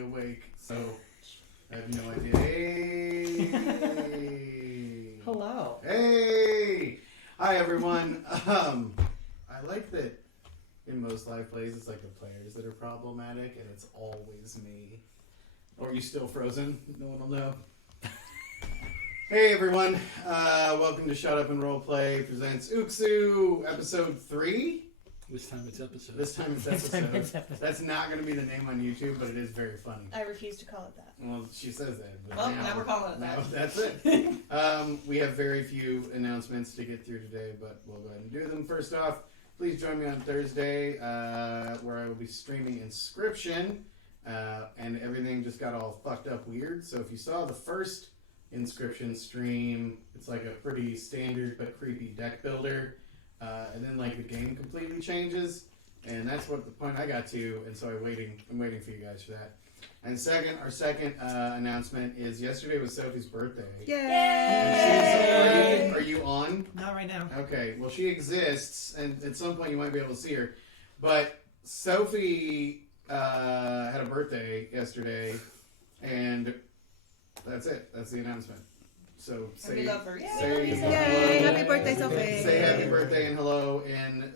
awake, so I have no idea. Hey! Hello. Hey! Hi, everyone. I like that in most live plays, it's like the players that are problematic, and it's always me. Or are you still frozen? No one will know. Hey, everyone. Welcome to Shut Up and Roleplay presents Uksu, episode 3. This time it's episode. This time it's episode. That's not going to be the name on YouTube, but it is very funny. I refuse to call it that. Well, she says that. But Well, now we're calling it that. Now that's it. We have very few announcements to get through today, but we'll go ahead and do them. First off, please join me on Thursday, where I will be streaming Inscription, and everything just got all fucked up weird. So if you saw the first Inscription stream, it's like a pretty standard but creepy deck builder. And then like the game completely changes, and that's what the point I got to, and so I'm waiting for you guys for that. And our second announcement is yesterday was Sophie's birthday. Yay! Are you on? Not right now. Okay, well she exists, and at some point you might be able to see her. But Sophie had a birthday yesterday, and that's it. That's the announcement. So say, happy birthday, Sophie. Say happy birthday and hello in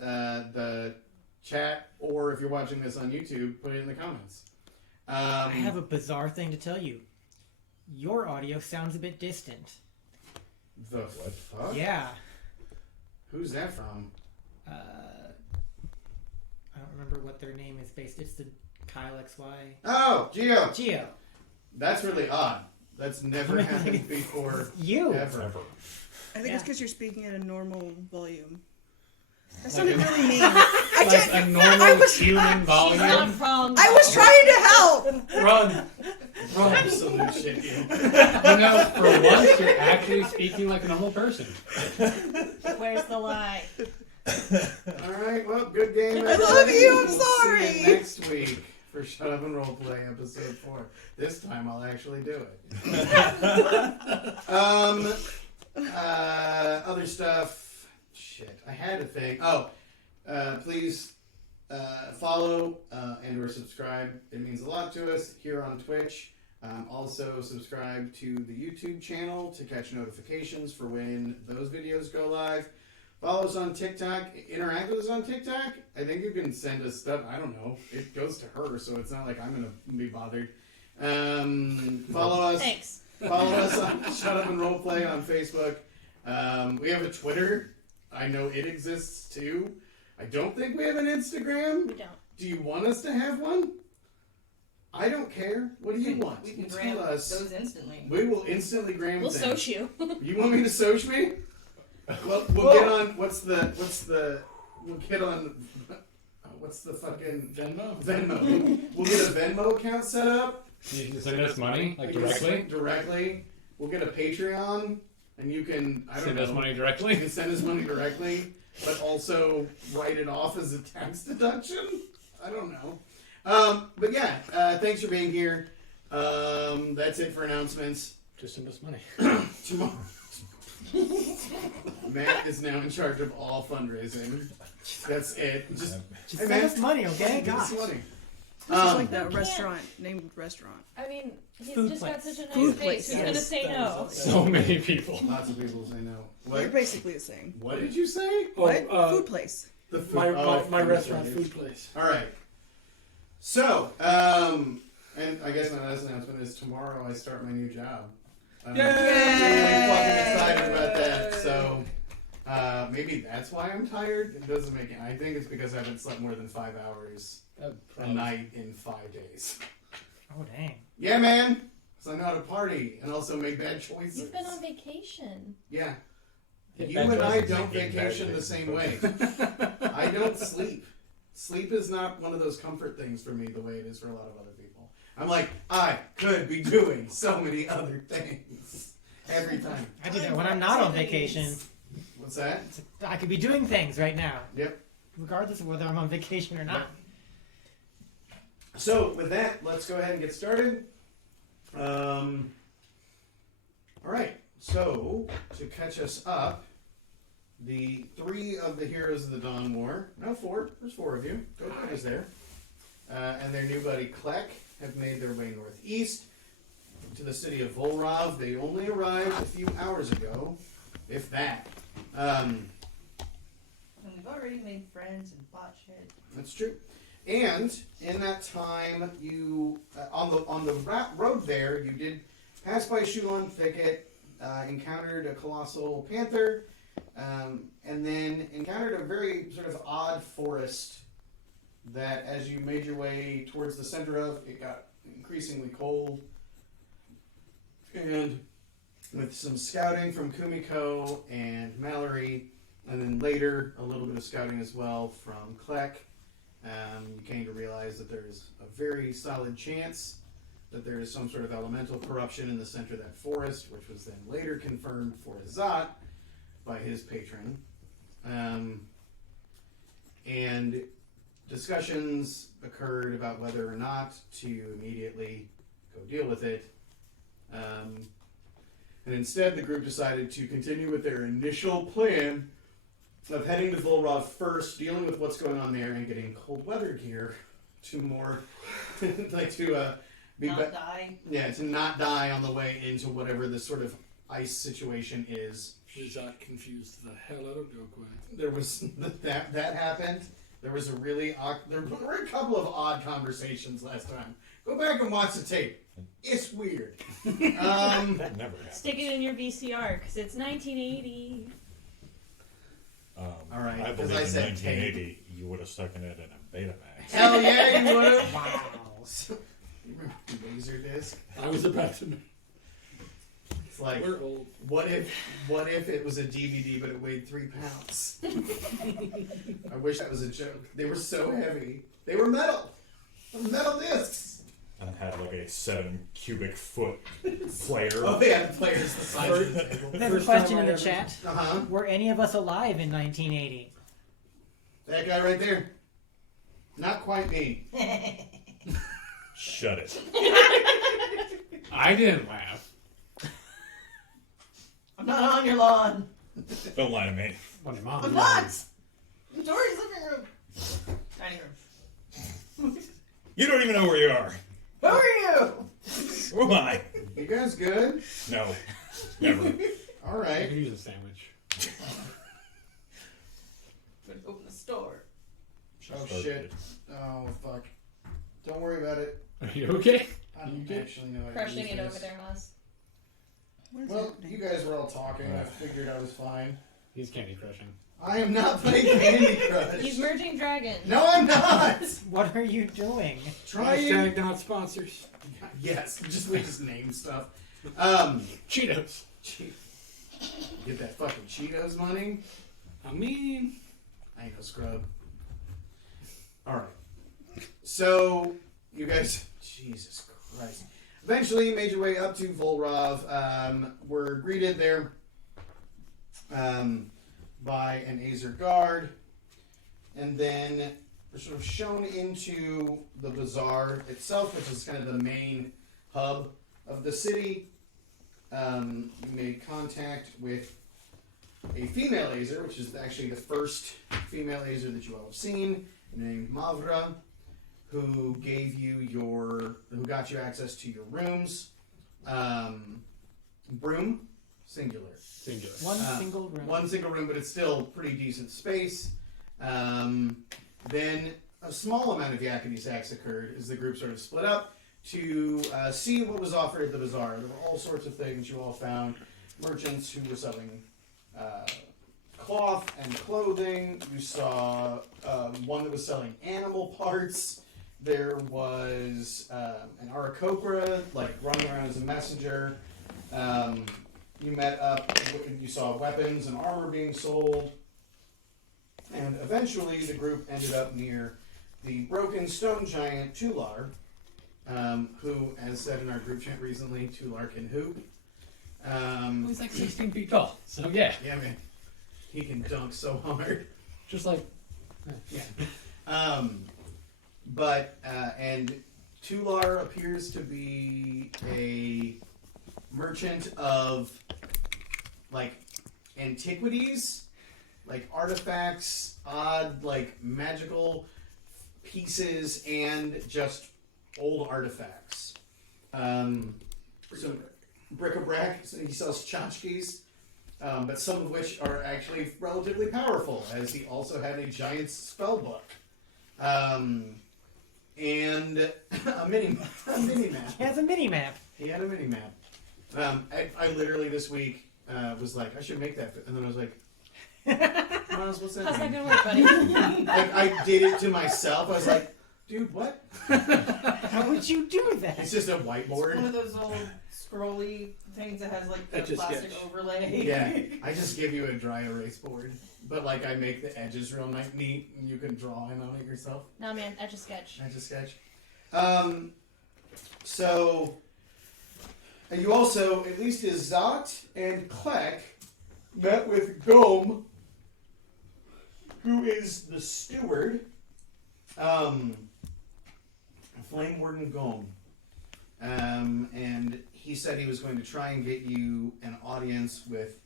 the chat, or if you're watching this on YouTube, put it in the comments. I have a bizarre thing to tell you. Your audio sounds a bit distant. The fuck? Yeah. Who's that from? I don't remember what their name is based. It's the Kyle XY. Oh, Geo. That's really odd. That's never happened before. You. Ever. I think it's because you're speaking at a normal volume. That Like sounded a- really mean. Like a normal human volume. I was trying to help! Run. Absolute shit. You know, for once, you're actually speaking like a normal person. Where's the lie? Alright, well, good game. I love you, I'm We'll sorry. see you next week for Shut Up and Roleplay episode 4. This time I'll actually do it. Other stuff. Shit, I had a thing. Please follow and or subscribe. It means a lot to us here on Twitch. Also subscribe to the YouTube channel to catch notifications for when those videos go live. Follow us on TikTok. Interact with us on TikTok. I think you can send us stuff. I don't know. It goes to her, so it's not like I'm going to be bothered. Follow us. Thanks. Follow us on Shut Up and Roleplay on Facebook. We have a Twitter. I know it exists too. I don't think we have an Instagram. We don't. Do you want us to have one? I don't care. What do you want? We can Tell grab us. those instantly. We will instantly gram We'll things. soch you. You want me to soch me? Well, we'll get on. We'll get on. What's the fucking Venmo? We'll get a Venmo account set up. You can send us money, like You can directly. send directly. We'll get a Patreon, and you can. Send us money You directly. can send us money directly, but also write it off as a tax deduction. I don't know. But yeah, thanks for being here. That's it for announcements. Just send us money. Tomorrow. Matt is now in charge of all fundraising. That's it. Just Just send us money, okay? give us Gosh. money. This is like that can't. restaurant, named restaurant. I mean, he's Food just got place. such a nice Food face. place, Who's gonna yes. say no? So many people. Lots of people say no. You're What? basically the same. What did you say? What? Food place. The food. My food restaurant, place. food place. All right. So, and I guess my last announcement is tomorrow I start my new job. Yay! Really fucking excited about that. So, maybe that's why I'm tired. It doesn't make it. I think it's because I haven't slept more than 5 hours a night in 5 days. Oh, dang. Yeah, man. Because I know how to party and also make bad choices. You've been on vacation. Yeah. Yeah, You bad and I choices don't make bad vacation the same way. choices. I don't sleep. Sleep is not one of those comfort things for me the way it is for a lot of other people. I'm like, I could be doing so many other things every time. I do that when I'm not on vacation. What's that? I could be doing things right now. Yep. Regardless of whether I'm on vacation or not. So with that, let's go ahead and get started. All right. So to catch us up, the 3 of the heroes of the Dawn War. No, 4. There's 4 of you. Go is there. And their new buddy Kleck have made their way northeast to the city of Vulrav. They only arrived a few hours ago, if that. And we've already made friends and bought shit. That's true. And in that time, you on the road there, you did pass by Shulon Thicket, encountered a colossal panther, and then encountered a very sort of odd forest that, as you made your way towards the center of, it got increasingly cold. And with some scouting from Kumiko and Mallory, and then later a little bit of scouting as well from Kleck, you came to realize that there is a very solid chance that there is some sort of elemental corruption in the center of that forest, which was then later confirmed for Azat by his patron. And discussions occurred about whether or not to immediately go deal with it. And instead, the group decided to continue with their initial plan of heading to Vulrav first, dealing with what's going on there, and getting cold weather gear to more, like to be Not die. yeah, to not die on the way into whatever the sort of ice situation is. That confused the hell out of Dokwe. There was that happened. There was a really there were a couple of odd conversations last time. Go back and watch the tape. It's weird. That never happened. Stick it in your VCR because it's 1980. All right, I 'cause believe I in said 1980 you would have stuck in it in a Betamax. Hell yeah, you would have. Wow. You remember the Laserdisc? I was about to. It's like, We're old. what if it was a DVD but it weighed 3 pounds? I wish that was a joke. They were so heavy. They were metal. Metal discs. And had like a 7 cubic foot player. Oh yeah, the players the size of the table. There's a First time question in I the ever- chat. Uh-huh. Were any of us alive in 1980? That guy right there. Not quite me. Shut it. I didn't laugh. I'm not on your lawn. Don't lie to me. When your mom. I'm not. In Dory's living room. Dining room. You don't even know where you are. Who are you? Who am I? You guys good? No. Never. All I right. could use a sandwich. Would open the store. Oh shit. Oh fuck. Don't worry about it. Are you okay? I don't You good? actually know how to Crushing use it this. over there, Moss. What is Well, happening? you guys were all talking. I figured I was fine. He's candy crushing. I am not playing Candy Crush. He's merging dragons. No, I'm not. What are you doing? Trying. Hashtag not sponsors. Yes, we just name stuff. Cheetos. Get that fucking Cheetos money. I mean, I ain't no scrub. All right. So you guys, Jesus Christ. Eventually, made your way up to Vulrav. Were greeted there by an Azer guard, and then we're sort of shown into the bazaar itself, which is kind of the main hub of the city. You made contact with a female Azer, which is actually the first female Azer that you all have seen, named Mavra, who got you access to your rooms. Broom, singular. singular. One single room. One single room, but it's still pretty decent space. Then a small amount of yakety sax occurred as the group sort of split up to see what was offered at the bazaar. There were all sorts of things you all found. Merchants who were selling cloth and clothing. You saw one that was selling animal parts. There was an Arakokra, like running around as a messenger. You met up, you saw weapons and armor being sold. And eventually the group ended up near the broken stone giant Tular, who, as said in our group chat recently, Tular can hoop. He's like 16 feet tall. So yeah, Yeah, man. He can dunk so hard. just like yeah. And Tular appears to be a merchant of, like, antiquities, like artifacts, odd, like, magical pieces, and just old artifacts. Some bric-a-brac. So he sells tchotchkes, but some of which are actually relatively powerful, as he also had a giant spell book. And a mini map. He has a mini map. He had a mini map. I literally this week was like, I should make that, and then I was like, Miles, what's that How's that mean? gonna work, buddy? Like, I did it to myself. I was like, dude, what? How would you do that? It's just a It's whiteboard. one of those old scrolly things that has like the Etch a plastic sketch. overlay. Yeah, I just give you a dry erase board, but like I make the edges real neat, and you can draw in on it yourself. Nah, man, etch a sketch. Etch a sketch. So you also, at least Izat and Klek, met with Gom, who is the steward. Flame Warden Gom. And he said he was going to try and get you an audience with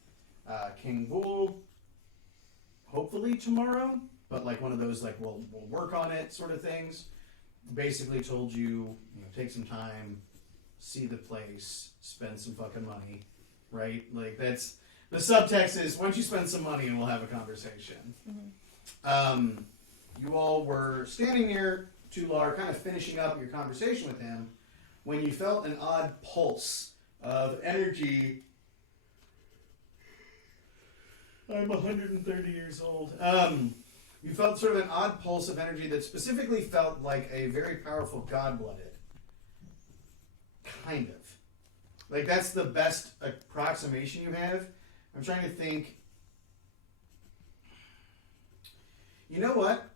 King Vul, hopefully tomorrow, but like one of those like we'll work on it sort of things. Basically told you, take some time, see the place, spend some fucking money, right? Like that's the subtext is once you spend some money and we'll have a conversation. You all were standing near Tular, kind of finishing up your conversation with him, when you felt an odd pulse of energy. I'm 130 years old. You felt sort of an odd pulse of energy that specifically felt like a very powerful god-blooded. Kind of. Like, that's the best approximation you have. I'm trying to think. You know what?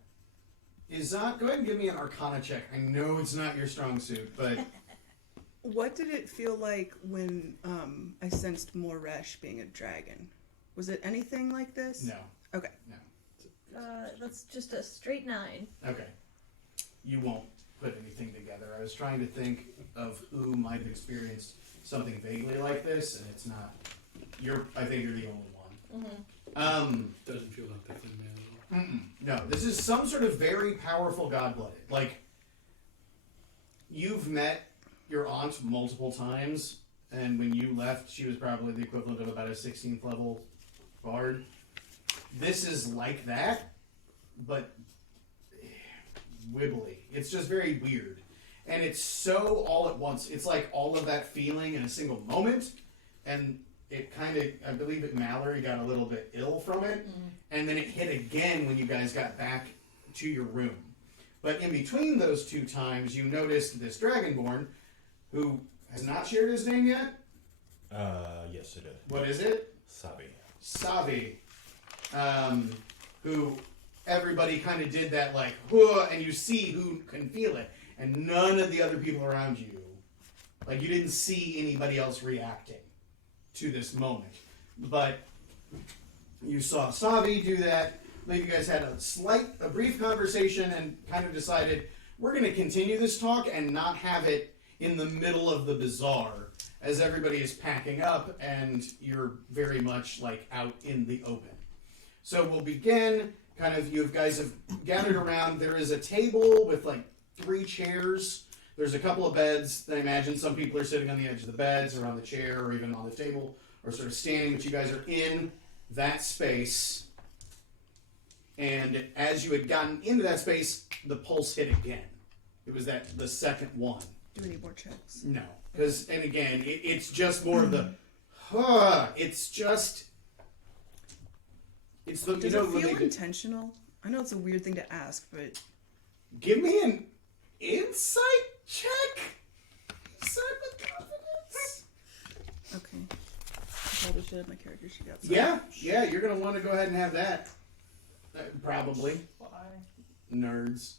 Izat, go ahead and give me an Arcana check. I know it's not your strong suit, but... What did it feel like when I sensed Moresh being a dragon? Was it anything like this? No. Okay. No. That's just a straight 9. Okay. You won't put anything together. I was trying to think of who might have experienced something vaguely like this, and it's not. I think you're the only one. Doesn't feel like the thing, man. Mm-mm. No, this is some sort of very powerful god-blooded. Like, you've met your aunt multiple times, and when you left, she was probably the equivalent of about a 16th level bard. This is like that, but wibbly. It's just very weird. And it's so all at once. It's like all of that feeling in a single moment, and it kind of, I believe Mallory got a little bit ill from it, and then it hit again when you guys got back to your room. But in between those two times, you noticed this Dragonborn, who has not shared his name yet. Yes, it did. What is it? Sabi. Savi. Who everybody kind of did that like, whoa, and you see who can feel it, and none of the other people around you, like you didn't see anybody else reacting to this moment. But you saw Savi do that. Maybe you guys had a brief conversation and kind of decided, we're going to continue this talk and not have it in the middle of the bazaar as everybody is packing up and you're very much like out in the open. So we'll begin, kind of, you guys have gathered around. There is a table with like 3 chairs. There's a couple of beds. I imagine some people are sitting on the edge of the beds or on the chair or even on the table or sort of standing, but you guys are in that space. And as you had gotten into that space, the pulse hit again. It was the second one. Do we need more checks? No. Because, and again, it's just more of the, it's the, Does it feel intentional? I know it's a weird thing to ask, but... Give me an insight check? Insight with confidence? Okay. I probably should have my character sheet outside. Yeah, you're going to want to go ahead and have that. Probably. Why? Nerds.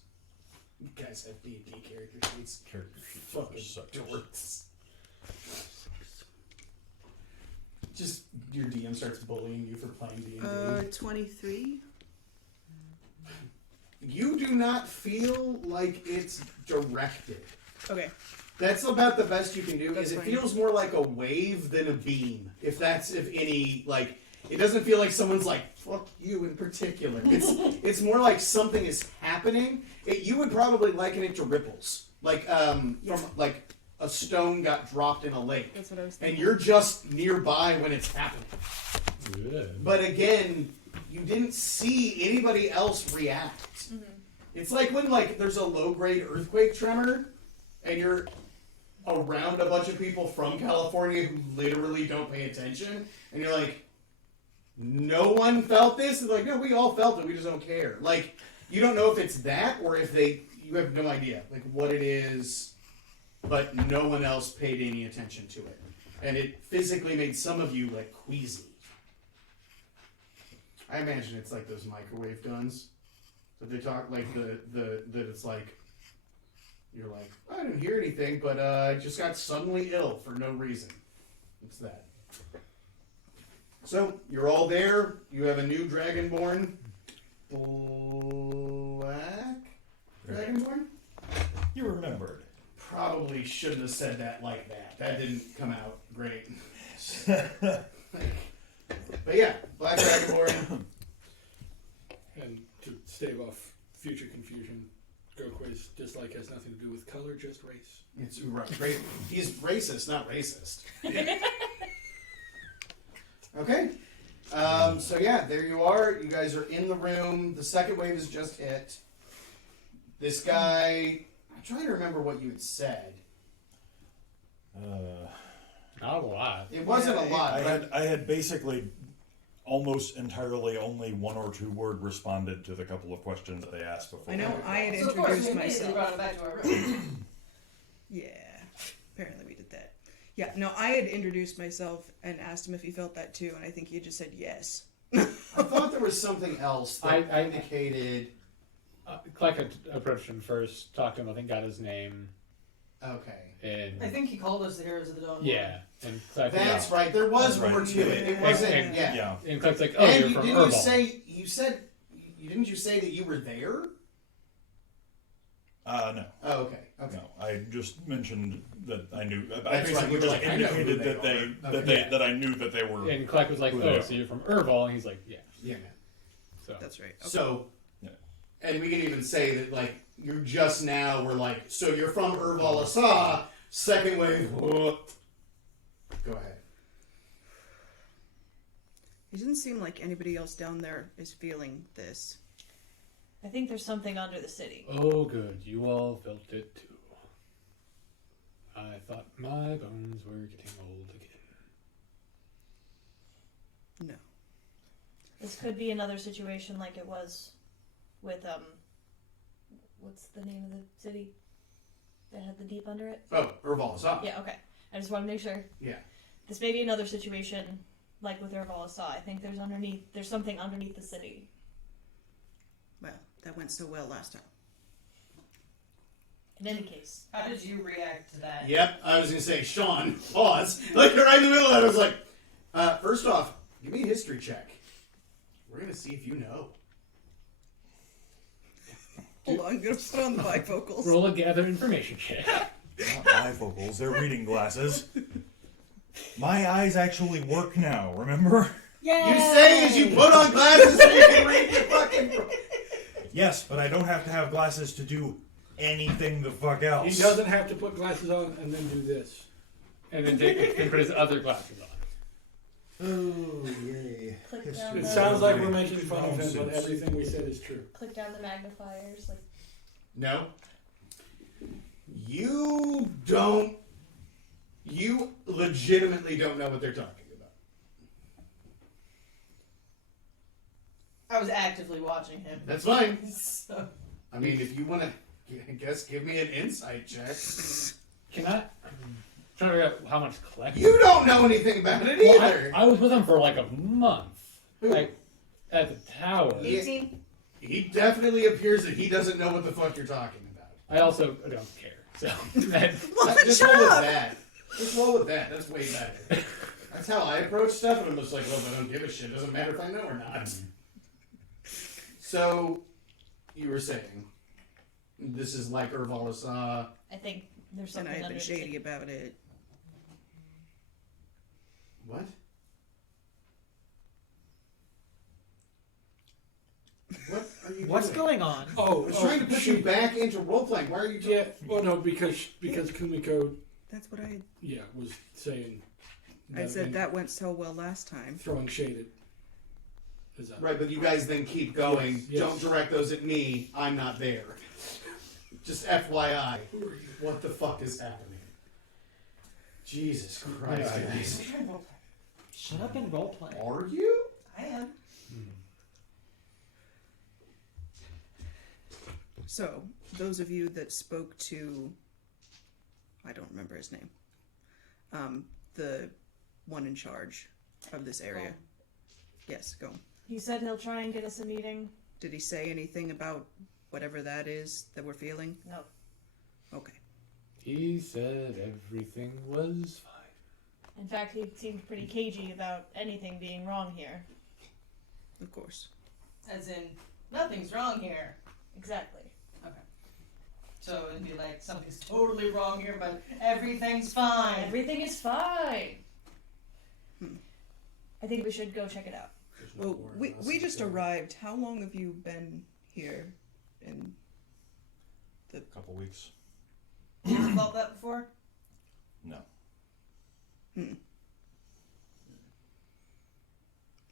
You guys have D&D character sheets. Character sheets Fucking suckers. dorks. Just your DM starts bullying you for playing D&D. 23? You do not feel like it's directed. Okay. That's about the best you can do. That's Is it fine. feels more like a wave than a beam. If any, like, it doesn't feel like someone's like, fuck you in particular. It's more like something is happening. You would probably liken it to ripples. from like a stone got dropped in a lake, That's what I was and thinking. you're just nearby when it's happening. Good. But again, you didn't see anybody else react. Mm-hmm. It's like when like there's a low grade earthquake tremor, and you're around a bunch of people from California who literally don't pay attention, and you're like, no one felt this? And like, no, we all felt it, we just don't care. Like, you don't know if it's that or if you have no idea, like, what it is, but no one else paid any attention to it. And it physically made some of you, like, queasy. I imagine it's like those microwave guns that they talk, like, that it's like, you're like, I didn't hear anything, but I just got suddenly ill for no reason. It's that. So, you're all there. You have a new Dragonborn. Black Dragonborn? You remembered. Probably shouldn't have said that like that. That didn't come out great. But yeah, Black Dragonborn. And to stave off future confusion, Goku's dislike has nothing to do with color, just race. It's right. He's racist, not racist. Okay. So yeah, there you are. You guys are in the room. The second wave has just hit. This guy, I'm trying to remember what you had said. Not a lot. It wasn't a lot. I had basically almost entirely only one or two word responded to the couple of questions that they asked before. I know I had So of course, we introduced immediately brought myself. it back to our room. Yeah, apparently we did that. Yeah, no, I had introduced myself and asked him if he felt that too, and I think he just said yes. I thought there was something else that I- indicated. Clark had approached him first, talked to him, I think got his name, Okay. and I think he called us the Heroes of the Dawn. yeah, and Clark, That's right. There was That's right. more to it. It Yeah. wasn't. And- Yeah. Yeah. and Clark's like, oh, And you're you, from didn't you Herbal. say didn't you say that you were there? No. Oh, okay. Okay. No. I just mentioned that I knew. I That's right, you basically were just like, I know who indicated they that are. they Okay. that I knew that they were. And Clark was like, Who they oh, are. so you're from Herbal, and he's like, yeah. Yeah, man. So That's right. Okay. So, Yeah. and we can even say that, like, you're just now, we're like, so you're from Erval Asa, second wave. Go ahead. It doesn't seem like anybody else down there is feeling this. I think there's something under the city. oh, good, you all felt it too. I thought my bones were getting old again. No. This could be another situation like it was with what's the name of the city that had the deep under it? Oh, Erval Asa. Yeah, okay. I just want to make sure. Yeah. This may be another situation like with Ervalasa. I think there's something underneath the city. Well, that went so well last time. In any case. How did you react to that? Yep, I was going to say, Sean, pause. Like, right in the middle of that, I was like, first off, give me a history check. We're going to see if you know. Hold on, I'm gonna put on the bifocals. Roll a gather information check. Not bifocals, they're reading glasses. My eyes actually work now, remember? Yeah. You say as you put on glasses so you can read your fucking... Yes, but I don't have to have glasses to do anything the fuck else. He doesn't have to put glasses on and then do this. And then and put his other glasses on. Oh, yay. Click down It the, sounds like we're making fun of him, Nonsense. but everything we said is true. click down the magnifiers. Like, No. You legitimately don't know what they're talking about. I was actively watching him. That's fine. So, I mean, if you want to, I guess, give me an insight check. Can I? Trying to figure out how much collection. You don't know anything about it Well, either. I was with him for like a month. Who? Like, at the tower. Yeah. 18? He definitely appears that he doesn't know what the fuck you're talking about. I also don't care. So, that, Just roll with that. Just roll with that. That's way better. That's how I approach stuff, and I'm just like, well, if I don't give a shit, doesn't matter if I know or not. So, you were saying, this is like Ervalasa. I think there's And something I have under been the shady city. about it. What? What are you What's going on? I was trying to put you back into role playing. Why are you? Yeah. Well, no, because Kumiko, That's what I was saying. said that went so well last time. Throwing shade at. Is that Right, but you guys then keep going. Yes. Don't direct those at me. I'm not there. Just FYI. What the fuck is happening? Jesus Christ, guys. Shut up and roleplay. Are you? I am. So, those of you that spoke to, I don't remember his name, the one in charge of this area. Yes, go. He said he'll try and get us a meeting. Did he say anything about whatever that is that we're feeling? No. Okay. He said everything was fine. In fact, he seemed pretty cagey about anything being wrong here. Of course. As in, nothing's wrong here. Exactly. So it'd be like, something's totally wrong here, but everything's fine. Everything is fine. I think we should go check it out. Well, we just arrived. How long have you been here? In A couple weeks. You ever felt that before? No.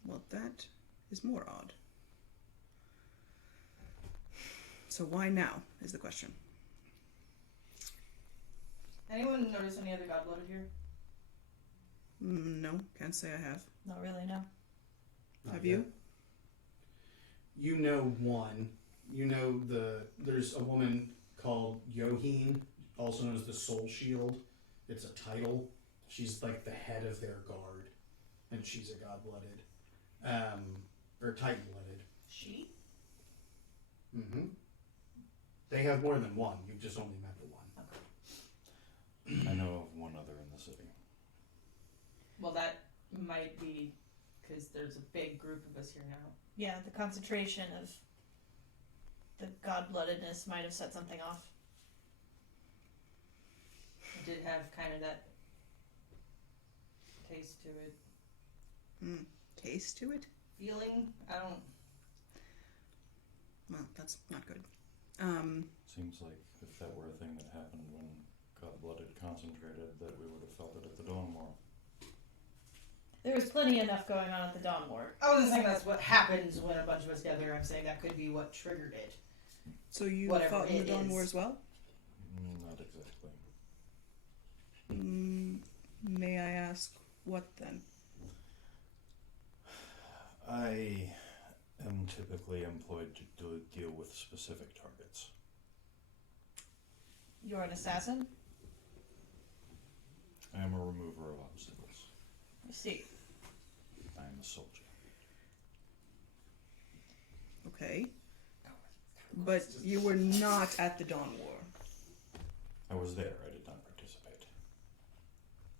Well, that is more odd. So why now is the question. Anyone notice any other god-blooded here? No, can't say I have. Not really, no. Not Have yet. you? You know one. You know there's a woman called Yoheen, also known as the Soul Shield. It's a title. She's like the head of their guard, and she's a god-blooded, or Titan-blooded. She? Mm-hmm. They have more than one. You've just only met the one. I know of one other in the city. Well, that might be because there's a big group of us here now. Yeah, the concentration of the god-bloodedness might have set something off. It did have kind of that taste to it. Taste to it? Feeling? I don't... Well, that's not good. Seems like if that were a thing that happened when God-blooded concentrated, that we would have felt it at the Dawn War. There was plenty enough going on at the Dawn War. I wasn't saying that's what happens when a bunch of us gather. I'm saying that could be what triggered it. So you Whatever fought in the it Dawn is. War as well? Not exactly. May I ask what then? I am typically employed to deal with specific targets. You're an assassin? I am a remover of obstacles. I see. I am a soldier. Okay. But you were not at the Dawn War. I was there. I did not participate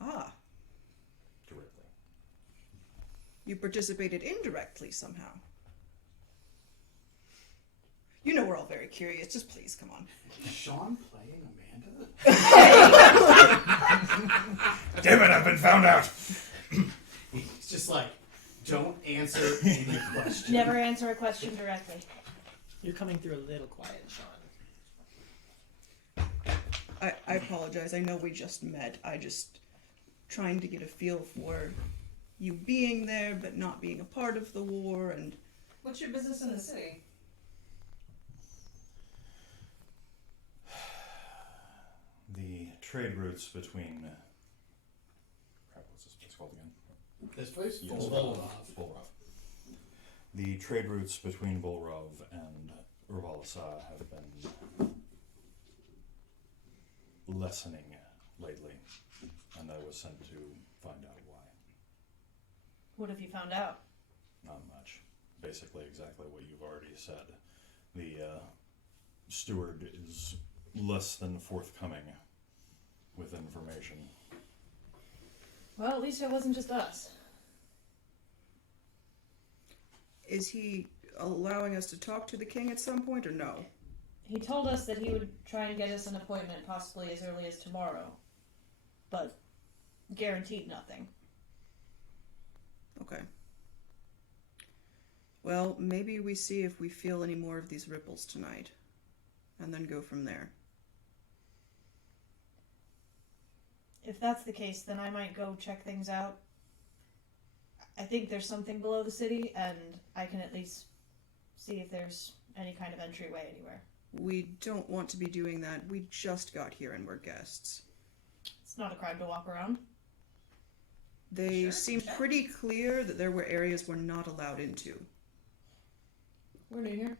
Ah, directly. you participated indirectly somehow. You know we're all very curious. Just please, come on. Is Sean playing Amanda? Damn it! I've been found out. It's just like, don't answer any questions. Never answer a question directly. You're coming through a little quiet, Sean. I apologize. I know we just met. I just trying to get a feel for you being there but not being a part of the war and What's your business in the city? The trade routes between... Crap, what's this place called again? This place? Yes, Vulrav. Vulrav. The trade routes between Vulrav and Urvalasa have been lessening lately, and I was sent to find out why. What have you found out? Not much. Basically exactly what you've already said. The steward is less than forthcoming with information. Well, at least it wasn't just us. is he allowing us to talk to the king at some point or no? He told us that he would try and get us an appointment possibly as early as tomorrow. But guaranteed nothing. Okay. Well, maybe we see if we feel any more of these ripples tonight, and then go from there. If that's the case, then I might go check things out. I think there's something below the city, and I can at least see if there's any kind of entryway anywhere. We don't want to be doing that. We just got here and we're guests. It's not a crime to walk around. They Sure. seemed pretty clear that there were areas we're not allowed into. We're new here.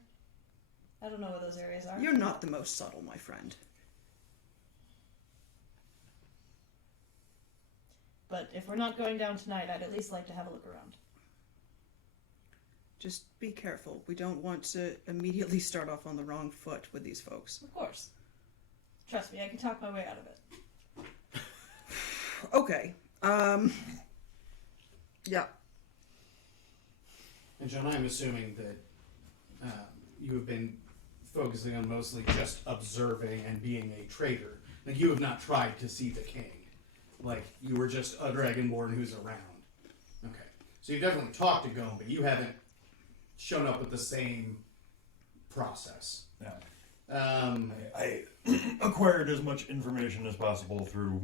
I don't know what those areas are. You're not the most subtle, my friend. But if we're not going down tonight, I'd at least like to have a look around. Just be careful. We don't want to immediately start off on the wrong foot with these folks. Of course. Trust me, I can talk my way out of it. Okay. Yeah. And John, I'm assuming that you have been focusing on mostly just observing and being a trader. Like, you have not tried to see the king. Like, you were just a dragonborn who's around. Okay. So you've definitely talked to Gome, but you haven't shown up with the same process. Yeah. I acquired as much information as possible through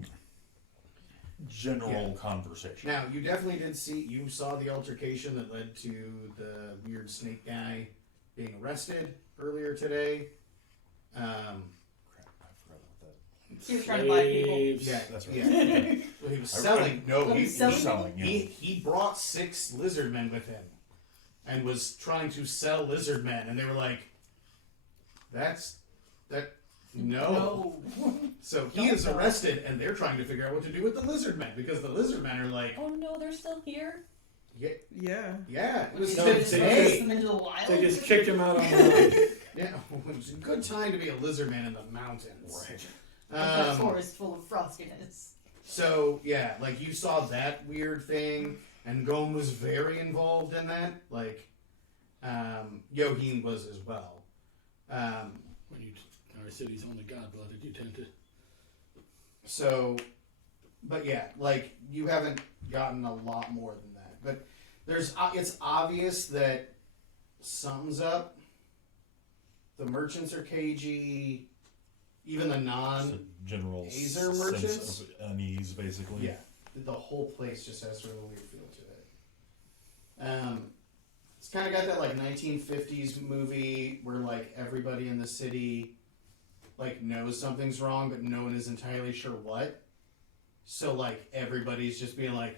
general conversation. Now, you definitely you saw the altercation that led to the weird snake guy being arrested earlier today. Crap, I forgot about that. He was trying to buy people. Yeah, That's right. yeah. Well, he was selling. No, Oh, he he's selling? Selling, yeah. He brought 6 lizard men with him, and was trying to sell lizard men, and they were like, no. So he is arrested, and they're trying to figure out what to do with the lizard men, because the lizard men are like, Oh no, they're still here? yeah, Yeah. it was No, Release today. them into the wild. They just kicked him out on the Yeah, it was a good time to be a lizard man in the mountains. The forest full of frostiness. So yeah, like you saw that weird thing, and Gome was very involved in that. Like, Yoheen was as well. when you our city's only god-blooded, you tend to. So, but yeah, like you haven't gotten a lot more than that. But it's obvious that something's up. The merchants are cagey. Even the It's a general Azer sense merchants? of unease, basically. Yeah, the whole place just has sort of a weird feel to it. It's kind of got that like 1950s movie where like everybody in the city like knows something's wrong, but no one is entirely sure what. So like everybody's just being like,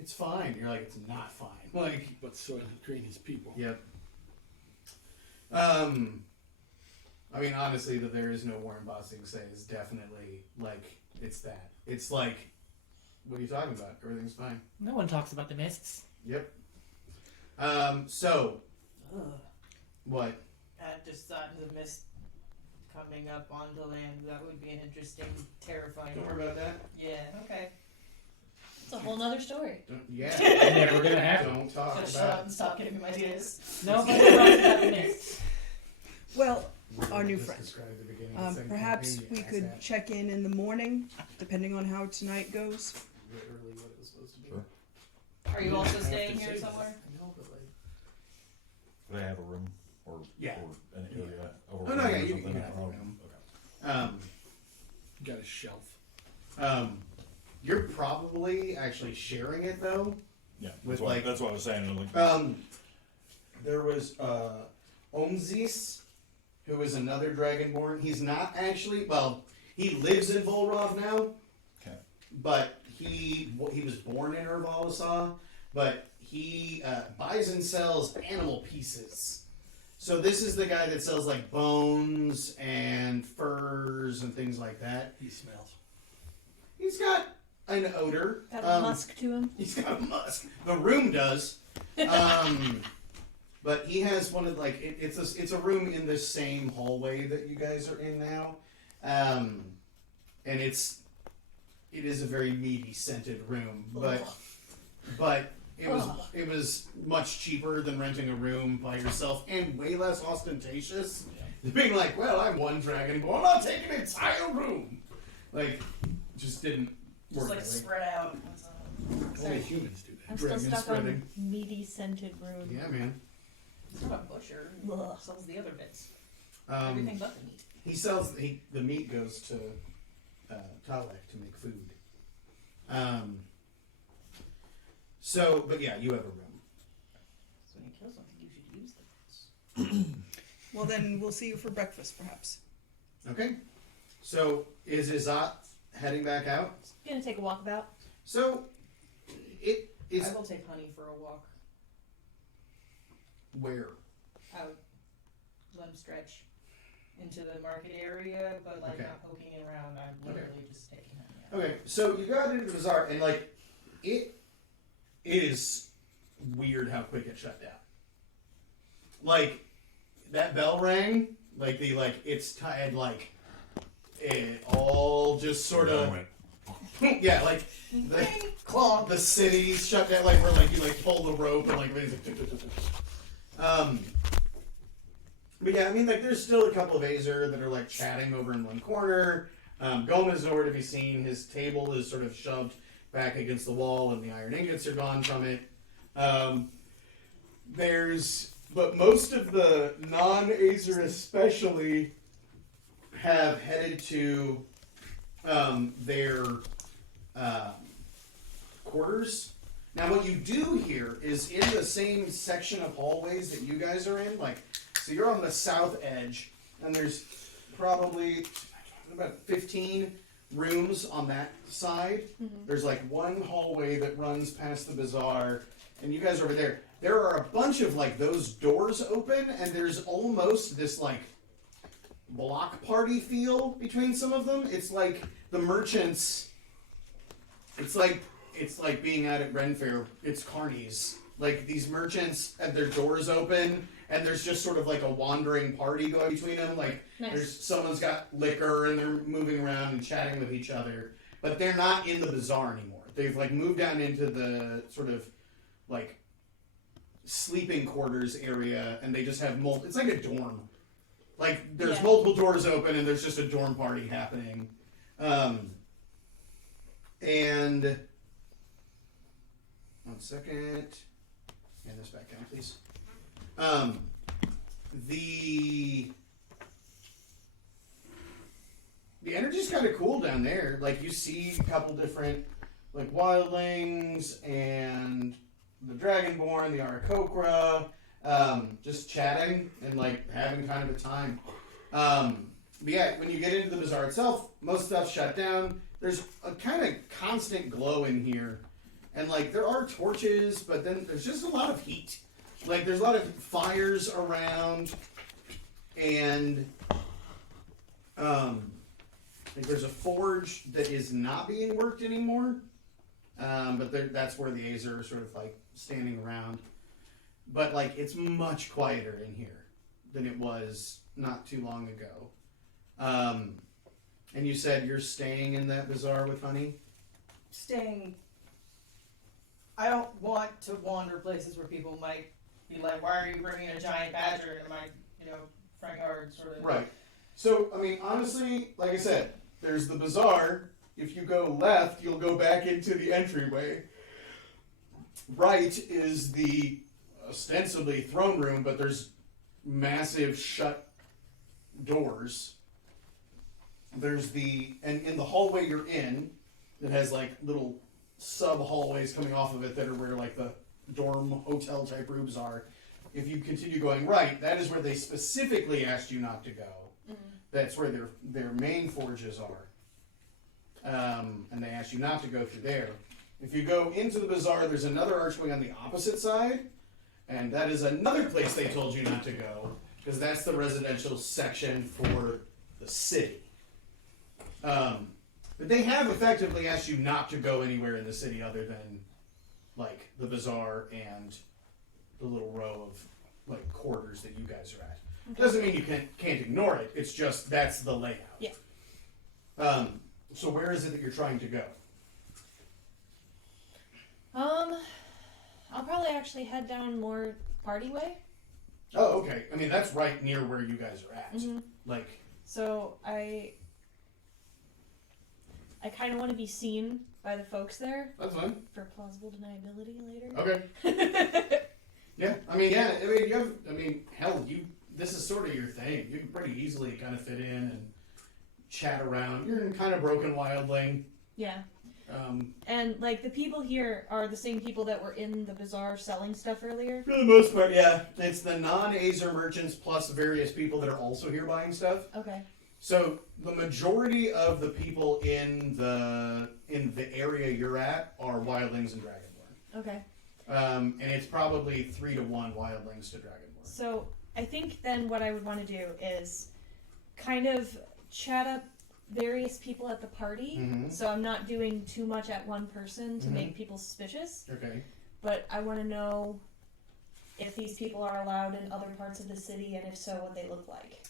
"It's fine." You're like, "It's not fine." Like, But Soylent Green is people. yep. I mean, honestly, that there is no Warren Bossing say is definitely like it's that. It's like, what are you talking about? Everything's fine. No one talks about the mists. Yep. So Ugh. what? I just thought the mist coming up onto land, that would be an interesting, terrifying. Don't worry about that. Yeah, okay. It's a whole nother story. Yeah. Never gonna happen. Don't talk Just shut up about. and stop giving me ideas. Nobody talks about the mists. Well, our new Just friend. describe the beginning of the same Perhaps campaign, we you could asshat. check in the morning, depending on how tonight goes. Literally what it was supposed to be. Sure. Are you also staying here somewhere? I know, but like. Do they have a room or Yeah. or an area? Or Oh, no, yeah, or you something? can have a Oh, room. okay. Got a shelf. You're probably actually sharing it though. Yeah, With, that's what, like- that's what I was saying. Like, There was Omzis, who is another dragonborn. He's not actually. Well, he lives in Vulrav now. Okay. But he was born in Urvalasa, but he buys and sells animal pieces. So this is the guy that sells like bones and furs and things like that. He smells. He's got an odor. Got a musk to him. He's got a musk. The room does. But he has one of like it's a room in this same hallway that you guys are in now, and it is a very meaty scented room, but it was much cheaper than renting a room by yourself and way less ostentatious. Being like, well, I'm one dragonborn, I'll take an entire room. Like, just didn't Just work. like Like, spread out. Only humans do that. I'm still Dragon stuck spreading. on meaty scented rune. Yeah, man. It's not a butcher. Ugh. Sells the other bits. Um, Everything but the meat. he sells the meat goes to Talek to make food. So, but yeah, you have a room. So when you kill something, you should use the bits. Well, then we'll see you for breakfast, perhaps. Okay. So is Izat heading back out? Gonna take a walk about. So it is I will take Honey for a walk where? out, let him stretch into the market area, but like Okay. not poking around. I'm literally just taking Honey out. Okay, so you got into the bazaar and like it is weird how quick it shut down. Like that bell rang, like it's tied like it all just sort of yeah, like the city's shut down, like where like you like pull the rope and like but yeah, I mean like there's still a couple of Azer that are like chatting over in one corner. Gomez is nowhere to be seen. His table is sort of shoved back against the wall and the iron ingots are gone from it. But most of the non-Azer especially have headed to their quarters. Now, what you do here is in the same section of hallways that you guys are in, like, so you're on the south edge, and there's probably about 15 rooms on that side. There's like one hallway that runs past the bazaar, and you guys are over there. There are a bunch of like those doors open, and there's almost this like block party feel between some of them. It's like the merchants. It's like being out at Ren Fair. It's carnies. Like these merchants have their doors open, and there's just sort of like a wandering party going between them. Like there's someone's got liquor and they're moving around and chatting with each other, but they're not in the bazaar anymore. They've like moved down into the sort of like sleeping quarters area, and they just have it's like a dorm. Like there's multiple doors open, and there's just a dorm party happening. And one second. Hand this back down, please. The energy's kind of cool down there. Like you see a couple different like wildlings and the Dragonborn, the Arakokra, just chatting and like having kind of a time. But yeah, when you get into the bazaar itself, most stuff's shut down. There's a kind of constant glow in here. And like there are torches, but then there's just a lot of heat. Like there's a lot of fires around, and like there's a forge that is not being worked anymore. But that's where the Azer are sort of like standing around. But like it's much quieter in here than it was not too long ago. And you said you're staying in that bazaar with Honey? Staying. I don't want to wander places where people might be like, "Why are you bringing a giant badger into my, front yard?" Sort of. Right. So, I mean, honestly, like I said, there's the bazaar. If you go left, you'll go back into the entryway. Right is the ostensibly throne room, but there's massive shut doors. There's and in the hallway you're in, that has like little sub hallways coming off of it that are where like the dorm hotel type rooms are. If you continue going right, that is where they specifically asked you not to go. That's where their main forges are. And they asked you not to go through there. If you go into the bazaar, there's another archway on the opposite side, and that is another place they told you not to go, because that's the residential section for the city. But they have effectively asked you not to go anywhere in the city other than, like, the bazaar and the little row of, like, quarters that you guys are at. Okay. Doesn't mean you can't ignore it. It's just that's the layout. Yeah. So where is it that you're trying to go? I'll probably actually head down more party way. Oh, okay. I mean, that's right near where you guys are at. Mhm. Like, So I kind of want to be seen by the folks there That's fine. for plausible deniability later. Okay. Yeah. I mean, hell, this is sort of your thing. You can pretty easily kind of fit in and chat around. You're in kind of broken wildling. Yeah. And like the people here are the same people that were in the bazaar selling stuff earlier. For the most part, yeah. It's the non-Azer merchants plus various people that are also here buying stuff. Okay. So the majority of the people in the area you're at are wildlings and dragonborn. Okay. And it's probably 3 to 1 wildlings to dragonborn. So I think then what I would want to do is kind of chat up various people at the party. Mhm. So I'm not doing too much at one person to Mhm. make people suspicious. Okay. But I want to know if these people are allowed in other parts of the city, and if so, what they look like.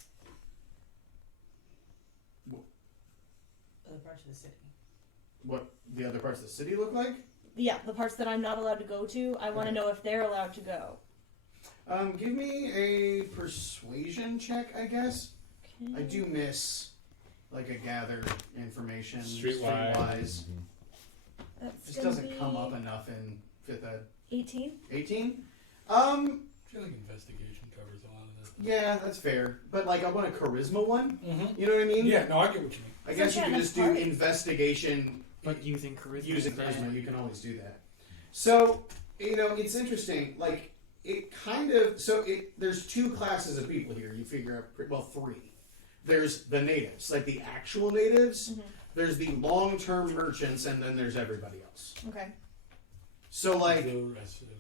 Other parts of the city. What the other parts of the city look like? Yeah, the parts that I'm not allowed to go to, I want to know if they're allowed to go. Give me a persuasion check, I guess. Okay. I do miss like a gather information Streetwise. streetwise. That's Just gonna doesn't be come up enough in 5th ed. 18. 18? I feel like investigation covers a lot of this. Yeah, that's fair. But like I want a charisma one. Mm-hmm. You know what I mean? Yeah, no, I get what you mean. I guess So you can yeah, just do party. investigation But using charisma. using instead. charisma. You can always do that. So, it's interesting. Like, it kind of... So, there's 2 classes of people here. You figure out... Well, 3. There's the natives, like the actual natives. Mhm. There's the long-term merchants, and then there's everybody else. Okay. So, like... The rest of you.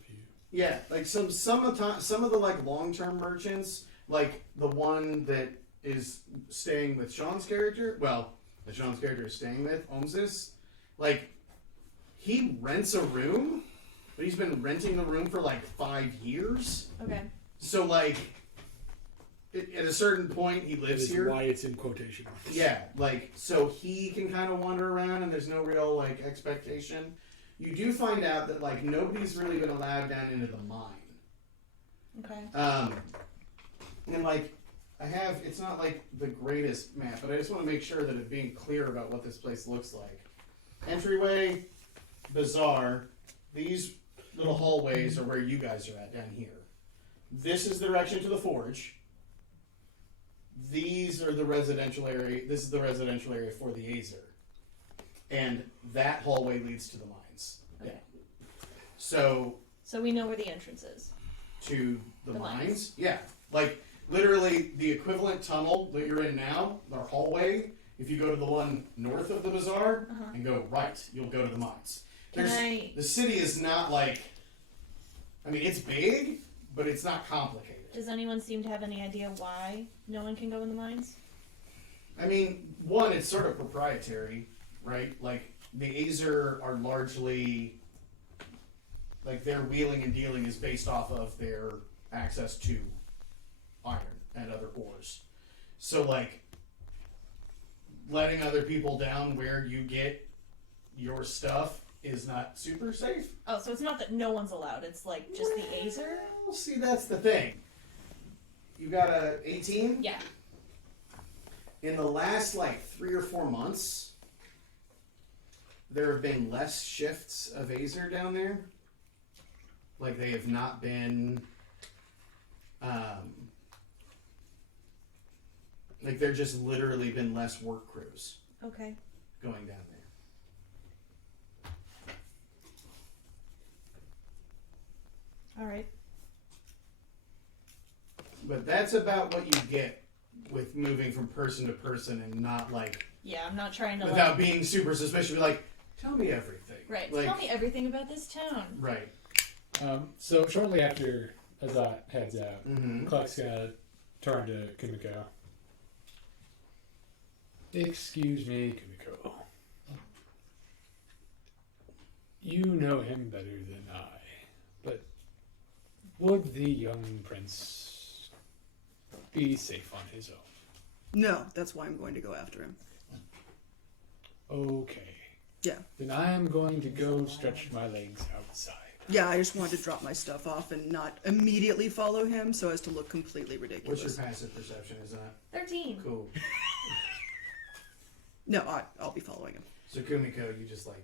Yeah, like some of the like long-term merchants, like the one that is staying with Sean's character, well, that Sean's character is staying with, Omsis, like, he rents a room, but he's been renting the room for like 5 years. Okay. So, like, at a certain point, he That lives is here. why it's in quotation marks. Yeah, like, so he can kind of wander around and there's no real, like, expectation. You do find out that, like, nobody's really been allowed down into the mine. Okay. And, like, it's not, like, the greatest map, but I just want to make sure that it's being clear about what this place looks like. Entryway, bazaar, these little hallways are where you guys are at down here. This is the direction to the forge. These are the residential area. This is the residential area for the Azer. And that hallway leads to the mines. Okay. Yeah. So, So we know where the entrance is. to the The mines? mines. Yeah. Like, literally, the equivalent tunnel that you're in now, our hallway, if you go to the one north of the bazaar Uh-huh. and go right, you'll go to the mines. Can I? The city is not like, I mean, it's big, but it's not complicated. Does anyone seem to have any idea why no one can go in the mines? I mean, one, it's sort of proprietary, right? Like, the Azer are largely, like, their wheeling and dealing is based off of their access to iron and other ores. So, like, letting other people down where you get your stuff is not super safe. Oh, so it's not that no one's allowed. It's like just the Azer. Well, see, that's the thing. You got a 18? Yeah. In the last, like, 3 or 4 months, there have been less shifts of Azer down there. Like, they have not been, like, there just literally been less work crews Okay. going down there. All right. But that's about what you get with moving from person to person and not, like, Yeah, I'm not trying to without being super suspicious, be like, tell me everything. Right. Like, Tell me everything about this town. right. So shortly after Azat heads out, Mm-hmm. Cluck's gonna turn to Kumiko. Excuse me, Kumiko. You know him better than I, but would the young prince be safe on his own? No, that's why I'm going to go after him. Okay. Yeah. Then I am going to go stretch my legs outside. Yeah, I just wanted to drop my stuff off and not immediately follow him so as to look completely ridiculous. What's your passive perception? Is that 13. cool? No, I'll be following him. So Kumiko, you just like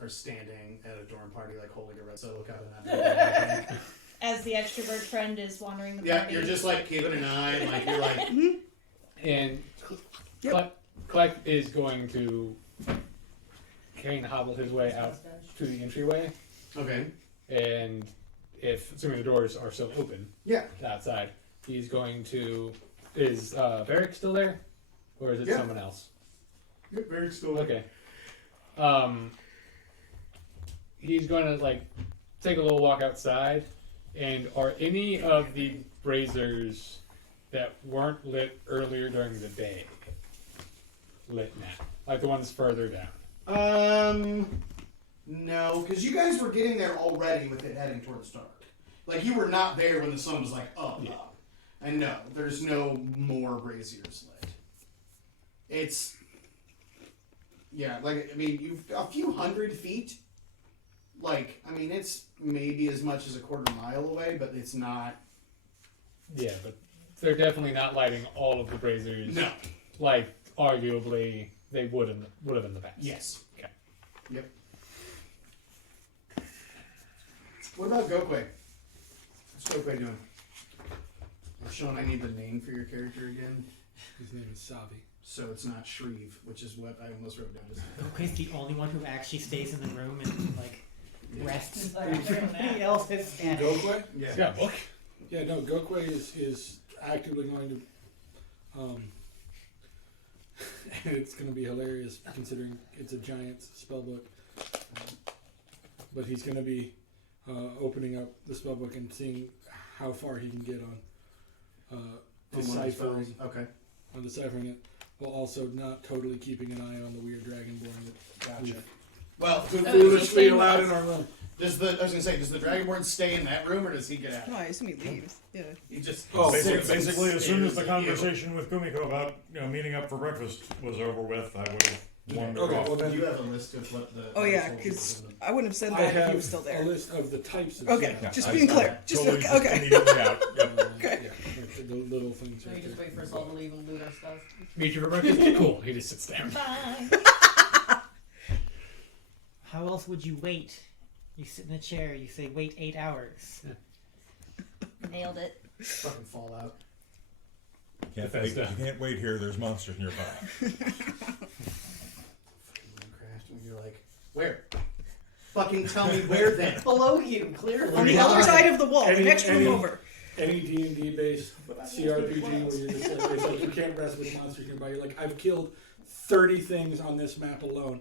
are standing at a dorm party, like holding a red solo cup and that. As the extrovert friend is wandering the Yeah, party. you're just like keeping an eye, like you're like. And Yep. Kleck is going to kind of hobble his way out to the entryway, Okay. and if assuming the doors are still open, Yeah. to outside, he's going to. Is Varric still there, or is it Yeah. someone else? Yep, very still. Okay. He's going to like take a little walk outside, and are any of the braziers that weren't lit earlier during the day lit now? Like the ones further down. No, because you guys were getting there already with it heading towards dark. Like you were not there when the sun was like up. And no, there's no more braziers lit. It's like I mean, you've a few hundred feet. Like I mean, it's maybe as much as a quarter mile away, but it's not. Yeah, but they're definitely not lighting all of the braziers. No. Like arguably they would have in the past. Yes. Okay. Yep. What about Gokwe? What's Gokwe doing? Sean, I need the name for your character again. His name is Savi. So it's not Shreve, which is what I almost wrote down. Gokwe's the only one who actually stays in the room and like rests. He's like, I'm doing Everybody that. else is standing. Gokwe? Yeah. He's got a book. Yeah, no, Gokwe is actively going to, and it's going to be hilarious considering it's a giant spellbook. But he's going to be opening up the spellbook and seeing how far he can get on deciphering, Okay. on deciphering it, while also not totally keeping an eye on the weird dragonborn that Gotcha. we've Well, foolishly allowed in our room. does the Dragonborn stay in that room or does he get out? No, I assume he leaves. Yeah. He just Oh, Basically, as soon as the stares at you. conversation with Kumiko about meeting up for breakfast was over with, I would have wandered Okay, off. well Do then you have a list of what the? Oh yeah, households because in I wouldn't have said I that if have he was still a there. list of the types of Okay, spells. just I- being I clear. Just totally okay. immediately out. Yep. Okay. Yeah, like the little things So right you just there. wait for us all to leave and loot our stuff. Meet you for breakfast. Cool. He just sits down. Bye. How else would you wait? You sit in a chair, you say wait 8 hours. Nailed it. fucking Fallout. Can't Bethesda. you can't wait here. There's monsters nearby. Minecraft, and you're like, where? Fucking tell me where then. Below you, clear. On the other side of the wall, the Any- next room any- over. Any D&D based CRPG where you're just like, it's like you can't rest with monsters nearby. You're like, I've killed 30 things on this map alone.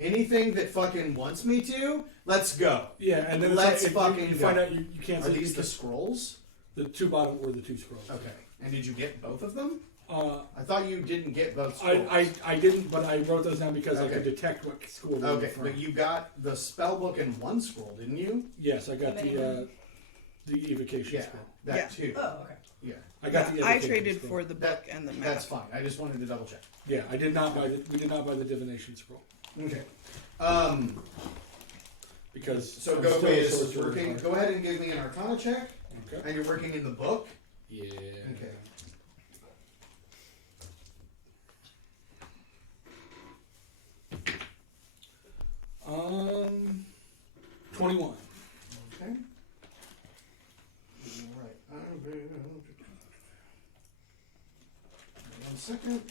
Anything that fucking wants me to, let's go. Yeah, and then it's Let's like, fucking you go. find out you can't Are see these the because scrolls? the two bottom were the two scrolls. Okay. And did you get both of them? Uh, I thought you didn't get both scrolls. I didn't, but I wrote those down because I Okay. could detect what school they were Okay, from. but you got the spell book in one scroll, didn't you? Yes, I got How many the evocation Yeah, scroll. that Yeah. too. Oh, okay. Yeah, I got the I evocation traded scroll. for the book and the map. that's fine. I just wanted to double check. Yeah, I did not buy we did not buy the divination scroll Okay. because So I'm Gokwe still a is sorcerer working. at Go ahead and give me an Arcana check, heart. Okay. and you're working in the book. Yeah. Okay. Um, 21. Okay. All right. One second.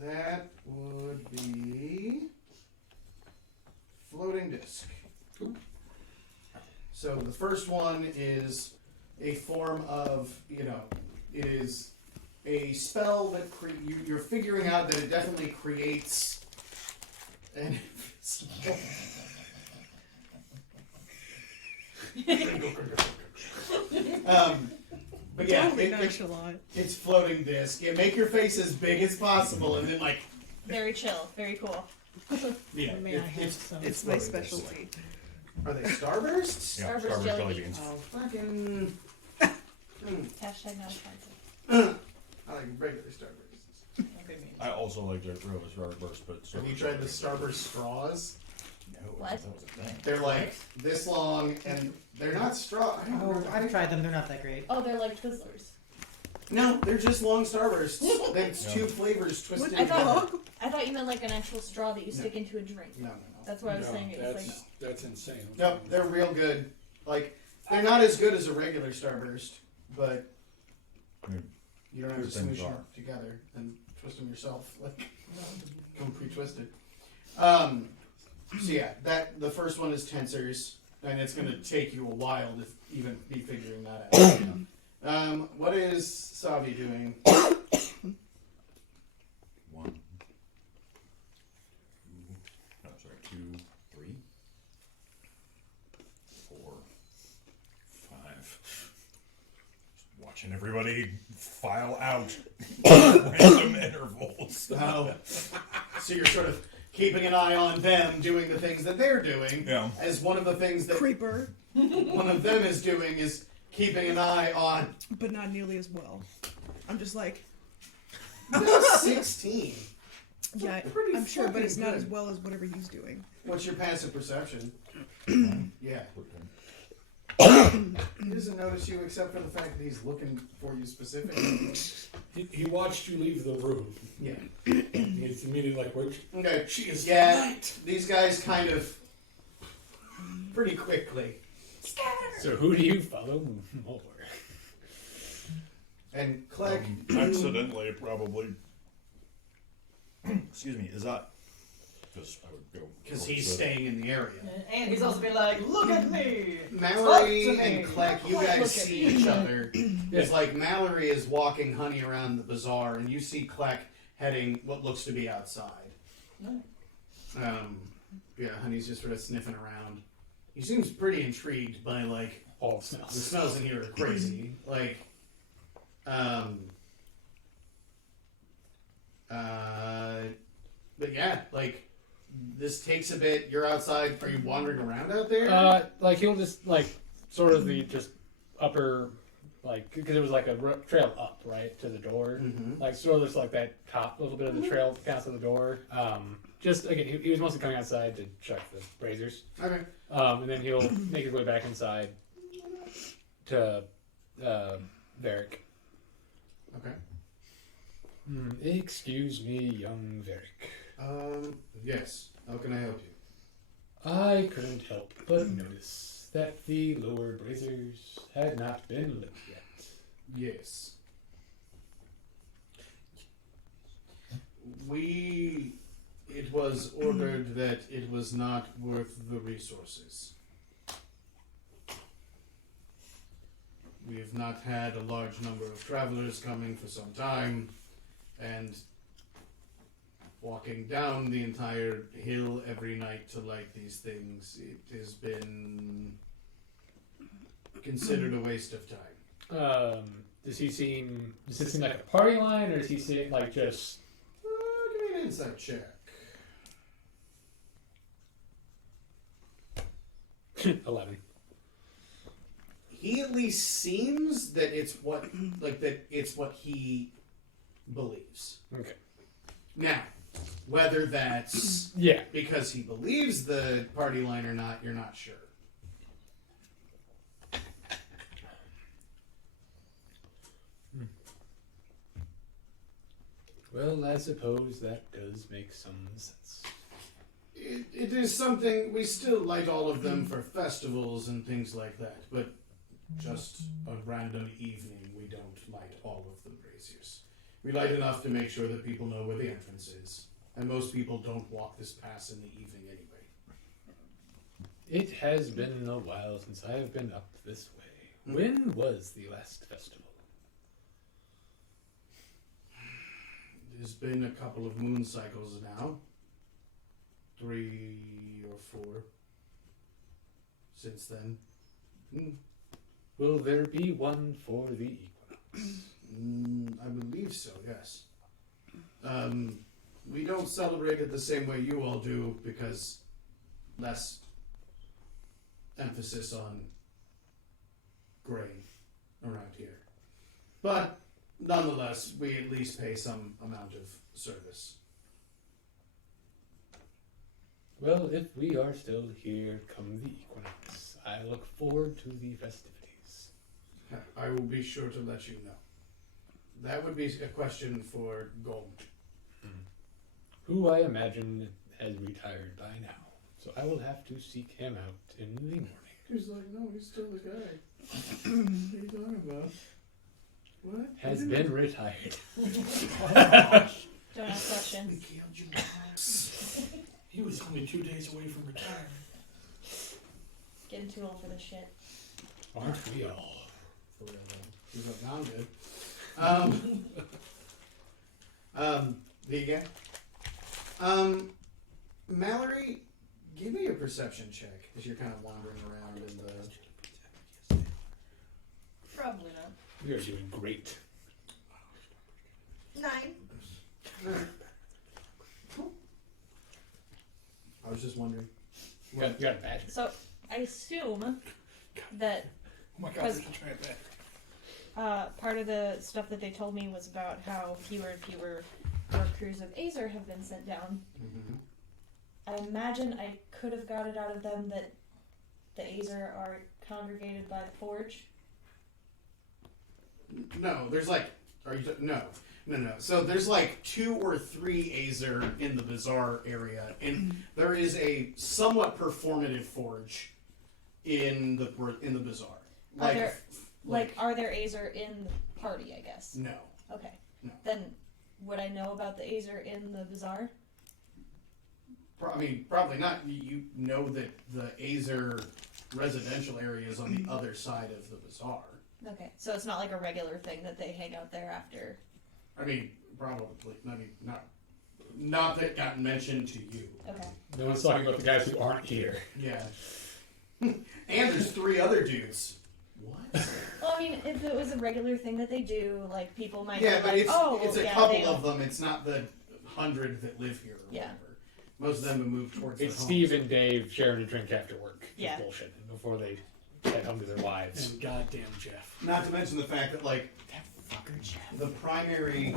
That would be floating disc. Cool. So the first one is a form of, it is a spell that you're figuring out that it definitely creates an but yeah, Totally it- nonchalant. it's floating disc. Yeah, make your face as big as possible, and then Very chill. Very cool. yeah, May I have it's some? It's my floating disc. specialty. Are they starbursts? Yeah, Starburst Starburst jelly jelly beans. beans. Oh, fucking. Hashtag not offensive. I like regular starbursts. Okay, mean. I also like the real Starburst, but Have you tried the starburst straws? No, What? that was a thing. They're like this long, and they're not straw. I don't Oh, remember. I've tried them. They're not that great. Oh, they're like Twizzlers. No, they're just long starbursts. That's Yeah. two flavors twisted I thought- together. I thought you meant like an actual straw that you stick into a drink. No. That's why I was saying it was that's, like. that's insane. No, they're real good. Like, they're not as good as a regular starburst, but Mm. you don't have to Good things smoosh them are. together and twist them yourself. Like, come pre-twisted. So yeah, the first one is tensors, and it's going to take you a while to even be figuring that out. What is Savi doing? 1, 2, 3, 4, 5. Just watching everybody file out random intervals. Oh, so you're sort of keeping an eye on them doing the things that they're doing. Yeah. As one of the things that Creeper, one of them is doing is keeping an eye on but not nearly as well. I'm just like, 16. yeah, Pretty I'm sure, but fucking it's not good. as well as whatever he's doing. What's your passive perception? Yeah. He doesn't notice you except for the fact that he's looking for you specifically. He watched you leave the room. Yeah. He's immediately like, "Wait, Okay. she is Yeah, light." these guys kind of pretty quickly. So who do you follow more? And Clegg, Accidentally, probably. Excuse me, is that. Because I would go. because towards he's the- staying in the area. And he's also been like, look at me! Mallory Talk to and me. Clegg, you Look guys at see me. each other. It's like Mallory is walking Honey around the bazaar, and you see Clegg heading what looks to be outside. Yeah, Honey's just sort of sniffing around. He seems pretty intrigued by, like, All the smells. smells in here are crazy. Like, but yeah, like, this takes a bit. You're outside. Are you wandering around out there? Like he'll just like sort of the just upper like because it was like a trail up right to the door. Mhm. Like sort of just like that top little bit of the trail down to the door. Just again, he was mostly coming outside to check the braziers. Okay. And then he'll make his way back inside to Varric. Okay. Excuse me, young Varric. Yes. How can I help you? I couldn't help but notice that the lower braziers had not been lit yet. Yes. It was ordered that it was not worth the resources. We have not had a large number of travelers coming for some time, and walking down the entire hill every night to light these things, it has been considered a waste of time. Does this seem like a party line, or does he seem like just? Give me an insight check. 11. He at least seems that it's what he believes. Okay. Now, whether that's Yeah. because he believes the party line or not, you're not sure. Well, I suppose that does make some sense. It is something we still light all of them for festivals and things like that, but just a random evening we don't light all of the braziers. We light enough to make sure that people know where the entrance is, and most people don't walk this pass in the evening anyway. It has been a while since I have been up this way. When was the last festival? There's been a couple of moon cycles now. 3 or 4 since then. Will there be one for the equinox? I believe so, yes. We don't celebrate it the same way you all do because less emphasis on grain around here. But nonetheless, we at least pay some amount of service. Well, if we are still here come the equinox, I look forward to the festivities. I will be sure to let you know. That would be a question for Gold. Who I imagine has retired by now. So I will have to seek him out in the morning. He's like, no, he's still the guy. What are you talking about? What? Has been retired. Don't ask questions. He was only 2 days away from retirement. Getting too old for this shit. Aren't we all? For real though. He's like, no, I'm good. Vega. Mallory, give me a perception check as you're kind of wandering around in the. Probably not. We are doing great. 9. I was just wondering. You got a badge. So I assume that Oh my god, Because- there's a giant bat. part of the stuff that they told me was about how fewer and fewer work crews of Azer have been sent down. Mm-hmm. I imagine I could have got it out of them that the Azer are congregated by the Forge. No, there's like. Are you? No. So there's like 2 or 3 Azer in the Bazaar area, and there is a somewhat performative forge in the Bazaar. Are there, are there Azer in the party, I guess? No. Okay. No. Then would I know about the Azer in the Bazaar? I mean, probably not. You know that the Azer residential area is on the other side of the Bazaar. Okay. So it's not like a regular thing that they hang out there after. I mean, probably. I mean, not that got mentioned to you. Okay. No one's talking about the guys who aren't here. Yeah. And there's 3 other dudes. What? Well, I mean, if it was a regular thing that they do, like people might Yeah, be but like, it's oh, it's a yeah, couple they of them. It's not the 100 that live here. Or Yeah. whatever. Most of them have moved towards. It's their Steve homes. and Dave sharing a drink after work. Yeah. It's bullshit. Before they head home to their wives. And goddamn Jeff. Not to mention the fact that like the primary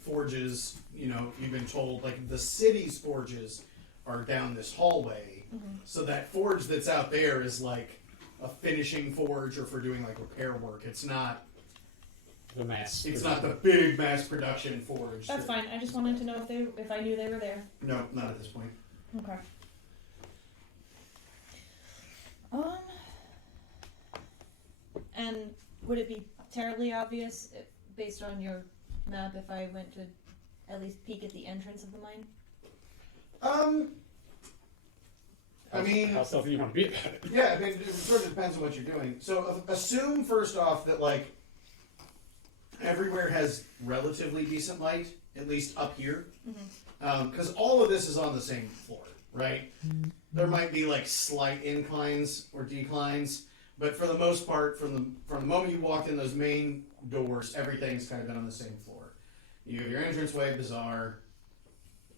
forges, you've been told like the city's forges are down this hallway. Mm-hmm. So that forge that's out there is like a finishing forge or for doing like repair work. It's not. The mass. It's not the big mass production forge. That's fine. I just wanted to know if I knew they were there. No, not at this point. Okay. And would it be terribly obvious, based on your map, if I went to at least peek at the entrance of the mine? I mean, how stealthy do you want to be about it? yeah, I mean, it sort of depends on what you're doing. So assume first off that like everywhere has relatively decent light, at least up here, because all of this is on the same floor, right? There might be like slight inclines or declines, but for the most part, from the moment you walked in those main doors, everything's kind of been on the same floor. You have your entranceway, bazaar,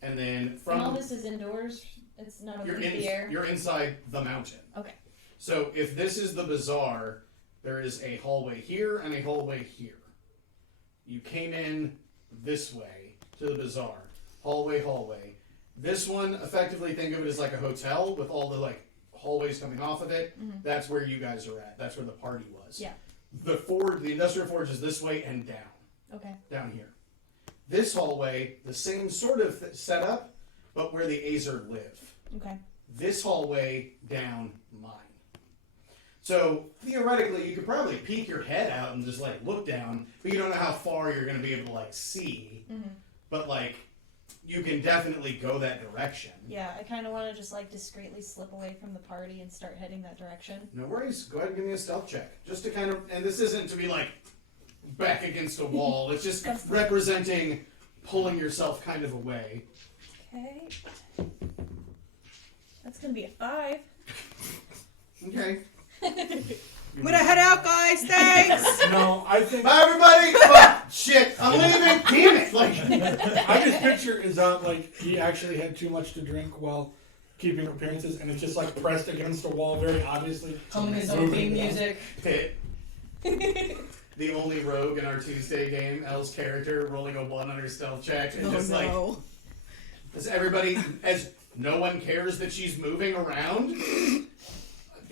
and then from And all this is indoors. It's not you're open to the air. you're inside the mountain. Okay. So if this is the bazaar, there is a hallway here and a hallway here. You came in this way to the bazaar. Hallway. This one, effectively think of it as like a hotel with all the like hallways coming off of it. That's where you guys are at. That's where the party was. Yeah. The industrial forge is this way and down. Okay. Down here. This hallway, the same sort of setup, but where the Azer live. Okay. This hallway down mine. So theoretically, you could probably peek your head out and just like look down, but you don't know how far you're going to be able to like see. But like, you can definitely go that direction. Yeah, I kind of want to just like discreetly slip away from the party and start heading that direction. No worries. Go ahead and give me a stealth check, just to kind of. And this isn't to be like back against a wall. It's just representing pulling yourself kind of away. Okay. That's gonna be a 5. Okay. I'm gonna head out, guys. Thanks. No, I think Bye, everybody. Fuck. Shit. I'm leaving. Damn it. Like. I just picture is that like he actually had too much to drink while keeping appearances, and it's just like pressed against a wall, very obviously. Humming his own theme music. Pit. The only rogue in our Tuesday game, Elle's character rolling a 1 on her stealth check, and just like, as everybody, as no one cares that she's moving around.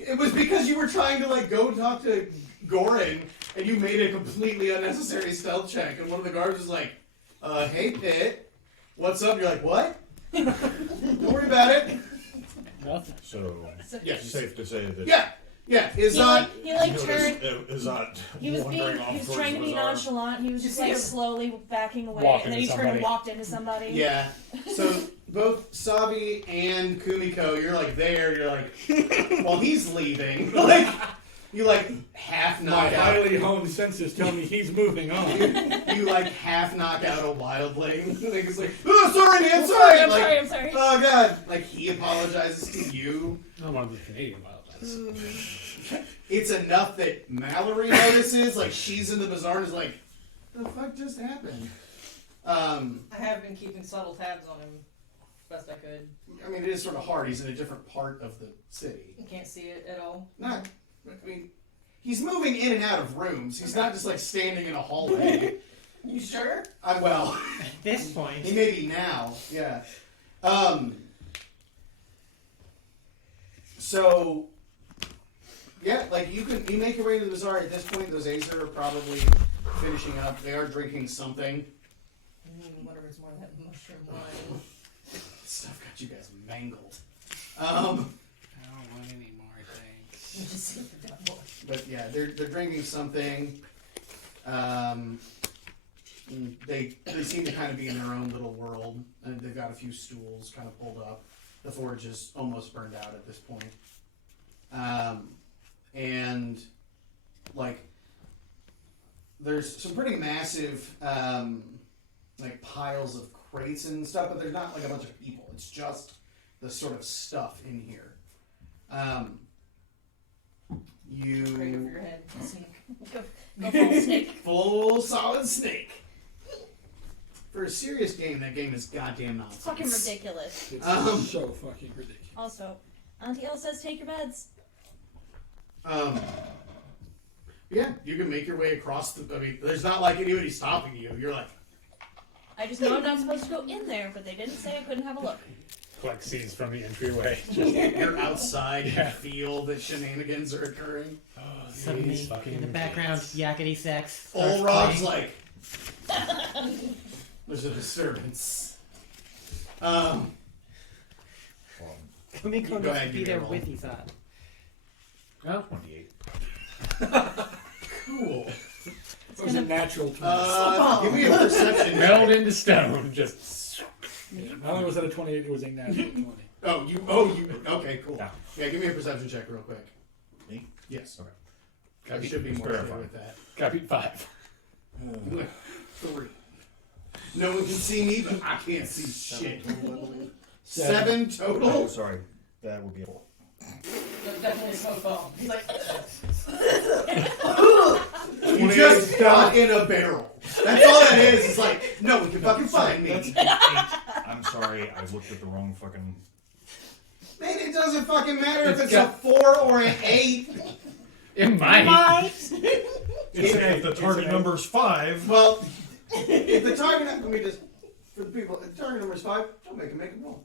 It was because you were trying to like go talk to Goran, and you made a completely unnecessary stealth check, and one of the guards was like, hey, Pitt, what's up? You're like, what? Don't worry about it. Nothing. So, Yeah. safe to say that Yeah, is not. He turned. is not He was wandering off he was towards trying to the be bazaar. nonchalant. He was just like slowly backing away, Walking and then he to turned and somebody. walked into somebody. Yeah. So both Sabi and Kumiko, you're like there. You're like, while he's leaving, like you like half My knock out. highly honed senses tell me he's moving on. You like half knock out a wildling. Like it's like, oh, sorry, man, sorry. I'm sorry. Oh god. Like he apologizes to you. I'm one of the Canadian wildlands. It's enough that Mallory notices. Like she's in the bazaar and is like, the fuck just happened? I have been keeping subtle tabs on him best I could. I mean, it is sort of hard. He's in a different part of the city. You can't see it at all. Not, I mean, he's moving in and out of rooms. He's not just like standing in a hallway. You sure? Well, At this point, he may be now. Yeah. So, yeah, like you make your way to the bazaar. At this point, those Azer are probably finishing up. They are drinking something. Whatever it's more than that mushroom wine. This stuff got you guys mangled. I don't want any more things. You just see the devil. But yeah, they're drinking something. They seem to kind of be in their own little world, and they've got a few stools kind of pulled up. The forge is almost burned out at this point. And like there's some pretty massive like piles of crates and stuff, but there's not like a bunch of people. It's just the sort of stuff in here. Right over your head. Snake. Go full snake. Full solid snake. For a serious game, that game is goddamn nonsense. It's fucking ridiculous. It's Um, so fucking ridiculous. Also, Auntie L says take your meds. Yeah, you can make your way across the. I mean, there's not like anybody stopping you. You're like, I just know I'm not supposed to go in there, but they didn't say I couldn't have a look. Flex sees from the entryway. you're outside. You Yeah. feel that shenanigans are occurring. suddenly These fucking in the background, kids. yakety sex. starts Old Rob's playing. like, there's a disturbance. Kumiko Go needs ahead, to be you there roll. with Izad. Oh, 28. Cool. It was a natural 20. Give me a perception. meld into stone. Just Not only was that a 28, it was a natural 20. Okay, cool. Yeah. Yeah, give me a perception check real quick. Me? Yes. Okay. I should be more Verify. clear with that. got beat 5. 3. No one can see me, but I can't see shit. 7 Oh, total. sorry. That would be a 4. There's definitely a smoke bomb. He's like, You just got in a barrel. That's all that is. It's like, no one can fucking find me. I'm sorry, I looked at the wrong fucking. Man, it doesn't fucking matter if It's it's got- a 4 or an 8. It might. If the target number's 5. Well, if the target, let me just, for the people, if the target number is 5, don't make them roll.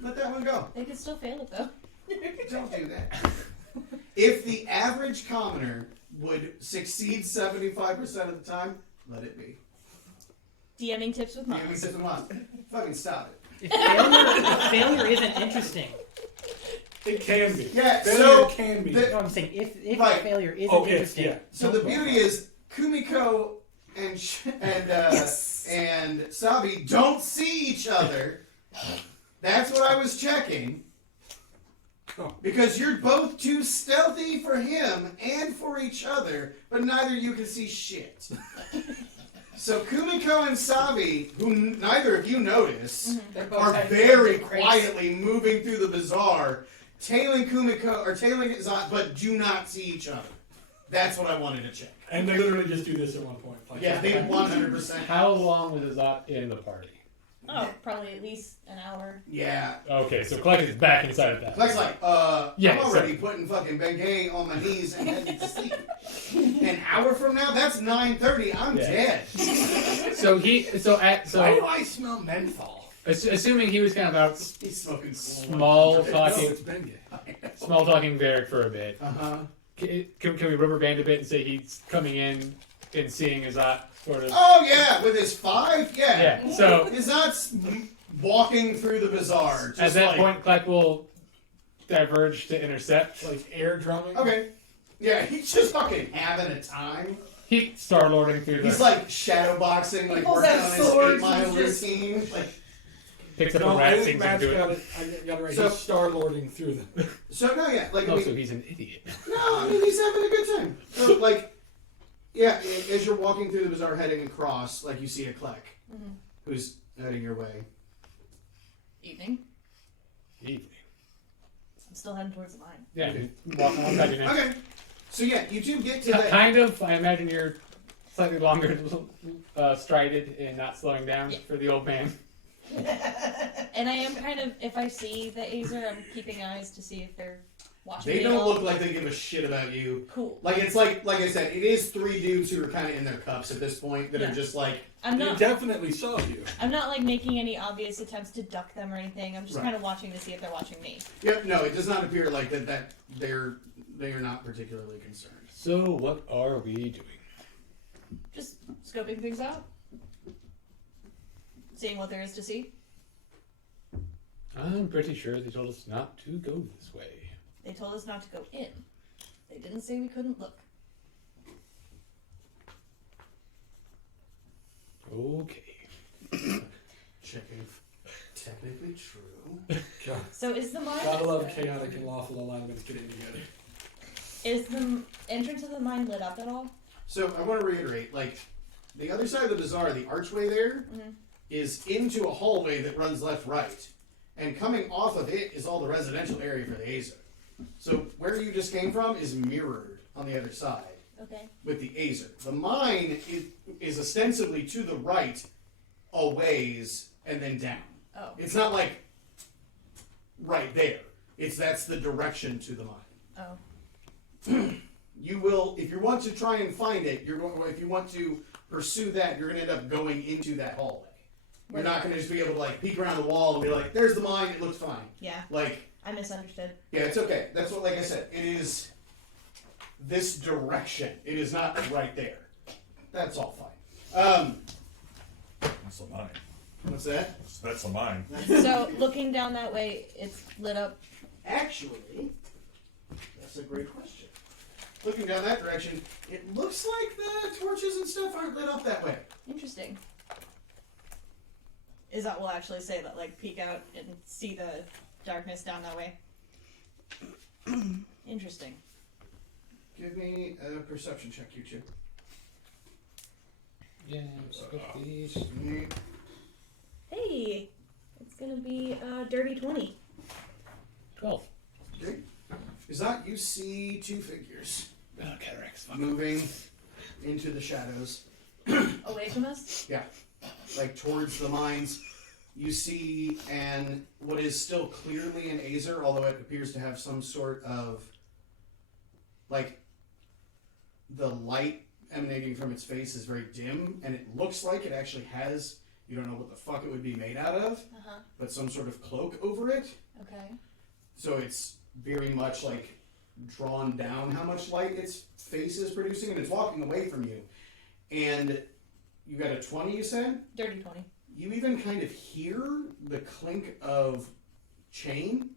Let that one go. They could still fail it though. Don't do that. If the average commoner would succeed 75% of the time, let it be. DMing tips with You know, we moms. said, come on, fucking stop it. If failure isn't interesting. It can be. Yeah, Failure so can be. the- No, I'm saying if Right. failure isn't Oh, if, interesting. yeah. So the beauty is Kumiko and Yes. and Sabi don't see each other. That's what I was checking. Oh. Because you're both too stealthy for him and for each other, but neither of you can see shit. So Kumiko and Sabi, who neither of you notice, they're both are hiding very behind the crates. quietly moving through the bazaar, tailing Kumiko or tailing Izat, but do not see each other. That's what I wanted to check. And they literally just do this at one point. Like, Yeah, they 100%. How long was Azat in the party? Oh, probably at least an hour. Yeah. Okay, so Kleck is back inside of that. Flex like, Yeah, I'm already so- putting fucking Bengay on my knees and heading to sleep. An hour from now, that's 9:30. I'm Yeah. dead. So Why do so I smell menthol? assuming he was kind of out He's smoking small No, talking it's Bengay. small talking Varric for a bit. Uh-huh. Can we rubber band a bit and say he's coming in and seeing Azat sort of? Oh yeah, with his 5, yeah. Yeah. So Izat's walking through the bazaar. Just at that like, point, Kleck will diverge to intercept. Like air drumming. okay. Yeah, he's just fucking having a time. He star-lording through He's the like shadowboxing, like Pulls working out on his swords 8-mile and just- routine. Like, picks up No, a I rat, think sings Matt's into got it. it. I got it right. So- He's star-lording through them. so no, yeah, like I Oh, mean, so he's an idiot. no, I mean he's having a good time. So, like, yeah, as you're walking through the bazaar, heading across, like you see a Kleck who's heading your way. Evening. Evening. I'm still heading towards the mine. Yeah, walk back in. Okay, so yeah, you do get to that. Kind of. I imagine you're slightly longer strided and not slowing down Yeah. for the old man. And I am kind of, if I see the Azer, I'm keeping eyes to see if they're watching They me don't at all. look like they give a shit about you. Cool. Like it's like I said, it is 3 dudes who are kind of in their cups at this point that Yeah. are just like, I'm He not. definitely saw you. I'm not like making any obvious attempts to duck them or anything. I'm just Right. kind of watching to see if they're watching me. yep, no, it does not appear like that they are not particularly concerned. So what are we doing? Just scoping things out, seeing what there is to see. I'm pretty sure they told us not to go this way. They told us not to go in. They didn't say we couldn't look. Okay. Checking, technically true. God, So is the mine? gotta love chaotic and lawful alignments getting together. Is the entrance of the mine lit up at all? So I want to reiterate, like the other side of the bazaar, the archway there is into a hallway that runs left-right, and coming off of it is all the residential area for the Azer. So where you just came from is mirrored on the other side Okay. with the Azer. The mine is ostensibly to the right, a ways, and then down. Oh. It's not like right there. That's the direction to the mine. Oh. You will, if you want to try and find it, if you want to pursue that, you're going to end up going into that hallway. You're not going to just be able to like peek around the wall and be like, "There's the mine. It looks fine." Yeah. Like, I misunderstood. yeah, it's okay. That's what, like I said, it is this direction. It is not right there. That's all fine. That's a mine. What's that? That's a mine. So looking down that way, it's lit up. Actually, that's a great question. Looking down that direction, it looks like the torches and stuff aren't lit up that way. Interesting. Is that will actually say that, like, peek out and see the darkness down that way? Interesting. Give me a perception check, you two. Yeah, skip these. Hey, it's gonna be a dirty 20. 12. Okay. Is that you see 2 figures Oh, cataracts. Fuck. moving into the shadows, Away from us? like towards the mines. You see, and what is still clearly an Azer, although it appears to have some sort of, like, the light emanating from its face is very dim, and it looks like it actually has, you don't know what the fuck it would be made out of, Uh-huh. but some sort of cloak over it. Okay. So it's very much like drawn down how much light its face is producing, and it's walking away from you. And you got a 20, you said? Dirty 20. You even kind of hear the clink of chain.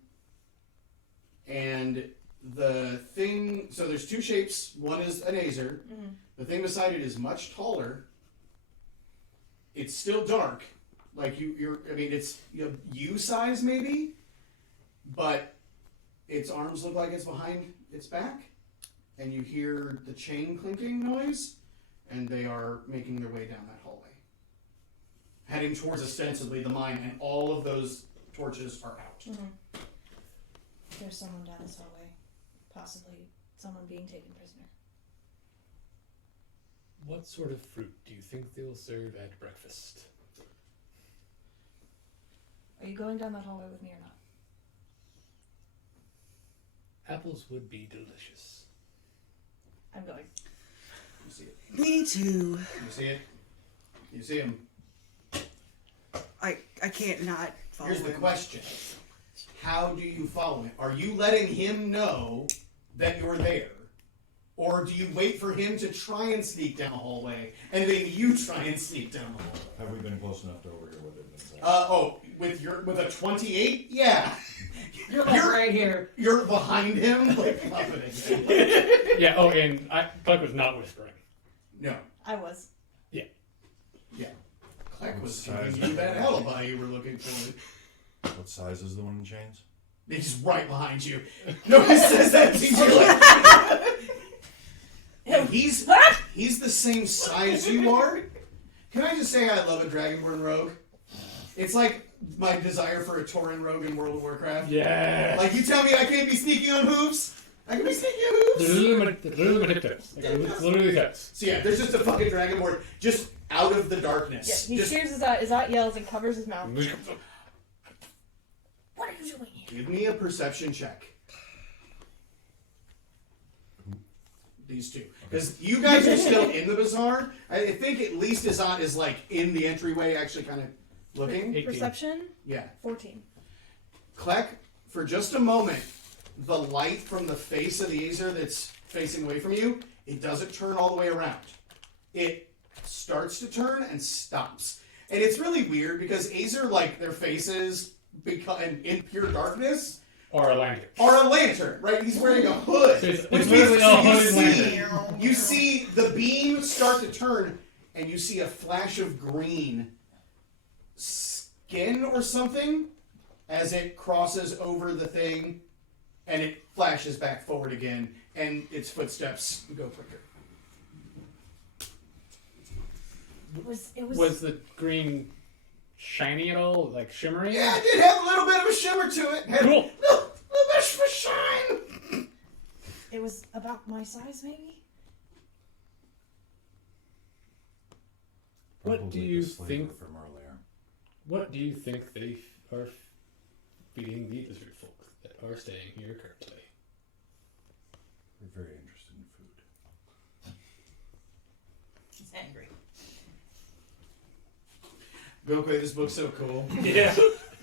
And the thing, so there's 2 shapes. One is an Azer. Mm-hmm. The thing beside it is much taller. It's still dark. Like it's you size maybe, but its arms look like it's behind its back. And you hear the chain clinking noise, and they are making their way down that hallway. Heading towards ostensibly the mine, and all of those torches are out. Mm-hmm. There's someone down this hallway. Possibly someone being taken prisoner. What sort of fruit do you think they will serve at breakfast? Are you going down that hallway with me or not? Apples would be delicious. I'm going. You see it. Me too. You see it. You see him. I can't not follow Here's the him. question. How do you follow him? Are you letting him know that you're there? Or do you wait for him to try and sneak down the hallway, and then you try and sneak down the hallway? Have we been close enough to overhear what they've been saying? With a 28, yeah. You're like right here. You're behind him, like buffeting him. Yeah. Oh, and Clark was not whispering. No. I was. Yeah. Clark was Size giving you of that the- alibi you were looking for. What size is the one in chains? He's right behind you. Nobody says that to you. Like, he's the same size you are. Can I just say I love a Dragonborn rogue? It's like my desire for a Tauren rogue in World of Warcraft. Yeah. Like, you tell me I can't be sneaking on hooves? I can be sneaking on hooves? Literally tips. So yeah, there's just a fucking Dragonborn just out of the darkness. Yeah, he Just shears his out, yells, and covers his mouth. What are you doing here? give me a perception check. These two. Because you guys are still in the bazaar. I think at least Azat is like in the entryway actually kind of looking. 18. Perception? Yeah. 14. Klek, for just a moment, the light from the face of the Azer that's facing away from you, it doesn't turn all the way around. It starts to turn and stops. And it's really weird because Azer, like, their faces in pure darkness Or a lantern. are a lantern, right? He's wearing a hood. It's Which literally means a hooded lantern. you see the beam start to turn, and you see a flash of green skin or something as it crosses over the thing, and it flashes back forward again, and its footsteps go quicker. Was the green shiny at all? Like shimmery? Yeah, it did have a little bit of a shimmer to it. Had Cool. a little bit of a shine. It was about my size, maybe? What Probably do you the slaver think- from earlier? What do you think they are feeding the lizard folk that are staying here currently? We're very interested in food. He's angry. Bilquay, this book's so cool. Yeah.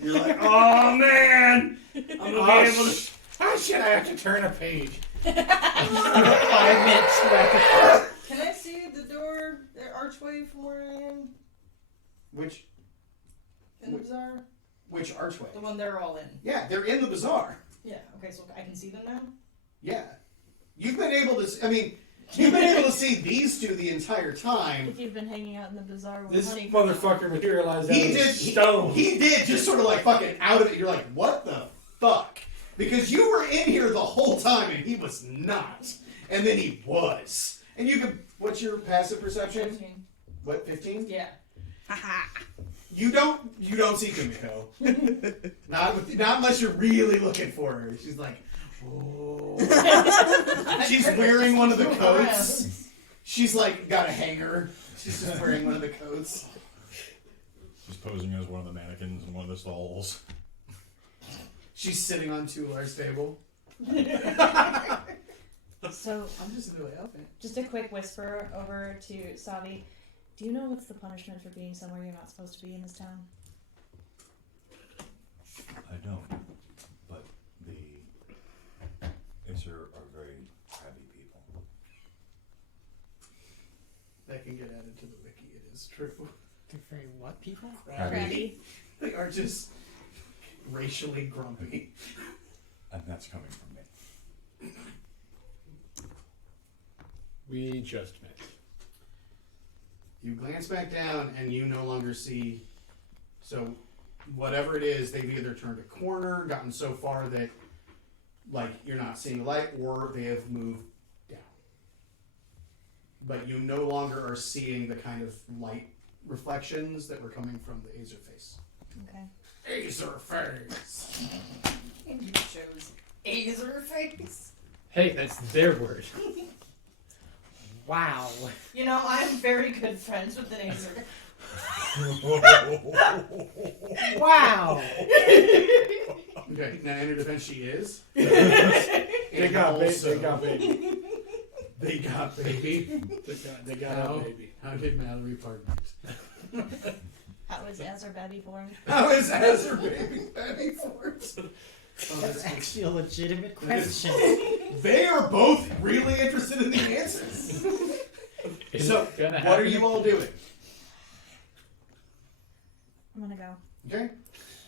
You're like, oh man! I'm gonna Oh, be able to. Oh shit, I have to turn a page. 5 minutes rapid. Can I see the door, the archway from where I am Which in the bazaar? which archway? The one they're all in. Yeah, they're in the bazaar. Yeah. Okay, so I can see them now. Yeah. You've been able to. I mean, you've been able to see these two the entire time. If you've been hanging out in the bazaar with This honey. motherfucker materialized out He of did. stone. He did just sort of like fucking out of it. You're like, what the fuck? Because you were in here the whole time and he was not, and then he was. And you could. What's your passive perception? 15. What, 15? Yeah. You don't see Kumiko. not unless you're really looking for her. She's like, oh. She's wearing one of the coats. She's like got a hanger. She's just wearing one of the coats. She's posing as one of the mannequins in one of the stalls. She's sitting on Tular's table. So, I'm just really outfit. just a quick whisper over to Savi. Do you know what's the punishment for being somewhere you're not supposed to be in this town? I don't, but the Azer are very crabby people. That can get added to the wiki. It is true. They're very what people? Crabby. They are just racially grumpy. And that's coming from me. We just met. You glance back down and you no longer see. So, whatever it is, they've either turned a corner, gotten so far that, like, you're not seeing the light, or they have moved down. But you no longer are seeing the kind of light reflections that were coming from the Azer face. Okay. Azer face! And you chose Azer face. Hey, that's their word. Wow. You know, I'm very good friends with an Azer. Wow. Okay, now in her defense, she is. They got baby. also- They got baby. They got baby. They got How? a baby. How did Mallory partners? How is Azer baby formed? How is Azer baby forms? Oh, That's that's actually a legitimate question. They are both really interested in the So, gonna what happen. are you all doing? I'm gonna go. Okay.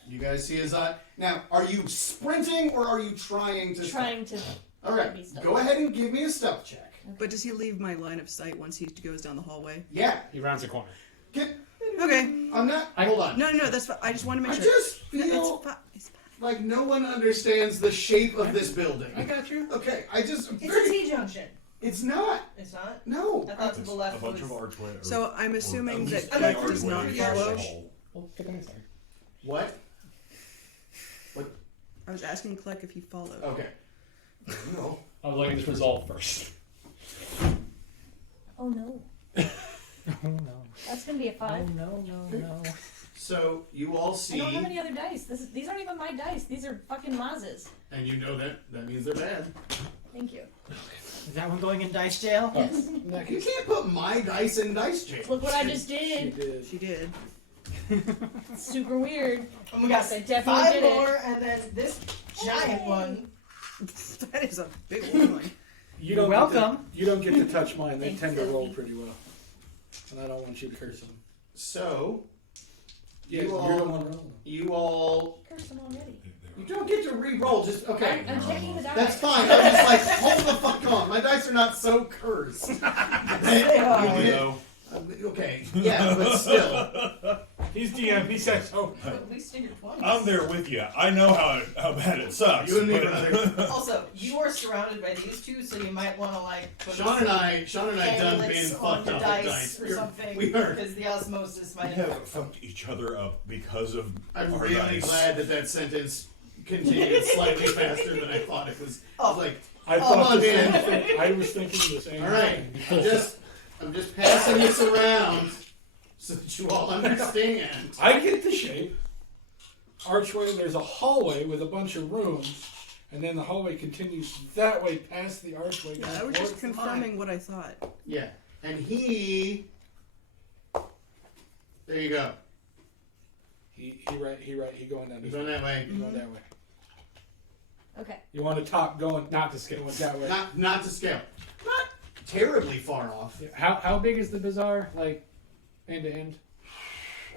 You guys see Azat. Now, are you sprinting or are you trying to? Trying to. All right. be stealth. Go ahead and give me a stealth check. But does he leave my line of sight once he goes down the hallway? Yeah. He rounds the corner. Okay. I'm not. I- Hold on. No, that's fine. I just want to I make sure. just No, feel it's fine. like no one understands the shape of this building. I got you. Okay. It's a T-junction. It's not. It's not? No. I thought to the left a bunch was... of archways. So I'm assuming that I Kleck like does not archway. follow. Well, pick a next time. What? I was asking Kleck if he followed. Okay. No. I was letting this resolve first. Oh no. Oh no. That's gonna be a Oh 5. no, no, no. So you all I see, don't have any other dice. These aren't even my dice. These are fucking Maz's. and you know that means they're bad. Thank you. Is that one going in dice jail? You can't put my dice in dice jail. Look what I just She did. did. She did. It's super weird. And we got I definitely 5 did it. more, and then this giant one. That is a big one. You You're don't welcome. you don't get to touch mine. They Thanks, tend to roll Sophie. pretty well, and I don't want you to curse them. So Yeah, You you're all- the one rolling. you all, Curse them already. you don't get to re-roll. Just okay. I'm checking the dice. That's fine. I'm just like, hold the fuck on. My dice are not so cursed. They are. You know, Okay, yeah, but still. He's DM. He says, "Oh, At least in your 20s. I'm there with you. I know how bad it sucks. You and me, but- brother. Also, you are surrounded by these two, so you might want to like put Sean and I done amulets been on fucked the up at dice dice. or You're- something, We are. because the osmosis We might have have. fucked each other up because of I'm our really dice. glad that sentence continued slightly faster than I thought it was. I was like, I Oh, thought the same man. thing. I was thinking the same all right, thing." I'm just passing this around so that you all understand. I get the shape. Archway. There's a hallway with a bunch of rooms, and then the hallway continues that way past the archway. Yeah, I was just confirming what I thought. Yeah, and he. There you go. He going down. He's going that way. He going that way. Okay. You want to top going Not to scale. going that way. Not to scale. Not terribly far off. How big is the bazaar? Like end to end?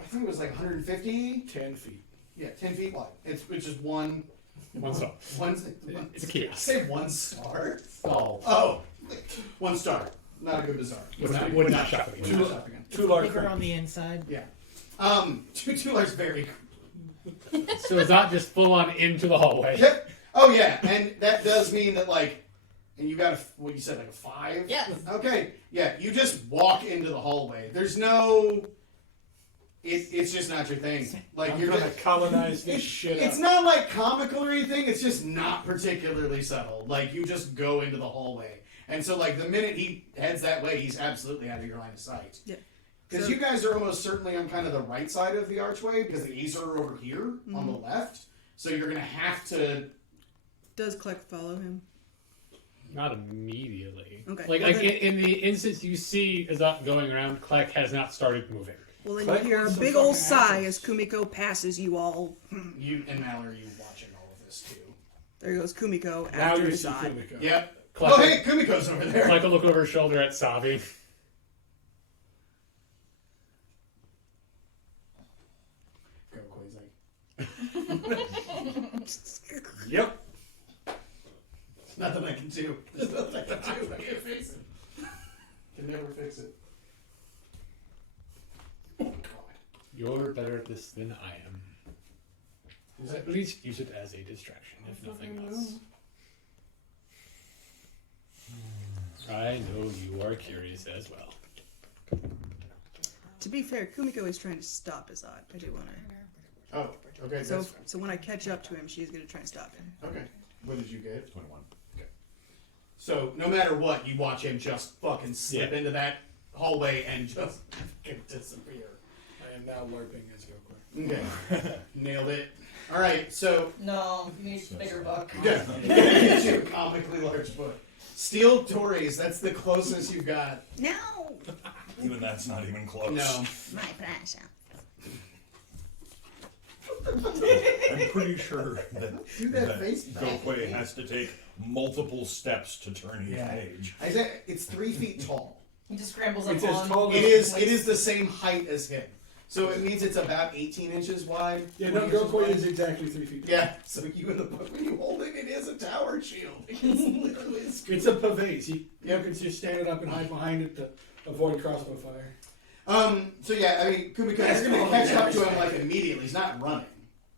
I think it was like 150. 10 feet. Yeah, 10 feet wide. It's just one. One star. One. It's a kiosk. Say one star. Oh. Oh, one star. Not a good bazaar. Would not shock me. Not shopping. Two large Bigger on cranes. the inside. Yeah. Two large very. So it's not just full on into the hallway. Yep. Oh yeah, and that does mean that like, and you got what you said like a 5. Yes. Okay. Yeah, you just walk into the hallway. There's no. It's just not your thing. Like I'm you're gonna just. colonize this shit It's up. not like comical or anything. It's just not particularly subtle. Like you just go into the hallway, and so like the minute he heads that way, he's absolutely out of your line of sight. Yeah. Because So- you guys are almost certainly on kind of the right side of the archway because the Azer are over here on the left. So you're gonna have to. Does Kleck follow him? Not immediately. Okay. Like, Well, like then- in the instance you see Azat going around, Kleck has not started moving. Well, then Kleck you hear a wants some big old fucking sigh apples. as Kumiko passes you all. You and Mallory, you watching all of this too. There goes Kumiko Now after you see Azad. Kumiko. Yep. Kleck, Oh hey, Kumiko's over there. Kleck will look over his shoulder at Savi. Go Quasi. Yep. Nothing I can do. There's nothing I can do. I can't fix it. Can never fix it. Oh God. You're better at this than I am. At least use it as a distraction, if nothing else. I know you are curious as well. To be fair, Kumiko is trying to stop Azad. I do want to. Oh, okay. So, That's so when I catch up to him, she's going to try and stop him. okay. What did you get? 21. So no matter what, you watch him just fucking slip Yeah. into that hallway and just fucking disappear. I am now LARPing as Goku. Okay. Nailed it. All right. So No, you need a bigger buck. yeah, get you a comically large book. Steel Tories. That's the closest you've got. No! Even that's not even close. No. My pressure. I'm pretty sure that, Do that face back. Gokwe has to take multiple steps to turn his page. I said it's 3 feet tall. He just scrambles up It's as on. tall It is the same height as him. So it means it's about 18 inches wide. Yeah, 20 no, inches Gokoi wide. is exactly 3 feet tall. Yeah, so you in the book, when you hold it, it is a tower shield. It's literally It's a pavase. You Yep. can just stand it up and hide behind it to avoid crossbow fire. So yeah, I mean, Kumiko, you're gonna catch up to him like immediately. He's not running.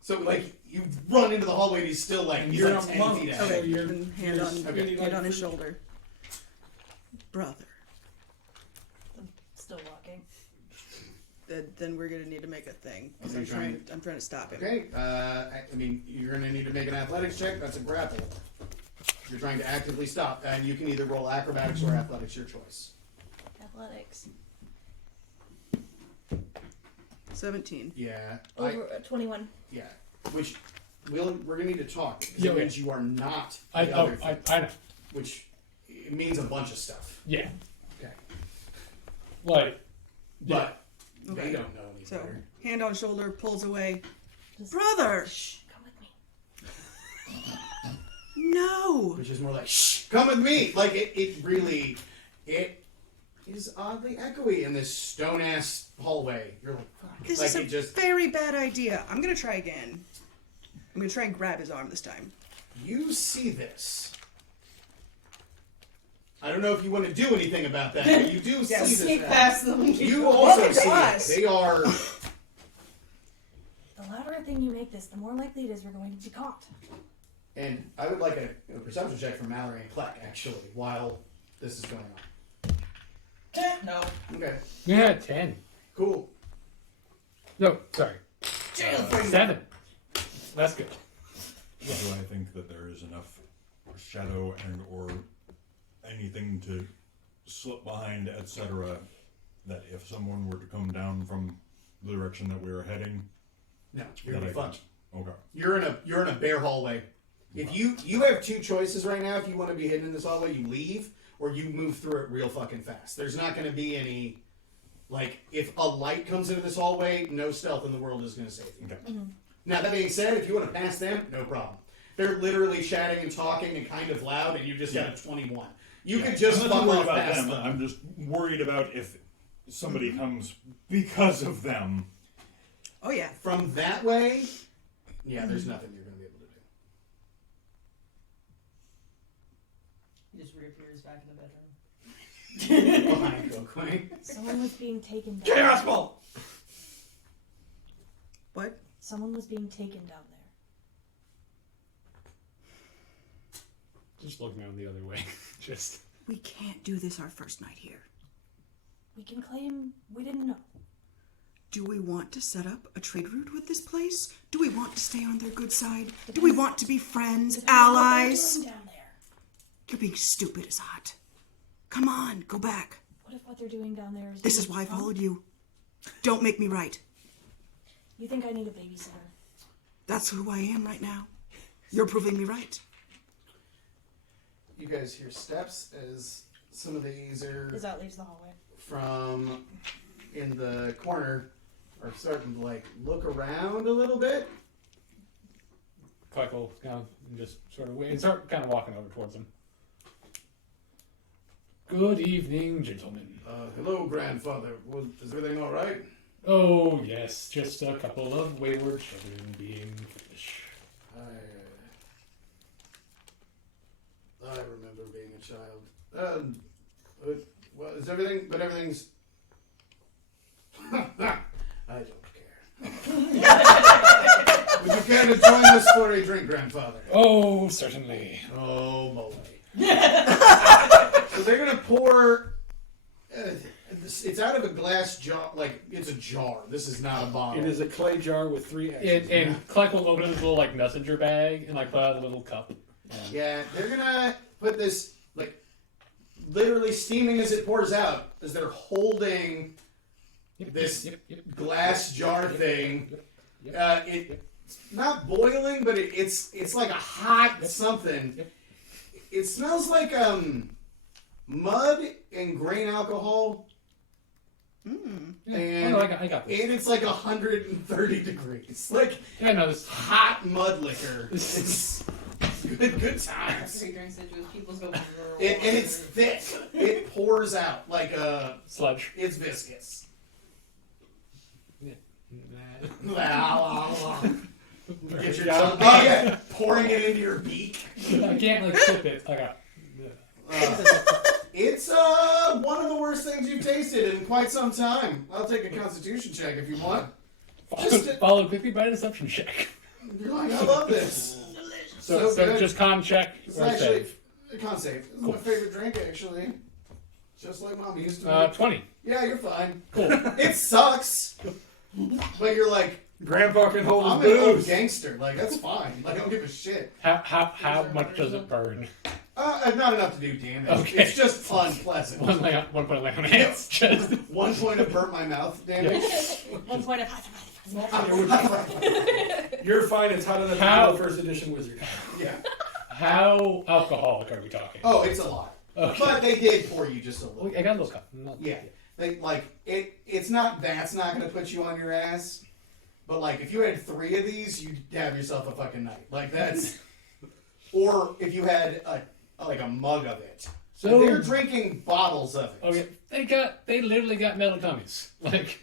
So like, you run into the hallway and he's still like, he's You're like a 10 monk, feet so ahead. Okay, you're- and hand you're on, spinning hand like on his fruit. shoulder. Brother. Still walking. Then we're gonna need to make a thing. 'Cause Okay, I'm trying to stop him. Okay, I mean, you're gonna need to make an athletics check. That's a grapple. You're trying to actively stop, and you can either roll acrobatics or athletics, your choice. Athletics. 17. Yeah, Over 21. yeah. Which we're gonna need to talk. 'Cause Yeah, it means you are not the I other thing, know. which it means a bunch of stuff. Yeah. Okay, Like, but Okay. they don't know any So, better. hand on shoulder, pulls away. Just- Brother! Shh, come with me. No! Which is more like, shh, come with me. Like it really, it is oddly echoey in this stone ass hallway. You're like, fuck. This Like is a it just, very bad idea. I'm gonna try again. I'm gonna try and grab his arm this time. you see this. I don't know if you want to do anything about that, but you do see this. Sneak now. past them. You also Look at see us. it. They are. The louder a thing you make this, the more likely it is we're going to be caught. And I would like a perception check from Mallory and Kleck, actually, while this is going on. No. Okay, yeah, 10. cool. No, sorry. Jail for you. 7. That's good. Do I think that there is enough shadow and or anything to slip behind, etc., that if someone were to come down from the direction that we were heading, No, you're that gonna I be fucked. okay. You're in a bare hallway. If you have two choices right now, if you want to be hidden in this hallway, you leave or you move through it real fucking fast. There's not going to be any, like, if a light comes into this hallway, no stealth in the world is going to save you. Okay. Now that being said, if you want to pass them, no problem. They're literally chatting and talking and kind of loud, and you just got a 21. You Yeah. could just I'm fuck not worried off about past them. them. I'm just worried about if somebody comes because of them. Oh yeah. From that way, yeah, there's nothing you're going to be able to do. He just reappears back in the bedroom. Behind Gokoi. Someone was being taken down. Chaos ball! What? Someone was being taken down there. Just looking out the other way. Just. We can't do this our first night here. We can claim we didn't know. Do we want to set up a trade route with this place? Do we want to stay on their good side? Do we want to be friends, Depends on what they're allies? doing down there. You're being stupid as hot. Come on, go back. What if what they're doing down there is... This is why I followed you. Don't make me right. You think I need a babysitter? That's who I am right now. You're proving me right. You guys hear steps as some of these are As that leaves the hallway. from in the corner are starting to like look around a little bit. Kleck will kind of just sort of wait and start kind of walking over towards him. Good evening, gentlemen. Hello, grandfather. Is everything all right? Oh, yes, just a couple of wayward children being foolish. I remember being a child. Well, is everything? But everything's. I don't care. Would you care to join us for a drink, grandfather? Oh, certainly. Oh, boy. So they're gonna pour. It's out of a glass jar. Like it's a jar. This is not a bottle. It is a clay jar with 3 X's. And Kleck will open his little like messenger bag and like pull out a little cup. Yeah, they're gonna put this like literally steaming as it pours out as they're holding this glass jar thing. It's not boiling, but it's like a hot something. It smells like mud and grain alcohol, Mm. and Oh, no, I got this. and it's like 130 degrees, like Yeah, no, this. hot mud liquor. It's good times. After he drinks it, people's go. And it's thick. pours out like a. Sludge. It's viscous. Nah. Get your tongue. Oh yeah, pouring it into your beak. I can't like sip it. I got. It's one of the worst things you've tasted in quite some time. I'll take a Constitution check if you want. Follow quickly by deception check. You're like, I love this. So good. just con check It's or actually save. a con save. It's Cool. my favorite drink, actually. Just like Mom used to. 20. Yeah, you're fine. Cool. It sucks, but you're like, Grandpa can hold I'm his an old booze. gangster. Like that's fine. Like I don't give a shit. How much does it burn? Not enough to do damage. Okay. It's just unpleasant. 1 point lay on hands. Just 1 point of burnt my mouth damage. 1 point of. You're fine. It's hotter than How- the first edition wizard. Yeah. how alcoholic are we talking? Oh, it's a lot. Okay. But they did pour you just a little. I got a little cup. Not- Yeah. They like it. It's not. That's not going to put you on your ass. But like, if you had 3 of these, you'd have yourself a fucking night. Like that's. Or if you had a mug of it. So They're drinking bottles of it. okay, they literally got metal tummies. Like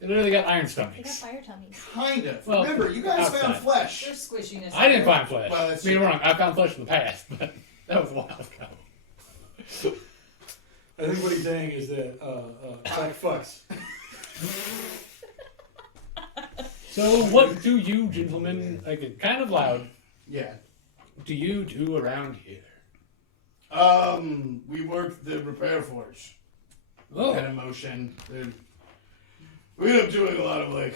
they literally got iron They got stomachs. fire tummies. Kind of. Well, Remember, you guys found outside. flesh. There's squishiness. I didn't there. find flesh. Well, that's Me true. wrong. I found flesh in the past, but that was a while ago. I think what he's saying is that black fucks. So what do you gentlemen, like kind of loud, Yeah. do you do around here? We worked the repair forge. Oh, Had emotion. We ended up doing a lot of like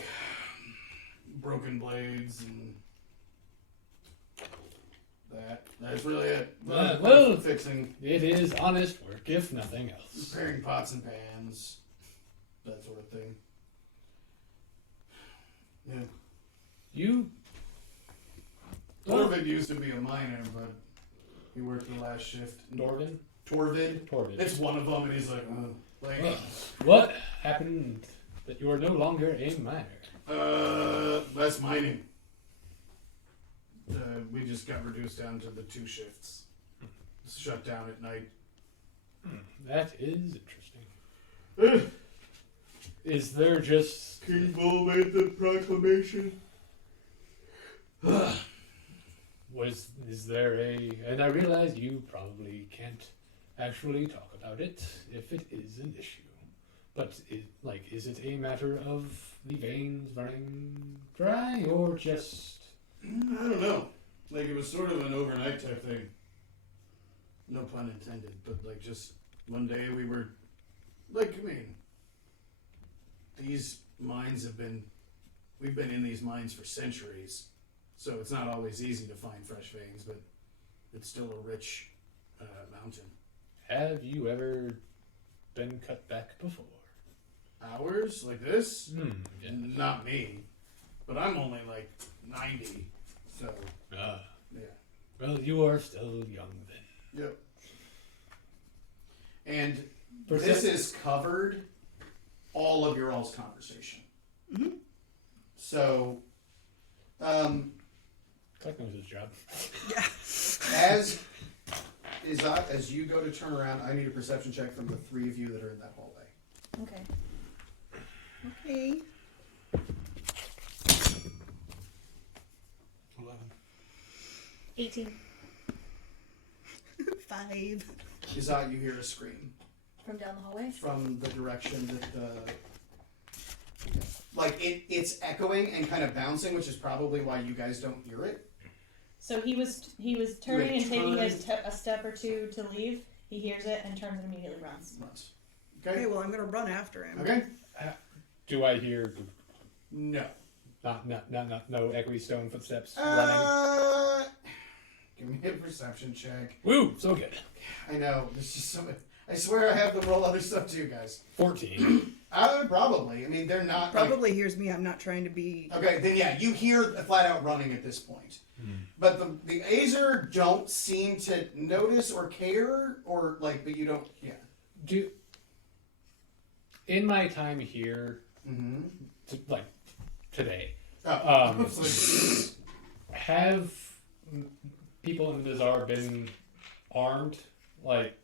broken blades and that. That's really it. Well- Fixing, it is honest work, if nothing else. repairing pots and pans, that sort of thing. Yeah. You Torvid used to be a miner, but he worked the last shift. Dorvin? Torvid. Torvid. It's one of them, and he's like, What happened that you are no longer a miner? less mining. We just got reduced down to the 2 shifts. Shut down at night. That is interesting. Is there just King Bull made the proclamation. is there a, and I realize you probably can't actually talk about it if it is an issue, but is it a matter of the veins running dry or just I don't know. Like, it was sort of an overnight type thing. No pun intended, but like just one day we were, like, I mean, these mines we've been in these mines for centuries, so it's not always easy to find fresh veins, but it's still a rich mountain. have you ever been cut back before? Ours, like this? Yeah. Not me, but I'm only like 90, so Ah, yeah. well, you are still young then. Yep. And For this some- is covered all of your all's conversation. Mhm. So, Click knows his job. as you go to turn around, I need a perception check from the 3 of you that are in that hallway. Okay. Okay. 11. 18 5. Izat, you hear a scream from down the hallway. from the direction that it's echoing and kind of bouncing, which is probably why you guys don't hear it. So he was turning and taking turned. a step or 2 to leave. He hears it and turns and immediately runs. Runs. Okay, Okay. well, I'm gonna run after him. Okay. Do I hear No. no echoey stone footsteps running? Give me a perception check. Woo, so good. I know. There's just so much. I swear I have them roll other stuff too, guys. 14. Probably. I mean, they're not. like- Probably hears me. I'm not trying to be. okay, then yeah, you hear flat out running at this point. But the Azer don't seem to notice or care, or like, but you don't. Yeah. In my time here, Mm-hmm. today, Oh. have people in the bazaar been armed? Like,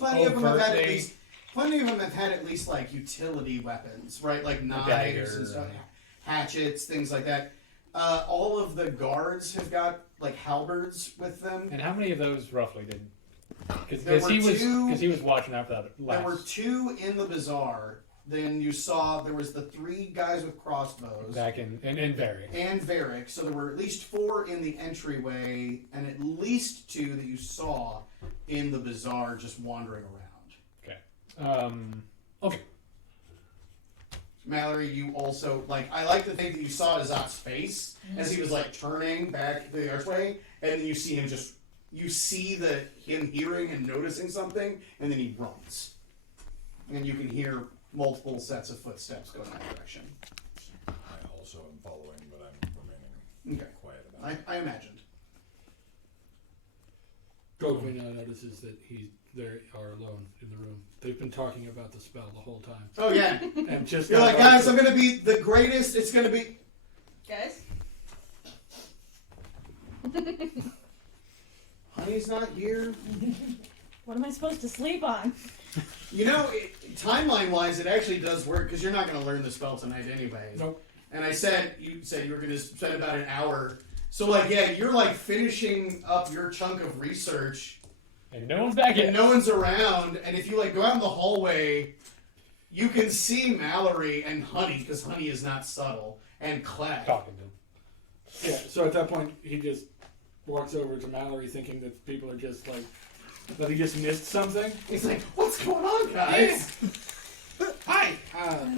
plenty of them have had at overtly- least. Plenty of them have had at least like utility weapons, right? Like knives dagger. and stuff, hatchets, things like that. All of the guards have got like halberds with them. And how many of those roughly did? There Because were he was watching out for that last. There were 2 in the bazaar. Then you saw there was the 3 guys with crossbows. back in Barry. And Varric, so there were at least 4 in the entryway, and at least 2 that you saw in the bazaar just wandering around. Okay. Mallory, you also I like to think that you saw Azat's face as he was like turning back the archway, and then you see him him hearing and noticing something, and then he runs, and you can hear multiple sets of footsteps going that direction. I also am following, but I'm remaining quiet about it. I imagined. Gokwe now notices that they are alone in the room. They've been talking about the spell the whole time. Oh yeah. And just You're like, guys, I'm gonna be the greatest. It's gonna be. Guys? Honey's not here. What am I supposed to sleep on? You know, timeline-wise, it actually does work because you're not going to learn the spell tonight anyway. Nope. And you said you were going to spend about an hour. So, you're finishing up your chunk of research, And no one's back yet. and no one's around. And if you go out in the hallway, you can see Mallory and Honey because Honey is not subtle, and Clegg. Talking to him. Yeah, so at that point, he just walks over to Mallory thinking that people are just that he just missed something. He's like, "What's going on, guys?" Hi!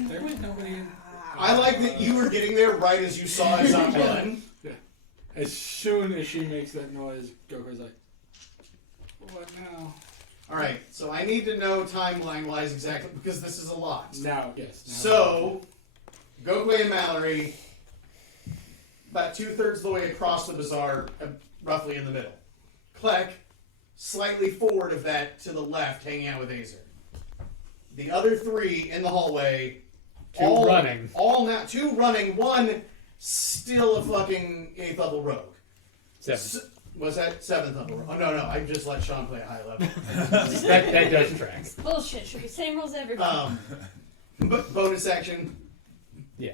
There was nobody in. I like that you were getting there right as you saw Azat run. As soon as she makes that noise, Goku's like, what now? All right, so I need to know timeline-wise exactly because this is a lot. Now, yes. Now So, Gokwe and Mallory, about 2/3 of the way across the bazaar, roughly in the middle. Klek, slightly forward of that to the left, hanging out with Azer. The other 3 in the hallway. 2 running. All now, 2 running, 1 still a fucking 8th level rogue. 7. Was that 7th level rogue? Oh, no, I just let Sean play a high level. that does track. Bullshit. Should be same rules everywhere. Bonus action. Yeah.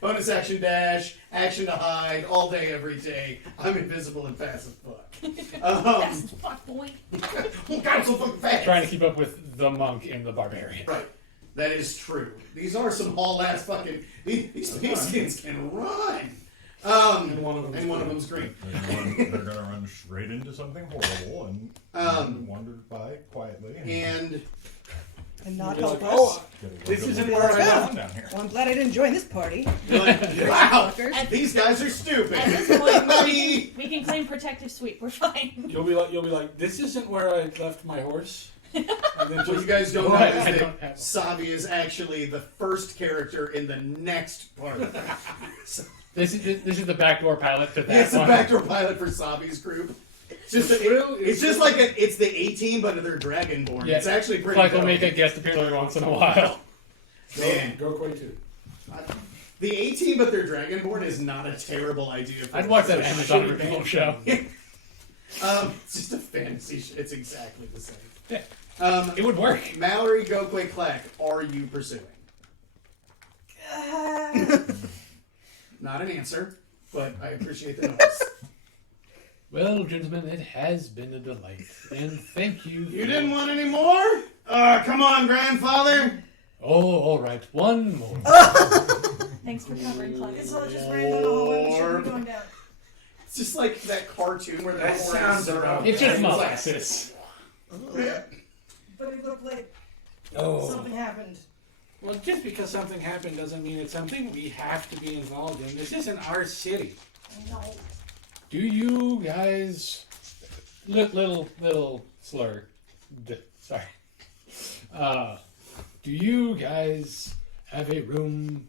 Bonus action dash, action to hide, all day, every day. I'm invisible and fast as fuck. Fast as fuck, boy. Oh God, I'm so fucking fast. Trying to keep up with the monk and the barbarian. Right. That is true. These are some haul-ass fucking... These pigskins can run. And one of them's green. They're gonna run straight into something horrible and wander by quietly. And not You're help like, us. this isn't where where I I am down here. Well, I'm glad I didn't join this party. You're like, wow, Fuckers. these guys are stupid. At this point, Bye. we can claim protective sweep. We're fine. You'll be like, this isn't where I left my horse. And then What you just, guys don't know Right, I is don't that have- Sabi is actually the first character in the next part. This is the backdoor pilot to that It's the one. backdoor pilot for Sabi's group. It's just it's just like it's the A-Team, but they're Dragonborn. Yeah. It's actually pretty Like they'll dope. make a guest appearance every once in a while. Man, Gokwe too. the A-Team, but they're Dragonborn is not a terrible idea. For I'd watch that a Amazon shitty original band. show. It's just a fantasy. It's exactly the same. Yeah. It would work. Mallory Gokwe Klek, are you pursuing? Not an answer, but I appreciate the notice. Well, gentlemen, it has been a delight, and thank you. You didn't want any more? Come on, grandfather. Oh, all right. One more. Thanks for covering, Clark. It's all just ran down the hallway. We should be going down. It's just like that cartoon where That the sounds about It's just It's like- molasses. Yeah. But it looked like Oh. something happened. Well, just because something happened doesn't mean it's something we have to be involved in. This isn't our city. I know. Do you guys... Little slur. Sorry. Do you guys have a room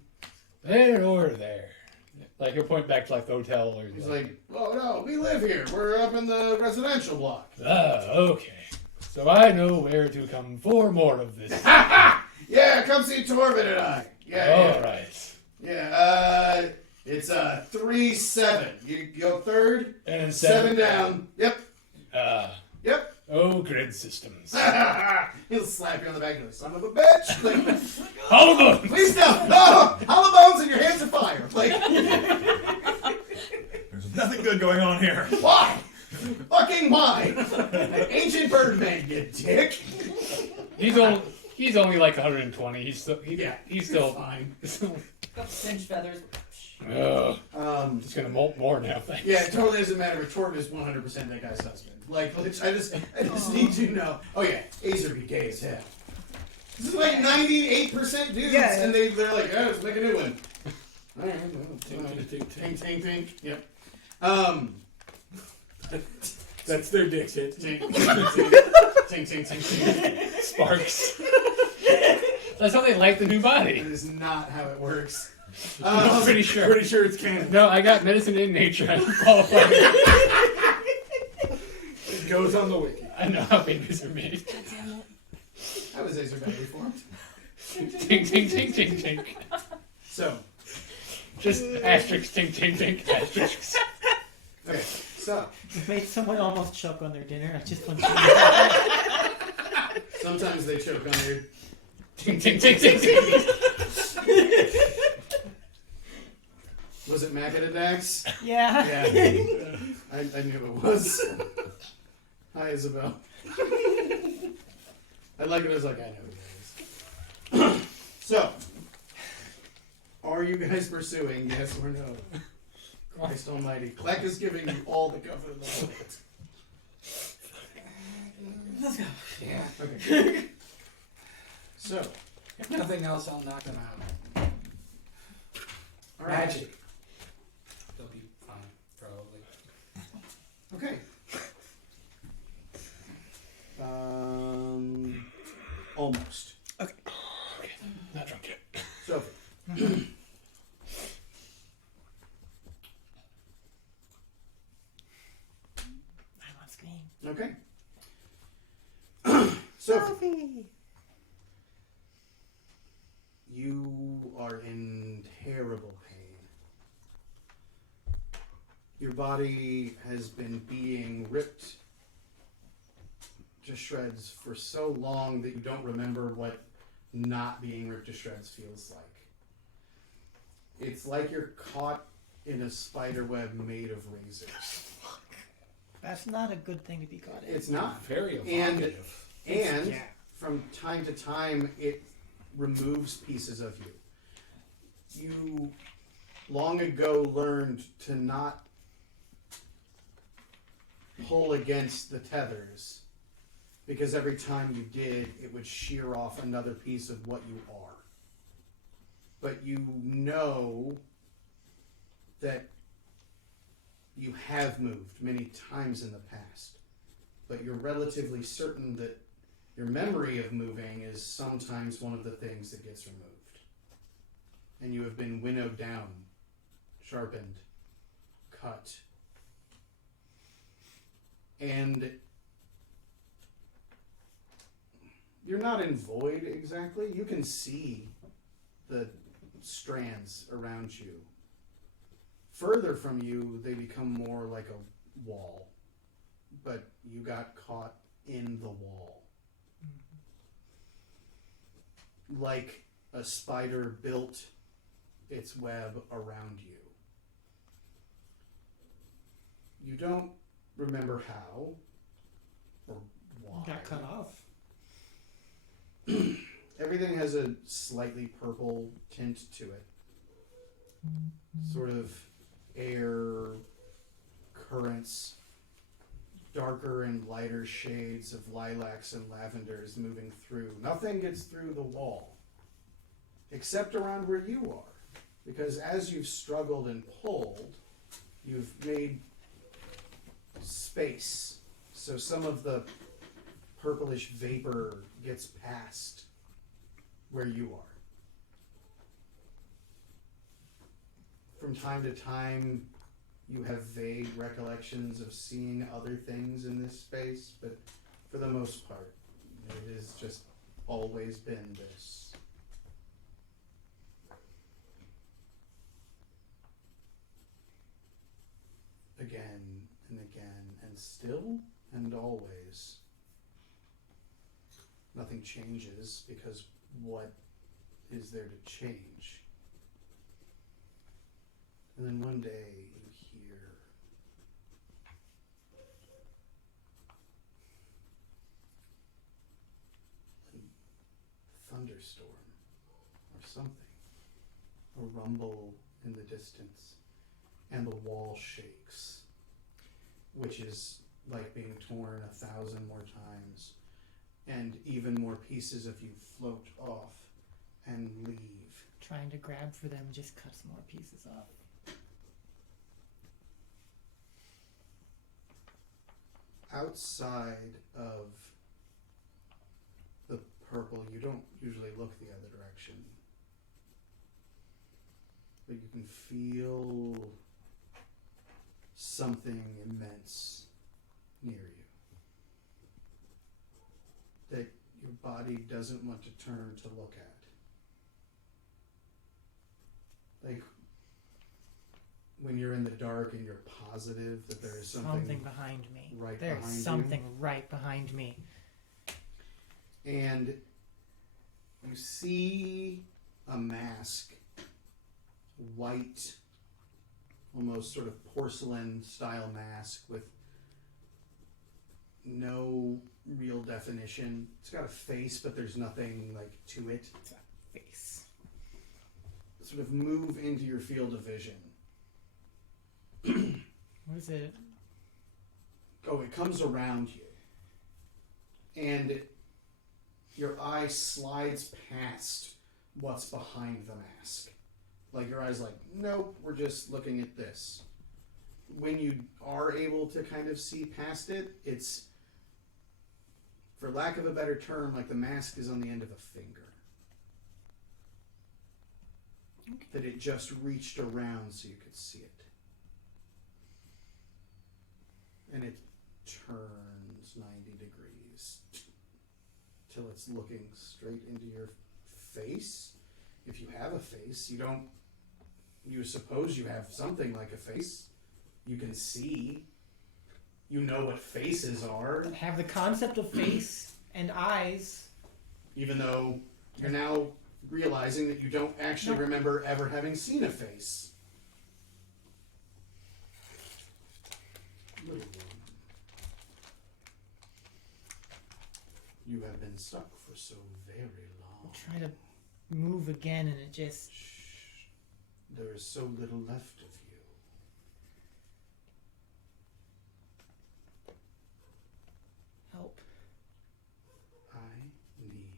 there or there? Like, he'll point back to, like, the hotel or... He's like, oh no, we live here. We're up in the residential block. Okay. So I know where to come for more of this. Yeah, come see Torvin and I. Yeah, All right. yeah. It's 3-7. You go third. And 7 down. Yep. Uh, Yep. Oh, grid systems. He'll slap you on the back and go, son of a bitch! Like, Hollow bones! please no! No! Hollow bones and your hands are fire! Like, There's nothing good going on here. why? Fucking why? Ancient Birdman, you dick! He's only like 120. He's still fine. Got cinch feathers. Ugh. Just He's gonna molt more now. Thanks. Yeah, it totally doesn't matter if Torb is 100% that guy's husband. Like, I just need to know. Oh yeah, Azer be gay as hell. This is like 98% dudes, Yeah. and they're like, oh, let's make a new one. All right, well, Tink, tink, tink, tink, tink, tink. Yep. That's their dick's hit. Tink, tink, tink, tink. Sparks. That's how they like the new body. That is not how it works. I'm pretty sure. Pretty sure it's canon. No, I got medicine in nature. I'm qualified. It goes on the wiki. I know how babies are made. How was Azer badly formed? Tink, tink, tink, tink, tink. So, Just asterisk, tink, tink, tink, asterisks. okay, so You made someone almost choke on their dinner. I just want you to know. sometimes they choke on their. Tink, tink, tink, tink, tink. Was it Macadadax? Yeah. Yeah. I knew it was. Hi, Isabel. I like it as like, I know who that is. So, are you guys pursuing, yes or no? Christ almighty. Kleck is giving you all the cover in the world. Let's go. Yeah. Okay. So, If nothing else, I'll knock them out. all right. Magic. They'll be fine, probably. Okay. Almost. Not drunk yet. Sophie. I'm on screen. Okay. Sophie. You are in terrible pain. Your body has been being ripped to shreds for so long that you don't remember what not being ripped to shreds feels like. It's like you're caught in a spider web made of razors. That's not a good thing to be caught in. It's not. Very And- evocative. And Yeah. from time to time, it removes pieces of you. You long ago learned to not pull against the tethers, because every time you did, it would shear off another piece of what you are. But you know that you have moved many times in the past, but you're relatively certain that your memory of moving is sometimes one of the things that gets removed. And you have been winnowed down, sharpened, cut. And you're not in void exactly. You can see the strands around you. Further from you, they become more like a wall. But you got caught in the wall. Like a spider built its web around you. You don't remember how or why. Got cut off. Everything has a slightly purple tint to it. Sort of air currents, darker and lighter shades of lilacs and lavenders moving through. Nothing gets through the wall, except around where you are. Because as you've struggled and pulled, you've made space. So some of the purplish vapor gets past where you are. From time to time, you have vague recollections of seeing other things in this space, but for the most part, it has just always been this. Again and again, and still and always, nothing changes, because what is there to change? And then one day you hear a thunderstorm or something, a rumble in the distance, and the wall shakes, which is like being torn 1,000 more times, and even more pieces of you float off and leave. Trying to grab for them just cuts more pieces off. Outside of the purple, you don't usually look the other direction, but you can feel something immense near you that your body doesn't want to turn to look at. Like when you're in the dark and you're positive that there is something behind me. right There's behind something right behind me. and you see a mask, white, almost sort of porcelain style mask with no real definition. It's got a face, but there's nothing like to it. Face. Sort of move into your field of vision. What is it? Oh, it comes around you. And your eye slides past what's behind the mask. Like your eye's like, nope, we're just looking at this. When you are able to kind of see past it, it's, for lack of a better term, like the mask is on the end of a finger. Okay. That it just reached around so you could see it. And it turns 90 degrees till it's looking straight into your face. If you have a face, you suppose you have something like a face. You can see. You know what faces are. Have the concept of face and eyes. Even though you're now realizing that you don't actually remember ever having seen a face. Little one, you have been stuck for so very long. Try to move again and it just... Shh. There is so little left of you. Help. I need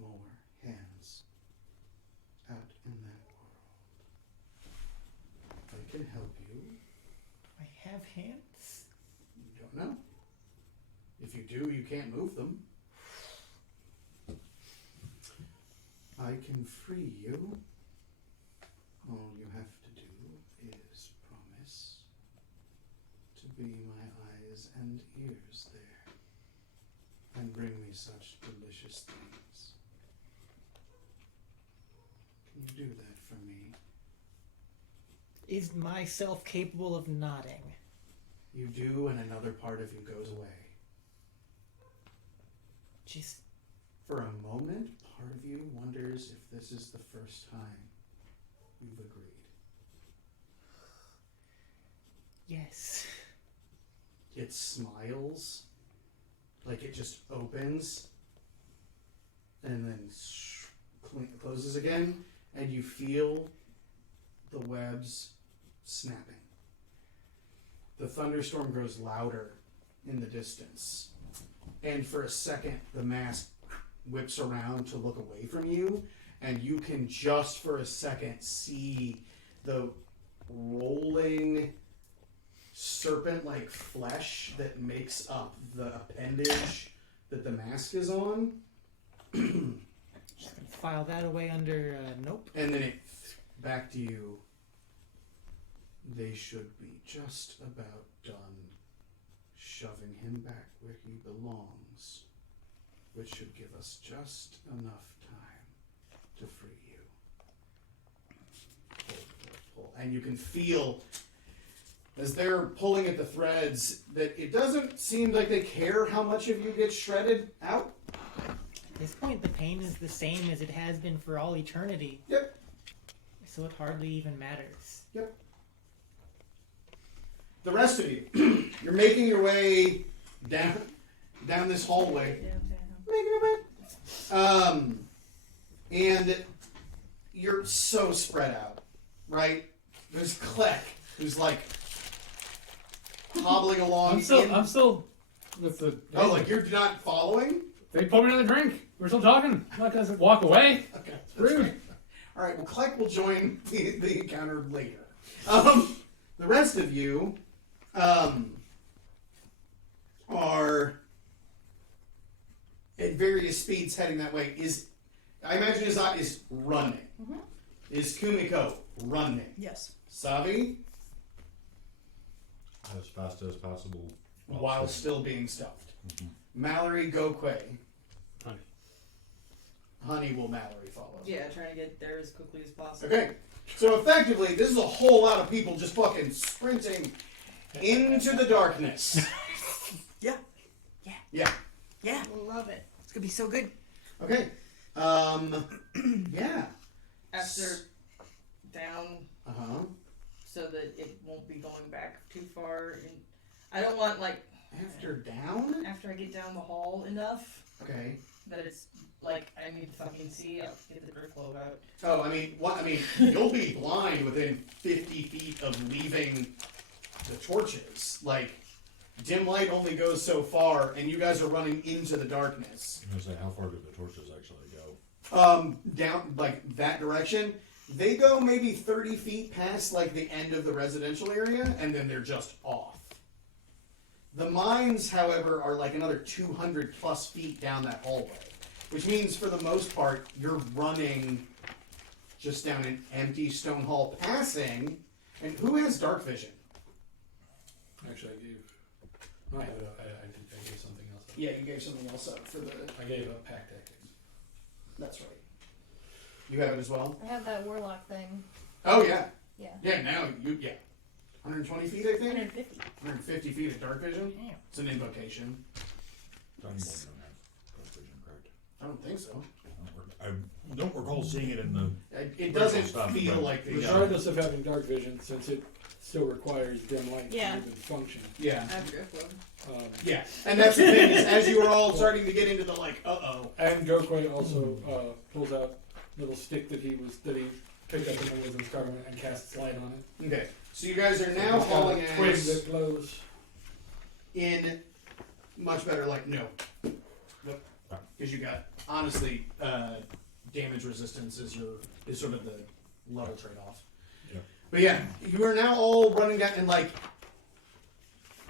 more hands out in that world. I can help you. I have hands? You don't know. If you do, you can't move them. I can free you. All you have to do is promise to be my eyes and ears there, and bring me such delicious things. Can you do that for me? Is myself capable of nodding? You do, and another part of you goes away. Just... For a moment, part of you wonders if this is the first time you've agreed. Yes. It smiles, like it just opens, and then closes again, and you feel the webs snapping. The thunderstorm grows louder in the distance, and for a second, the mask whips around to look away from you, and you can just for a second see the rolling serpent-like flesh that makes up the appendage that the mask is on. Just gonna file that away under nope. And then it back to you. They should be just about done shoving him back where he belongs, which should give us just enough time to free you. Pull, pull, pull. And you can feel as they're pulling at the threads, that it doesn't seem like they care how much of you gets shredded out. At this point, the pain is the same as it has been for all eternity. Yep. So it hardly even matters. The rest of you, you're making your way down this hallway. Making your way. And you're so spread out, right? There's Kleck, who's like hobbling along. I'm still with the. Oh, like you're not following? They pour me another drink. We're still talking. I'm not gonna walk away. Okay, that's Rude. fine. All right. Well, Kleck will join the encounter later. The rest of you are at various speeds heading that way. I imagine Azat is running. Mhm. Is Kumiko running? Yes. Savi, As fast as possible. while still being stuffed. Mhm. Mallory, Gokwe. Honey. Honey will Mallory follow. Yeah, trying to get there as quickly as possible. Okay. So effectively, this is a whole lot of people just fucking sprinting into the darkness. Yeah. Yeah. Yeah. Love it. It's gonna be so good. Okay. Yeah. After down, Uh-huh. so that it won't be going back too far. And I don't want After down? after I get down the hall enough Okay. that it's like I need to fucking see. I'll get the drip flow out. Oh, I mean, you'll be blind within 50 feet of leaving the torches. Like, dim light only goes so far, and you guys are running into the darkness. I was gonna say, how far do the torches actually go? Down, like, that direction. They go maybe 30 feet past, like, the end of the residential area, and then they're just off. The mines, however, are like another 200 plus feet down that hallway. Which means, for the most part, you're running just down an empty stone hall, passing. And who has dark vision? Actually, I gave. No, I gave something else. Yeah, you gave something else up for the. I gave up pack tactics. That's right. You have it as well? I have that warlock thing. Oh, yeah. Yeah. Yeah, now you. Yeah. 120 feet, I think? 150. 150 feet of dark vision? Damn. It's an invocation. Don't have dark vision, correct? I don't think so. I don't recall seeing it in the. It doesn't Stuff, feel but- like the. Regardless of having dark vision, since it still requires dim light Yeah. to even function. Yeah. I have drip flow. Yeah. And that's the thing, is as you were all starting to get into the, like, uh-oh. And Gokwe also pulls out a little stick that he picked up in Wisdom's Carving and casts light on it. Okay. So you guys are now He's got hauling a twig ass that glows. in much better light. No. Nope. Because you got, honestly, damage resistance is sort of the level trade-off. Yeah. But yeah, you are now all running down, and like,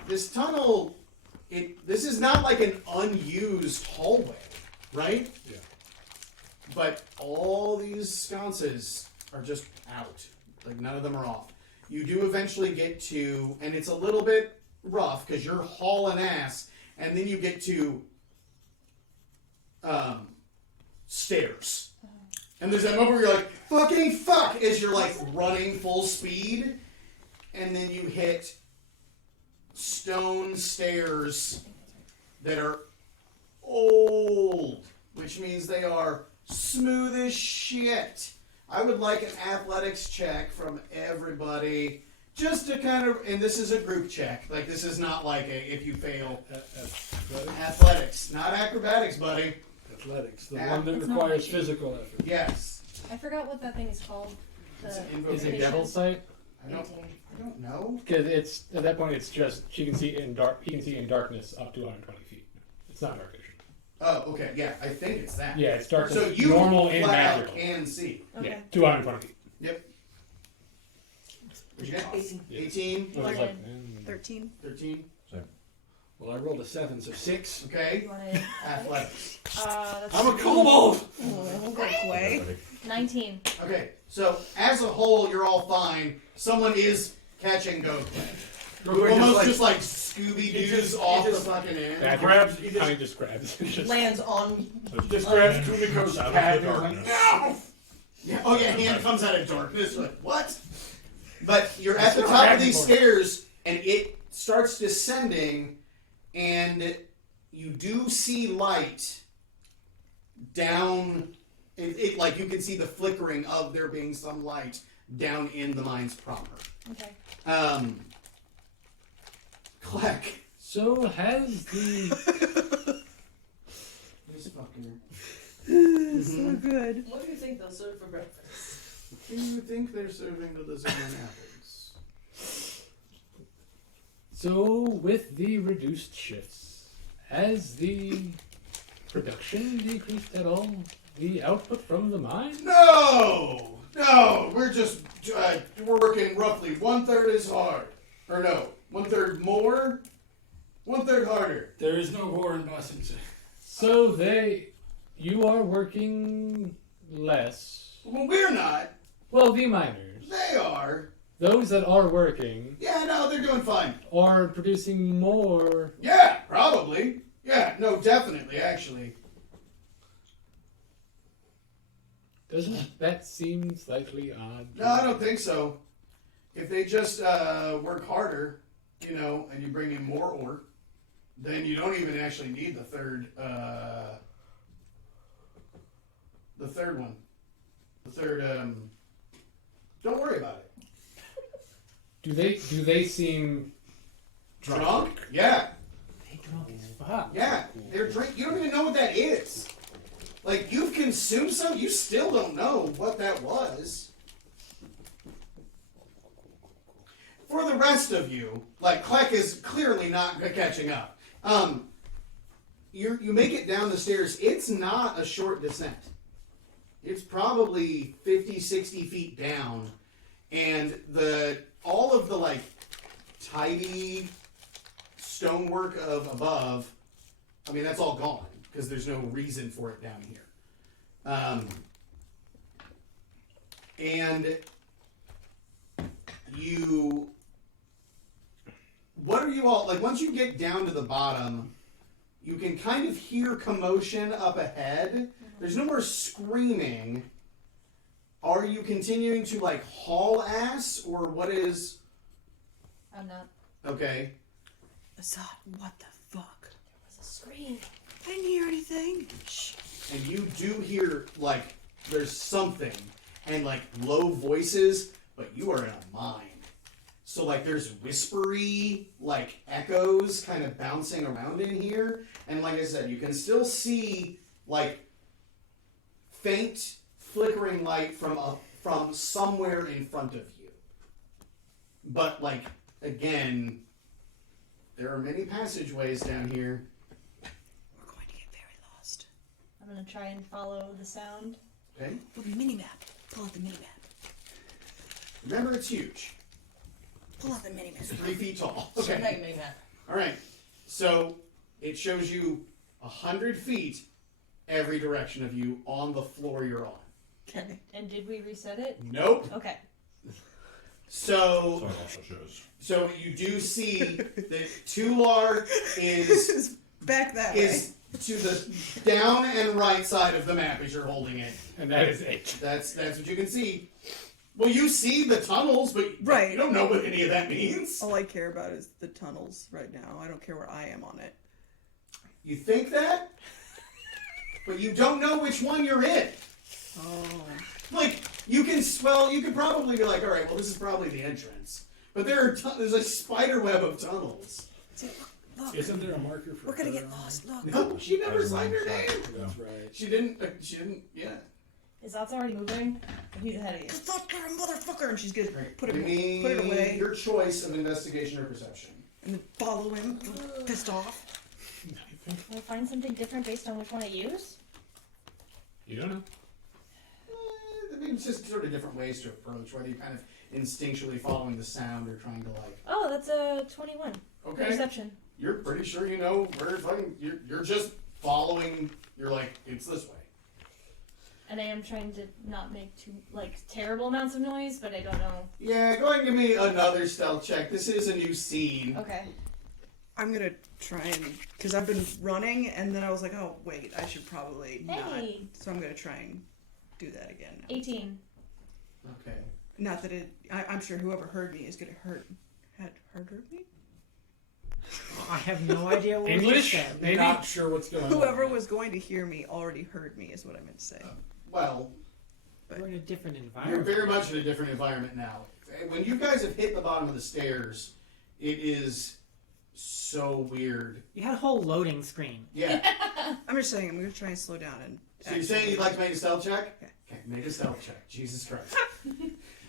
this tunnel, this is not like an unused hallway, right? Yeah. But all these sconces are just out. Like, none of them are off. You do eventually get to, and it's a little bit rough because you're hauling ass, and then you get to stairs. And there's that moment where you're like, fucking fuck, as you're like running full speed, and then you hit stone stairs that are old, which means they are smooth as shit. I would like an athletics check from everybody, just to kind of, and this is a group check. Like, this is not like a, if you fail, athletics, not acrobatics, buddy. Athletics, the Yeah. one that It's not requires like- physical effort. Yes. I forgot what that thing is called. It's an Is it invocation. Devil's Sight? I don't know. Because it's at that point, it's just she can see in dark. He can see in darkness up to 120 feet. It's not dark vision. Oh, okay, yeah, I think it's that. Yeah, it's darkness. So you normal and flat out magical. can see. Okay. Yeah, 220 feet. Yep. What'd you get? 18. 18, I was like, 13. 13. Well, I rolled a 7, so 6. Okay. You want to? Athletics. That's I'm a kobold! Oh, Gokwe. 19. Okay, so as a whole, you're all fine. Someone is catching Gokwe. Almost just like Scooby Doo's off the fucking end. that grabs- he he just- just grabs. Just, Lands on. Just grabs Kumiko's Out of pad the and like, darkness. no! Yeah, oh yeah, hand comes out of darkness. Like, what? But you're at the It's top of not these magical. stairs, and it starts descending, and you do see light down. Like you can see the flickering of there being some light down in the mines proper. Okay. Clack. So has the This fucker. So good. What do you think they'll serve for breakfast? Do you think they're serving the lizard and apples? so with the reduced shifts, has the production decreased at all? The output from the mine? No! No! We're just, we're working roughly 1/3 as hard. Or no, 1/3 more, 1/3 harder. There is no war in Boston. So you are working less. Well, we're not. Well, the miners, They are. those that are working, Yeah, no, they're doing fine. are producing more. Yeah, probably. Yeah, no, definitely, actually. Doesn't that seem slightly odd? No, I don't think so. If they just work harder, and you bring in more ore, then you don't even actually need the third one. The third, don't worry about it. Do they seem Drunk? Yeah. They drunk as fuck. Yeah. They're drink. You don't even know what that is. Like, you've consumed some, you still don't know what that was. For the rest of you, like, Kleck is clearly not catching up. You make it down the stairs. It's not a short descent. It's probably 50, 60 feet down. And all of the, like, tidy stonework of above, I mean, that's all gone. Because there's no reason for it down here. And what are you all, like, once you get down to the bottom, you can kind of hear commotion up ahead. There's no more screaming. Are you continuing to, like, haul ass, or what is... I'm not. Okay. Azad, what the fuck? There was a scream. I didn't hear anything. Shh. And you do hear, like, there's something, and, like, low voices, but you are in a mine. So, like, there's whispery, like, echoes kind of bouncing around in here. And like I said, you can still see, like, faint, flickering light from somewhere in front of you. But, like, again, there are many passageways down here. We're going to get very lost. I'm gonna try and follow the sound. Okay? Look at the mini-map. Pull out the mini-map. Remember, it's huge. Pull out the mini-map. It's 3 feet tall. Should Okay. make me that. All right. So it shows you 100 feet every direction of you on the floor you're on. Okay. And did we reset it? Nope. Okay. So So it also shows. so you do see that Tular is Back that is to the down and right side of the map as you're holding it. and that is it. That's what you can see. Well, you see the tunnels, but Right. you don't know what any of that means. way. All I care about is the tunnels right now. I don't care where I am on it. You think that, but you don't know which one you're in. Oh. Like, you can probably be like, all right, well, this is probably the entrance. But there's a spider web of tunnels. See, look. Isn't there a marker for We're gonna her get on lost. Look. No, she never signed her name. That's right. She didn't, yeah. Is that already moving? He's ahead of you. Fuck her, motherfucker! And she's gonna put Give it, me put it away your choice of investigation or perception. and then follow him, pissed off. Can I find something different based on which one I use? You don't know. I mean, it's just sort of different ways to approach, whether you're kind of instinctually following the sound or trying to, like, Oh, that's a 21. okay, Perception. you're pretty sure you know where fucking, you're just following, you're like, it's this way. And I am trying to not make too, terrible amounts of noise, but I don't know. Yeah, go ahead and give me another stealth check. This is a new scene. Okay. I'm gonna try and, because I've been running, and then I was like, oh wait, I should probably not. Hey! So I'm gonna try and do that again. 18. Okay. Not that I'm sure whoever heard me is gonna had heard me. I have no idea what English? you said. Maybe? Not sure what's going on. Whoever was going to hear me already heard me, is what I meant to say. Well, We're in a different you're environment. very much in a different environment now. When you guys have hit the bottom of the stairs, it is so weird. You had a whole loading screen. Yeah. I'm just saying, I'm going to try and slow down and. So you're saying you'd like to make a stealth check? Okay. Okay, make a stealth check. Jesus Christ.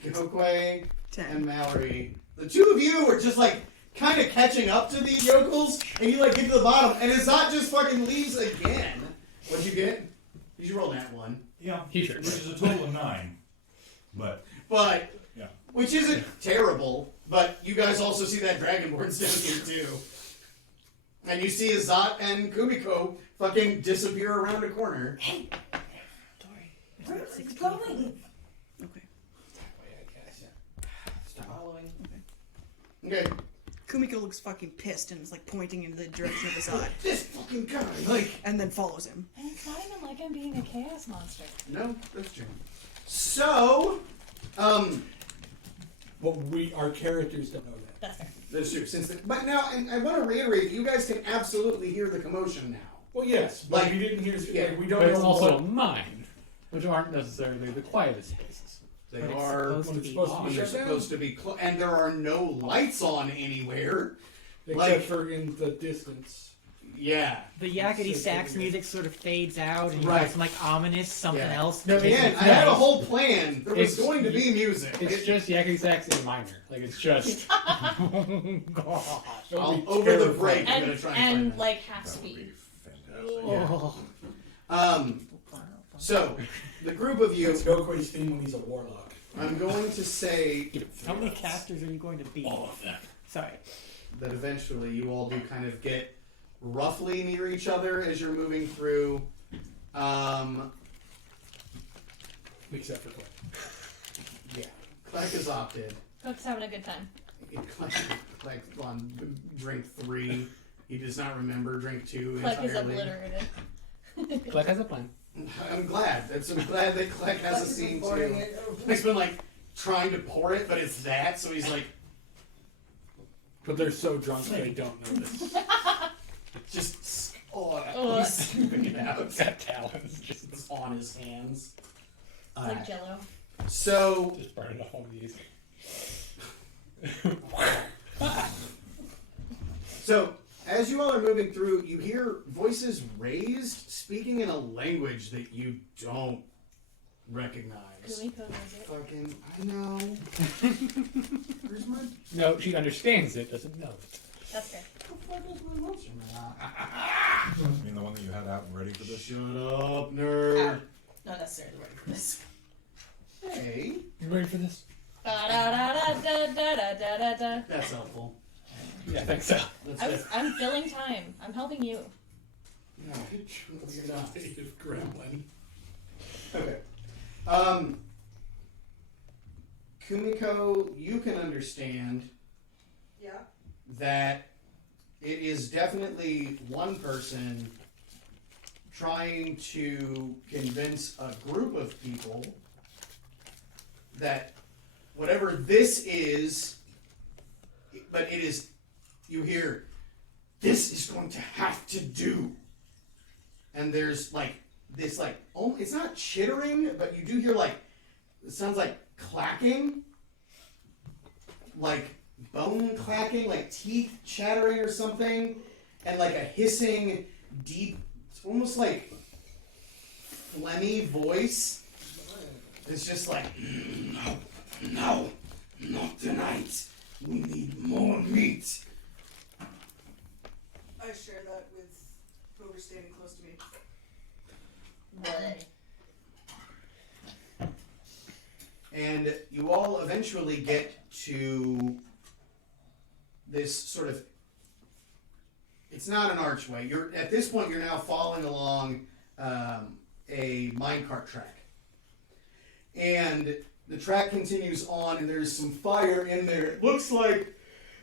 Gokwe 10. and Mallory. The two of you are just like kind of catching up to these yokels, and you like get to the bottom, and Azat just fucking leaves again. What'd you get? Did you roll that one? Yeah, T-shirt. which is a total of 9. But But, yeah, which isn't terrible, but you guys also see that Dragonborn's down here too. And you see Azat and Kumiko fucking disappear around a corner. Where is it going? Okay. Following. Okay. Kumiko looks fucking pissed and is like pointing in the direction of Azad, This fucking guy, like... and then follows him. And it's not even like I'm being a chaos monster. No, that's true. So, But our characters don't know that. That's fair. that's true. But now, and I want to reiterate, you guys can absolutely hear the commotion now. Well, yes, but Like- we didn't hear. yeah, Like, we don't But know it's also what- mine, which aren't necessarily the quietest spaces. They But it's are... supposed when to it's be supposed to off. be They're shut down. supposed to be and there are no lights on anywhere. except like- for in the distance. Yeah. The yakety So sax good. music sort of fades out, and you Right. have some like ominous something Yeah. else. No, Again, I had a whole plan. There was It's- going to be music. It's just yakety sax in minor. Like, it's just. Oh gosh. Over the break, I'm And, going to try and find that. like half that would speed. be fantastic. Oh. So, the group of you, It's Gokwe's theme when he's a warlock. I'm going to say How many casters are you going to be? All of them. Sorry. that eventually you all do kind of get roughly near each other as you're moving through. Except for Clay. Yeah. Clark has opted. Cook's having a good time. Clark on drink 3. He does not remember drink 2 Cluck is entirely. obliterated. Clark has a plan. I'm glad. I'm glad that Clark has a scene Pouring too. it. He's been like trying to pour it, but it's that, so he's like But they're so drunk they don't notice. just Ugh. he's scooping it out. It's got talons. Just, It's on his hands. It's like Jello. So just burn it off one of these. So, as you all are moving through, you hear voices raised, speaking in a language that you don't recognize. Kumiko knows it. Fucking, I know. Where's my? No, she understands it, doesn't know it. That's fair. What the fuck is my monster man? I mean, the one that you had out and ready for this. Shut up, nerd. Not necessarily ready for this. Hey, You ready for this? Da-da-da-da-da-da-da-da. that's helpful. Yeah, I think so. That's I'm filling time. I'm helping you. No, you're not. Native gremlin. Okay. Kumiko, you can understand Yeah. that it is definitely one person trying to convince a group of people that whatever this is, but it is, you hear, this is going to have to do. And there's like this, like, oh, it's not chittering, but you do hear like, it sounds like clacking, like bone clacking, like teeth chattering or something, and like a hissing, deep, it's almost like phlegmy voice. It's just like, no, not tonight. We need more meat. I share that with whoever's standing close to me. And you all eventually get to this sort of, it's not an archway. You're at this point you're now following along a minecart track. And the track continues on and there's some fire in there. It looks like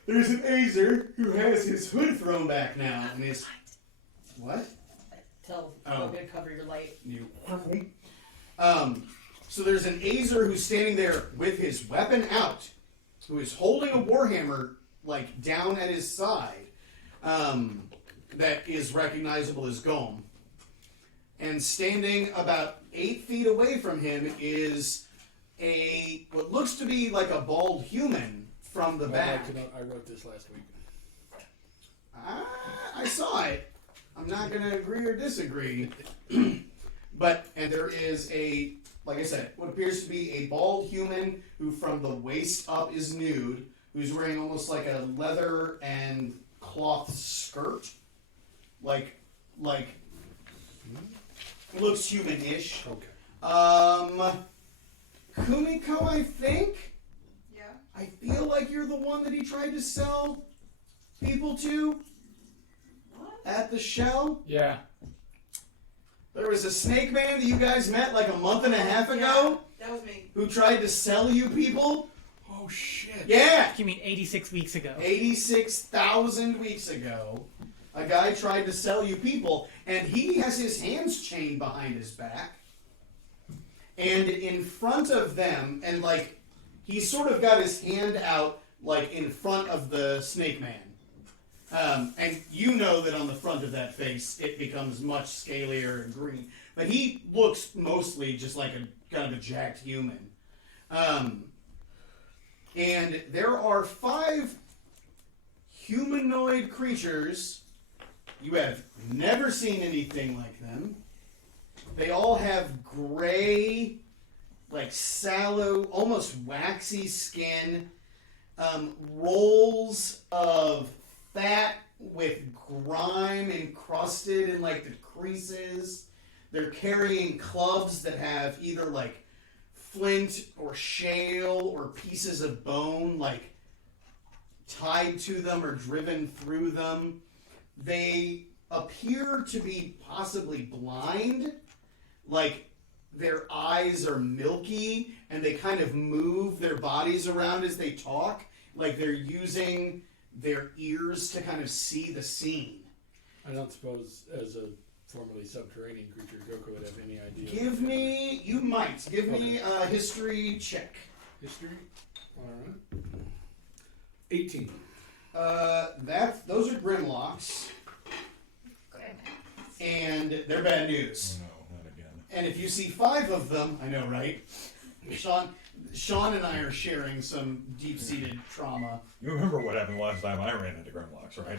there's an Azer who has his hood thrown back now and his what? Tell Oh. I'm gonna cover your light. You. So there's an Azer who's standing there with his weapon out, who is holding a warhammer like down at his side, that is recognizable as Gom. And standing about 8 feet away from him is what looks to be like a bald human from the I'd back. like to know, I wrote this last week. I saw it. I'm not going to agree or disagree. And there is like I said, what appears to be a bald human who from the waist up is nude, who's wearing almost like a leather and cloth skirt. Like looks human-ish. Okay. Kumiko, I think? Yeah. I feel like you're the one that he tried to sell people to at the shell. Yeah. There was a snake man that you guys met like a month and a half ago That was me. who tried to sell you people. Oh shit. Yeah! You mean 86 weeks ago? 86,000 weeks ago, a guy tried to sell you people, and he has his hands chained behind his back. And in front of them, and like, he's sort of got his hand out, like, in front of the snake man. And you know that on the front of that face, it becomes much scalier and green. But he looks mostly just like a kind of a jacked human. And there are 5 humanoid creatures. You have never seen anything like them. They all have gray, like sallow, almost waxy skin, rolls of fat with grime encrusted in like the creases. They're carrying clubs that have either like flint or shale or pieces of bone like tied to them or driven through them. They appear to be possibly blind, like their eyes are milky and they kind of move their bodies around as they talk, like they're using their ears to kind of see the scene. I don't suppose, as a formerly subterranean creature, Goku would have any idea. Give me a history check. History? Alright. 18. Those are Grimlocks, and they're bad news. Oh no, not again. And if you see 5 of them, I know, right? Sean and I are sharing some deep-seated trauma. You remember what happened last time I ran into Grimlocks, right?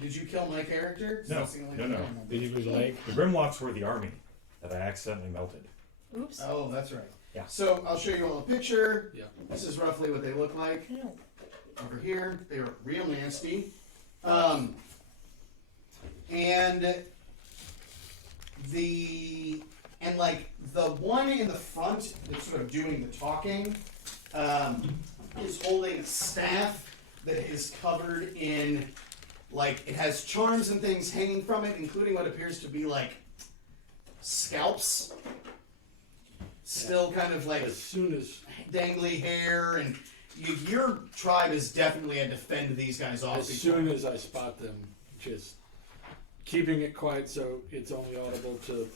Did you kill my character? 'Cause No, that's the only no, thing no. I remember. Did he lose a leg? The Grimlocks were the army that I accidentally melted. Oops. Oh, that's right. Yeah. So I'll show you all a picture. Yeah. This is roughly what they look like. Over here, they were real nasty. And like the one in the front that's sort of doing the talking is holding a staff that is covered in, like, it has charms and things hanging from it, including what appears to be like scalps. Still kind of like As soon as dangly hair, and your tribe has definitely had to fend these guys off. As before. soon as I spot them, just keeping it quiet so it's only audible to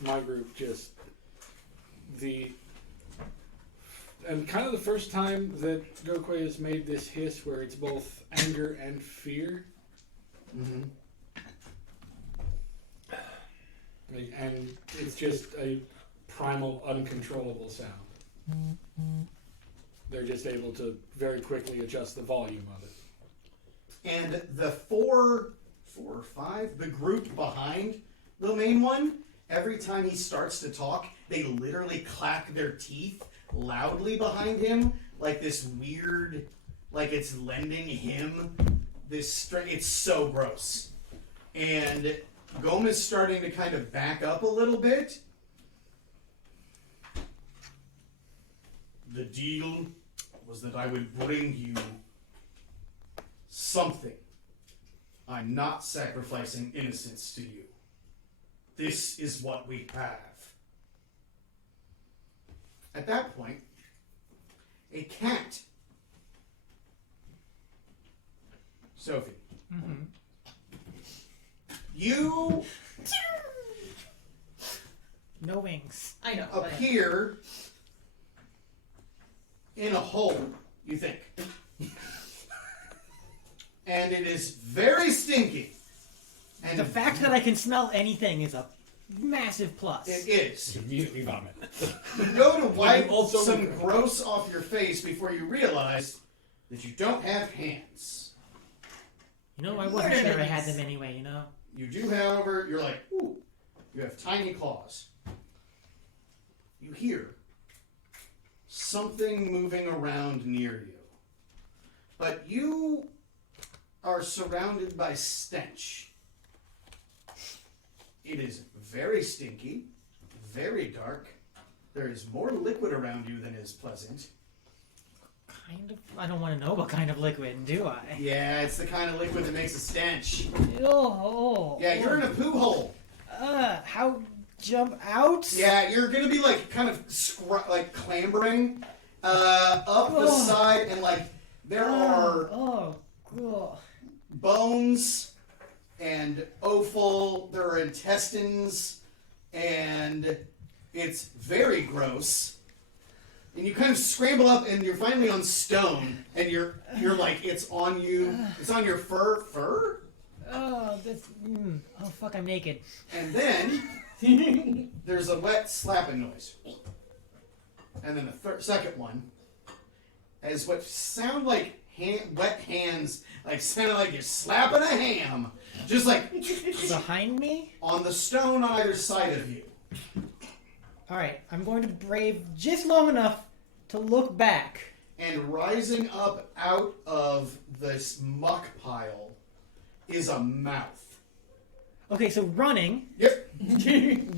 my group, just and kind of the first time that Goku has made this hiss where it's both anger and fear. Mm-hmm. And it's just a primal, uncontrollable sound. They're just able to very quickly adjust the volume of it. And the four or five, the group behind the main one, every time he starts to talk, they literally clack their teeth loudly behind him, like this weird, like it's lending him this strength. It's so gross. And Gom is starting to kind of back up a little bit. The deal was that I would bring you something. I'm not sacrificing innocence to you. This is what we have. At that point, a cat. Sophie. Mm-hmm. You No wings. I know. but- appear in a hole, you think. and it is very stinky. And The fact that I can smell anything is a massive plus. it is. Immediately vomit. You go to wipe also- some gross off your face before you realize that you don't have hands. You know, I wasn't sure I had them anyway, you know? You do, however, you're like, ooh, you have tiny claws. You hear something moving around near you. But you are surrounded by stench. It is very stinky, very dark. There is more liquid around you than is pleasant. Kind of. I don't want to know what kind of liquid, do I? Yeah, it's the kind of liquid that makes a stench. Oh. Yeah, you're in a poo hole. How jump out? Yeah, you're gonna be like kind of clambering up the side, and like there are Cool. bones and offal. There are intestines, and it's very gross. And you kind of scramble up, and you're finally on stone, and you're like it's on you. It's on your fur. Oh, that's. Oh, fuck, I'm naked. And then there's a wet slapping noise. And then the second one is what sound like wet hands, like sounding like you're slapping a ham. Just like Behind me? on the stone on either side of you. Alright, I'm going to brave just long enough to look back. And rising up out of this muck pile is a mouth. Okay, so running. Yep.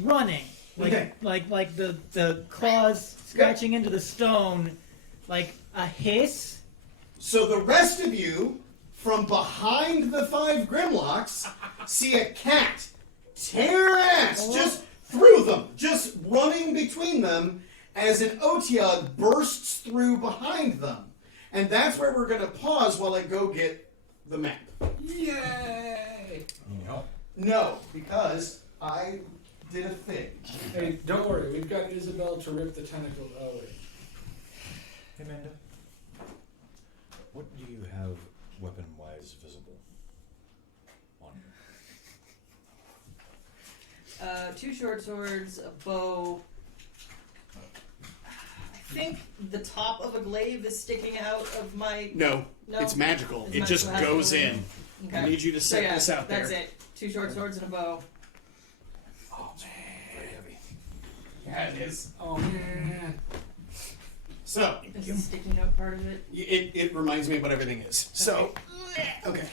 Running. Okay. Like the claws scratching into the stone. Like a hiss. So the rest of you, from behind the 5 Grimlocks, see a cat tear ass just through them, just running between them as an Otiog bursts through behind them. And that's where we're going to pause while I go get the map. Yay! No, because I did a thing. Hey, don't worry. We've got Isabel to rip the tentacles away. Hey, Amanda. What do you have weapon-wise visible on you? 2 short swords, a bow. I think the top of a glaive is sticking out of my. No, No? it's magical. It's It just magical. goes in. Okay. I need you to So set yeah, this out there. that's it. 2 short swords and a bow. Oh, man. Heavy. Yeah, it is. Oh man. So, Is the sticky note part of it? it reminds me of what everything is. So, okay.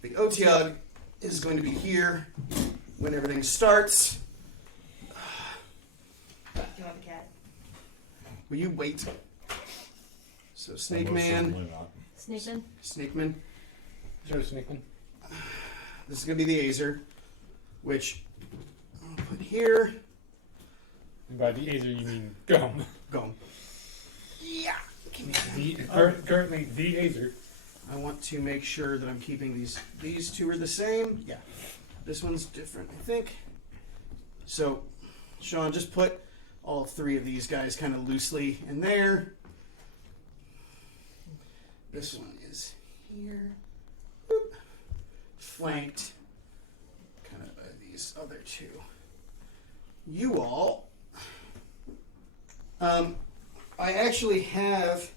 The Otiog is going to be here when everything starts. Do you want the cat? Will you wait? So, Snake Almost Man, certainly not. Snakeman? Snakeman. Joe Snickman. This is going to be the Azer, which I'll put here. And by the Azer, you mean Gum. Go. Yeah. Give me that. Currently, the Azer. I want to make sure that I'm keeping these. These two are the same. Yeah. This one's different, I think. So, Sean, just put all 3 of these guys kind of loosely in there. This one is here. Boop. Flanked kind of by these other 2. You all. I actually have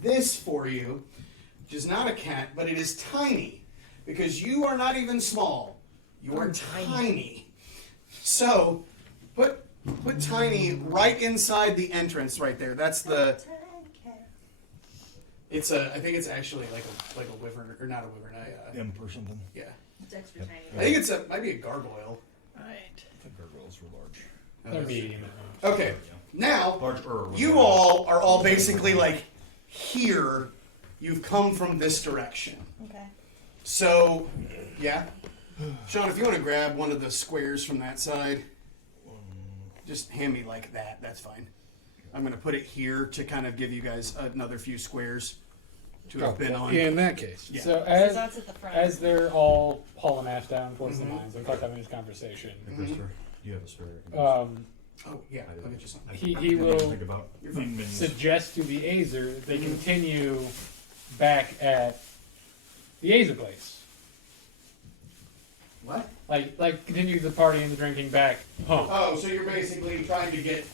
this for you, which is not a cat, but it is tiny, because you are not even small. You are tiny. So, put tiny right inside the entrance right there. That's the. It's a. I think it's actually like a wyvern, or not a wyvern. Imp or something. Yeah. It's extra tiny. I think it's might be a gargoyle. Alright. I think gargoyles were large. They're medium. Okay. Now, Large you all are all basically like here. You've come from this direction. Okay. So, yeah. Sean, if you want to grab one of the squares from that side, just hand me like that. That's fine. I'm going to put it here to kind of give you guys another few squares to have been on. In that case. Yeah. So Because that's at the front. as they're all hauling ass down towards the mines, I'm talking having this conversation. Hey, Christopher, do you have a spare? Oh, yeah. I'll get you some. He I didn't will think about You're fine. minions. suggest to the Azer they continue back at the Azer place. What? Like continue the party and the drinking back home Oh, so you're basically trying to get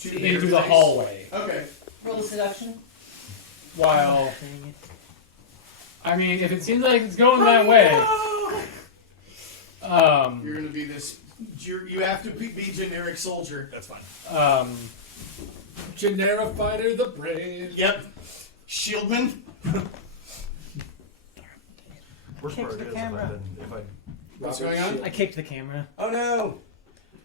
to their into the place? hallway. Okay. Roll seduction. While Dang it. I mean, if it seems like it's going that way, You're gonna be this. You have to be generic soldier. That's fine. Genera Fighter the Brave. Yep. Shieldman. Worst Kick part the is camera. if I What's going on? I kicked the camera. Oh no.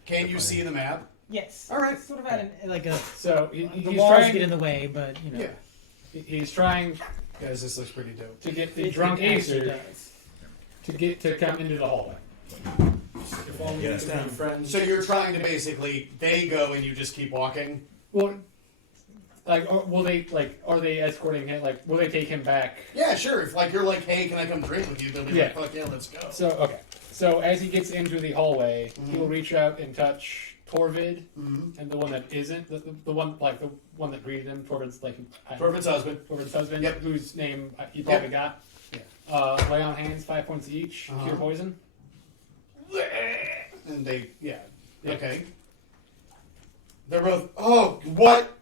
Can you see the map? Yes. All right. Sort of at like a. so The he's walls trying. get in the way, but you know. Yeah. He's trying Guys, this looks pretty dope. to get the It drunk actually Azer does. to come into the hallway. If only Yes, we could be friends. So you're trying to basically, they go and you just keep walking? Well, like, will they like? Are they escorting him? Like, will they take him back? Yeah, sure. If like you're like, hey, can I come drink with you? They'll be Yeah. like, fuck yeah, let's go. So okay. So as he gets into the hallway, he will reach out and touch Torvid, Mm-hmm. and the one that isn't the one like the one that greeted him. Torvid's like Torvid's husband. Torvid's husband, Yep. whose name he probably got. Yeah. Lay on hands, 5 points each. Uh-huh. Cure poison. And they, yeah. Yeah. Okay. They're both, oh, what?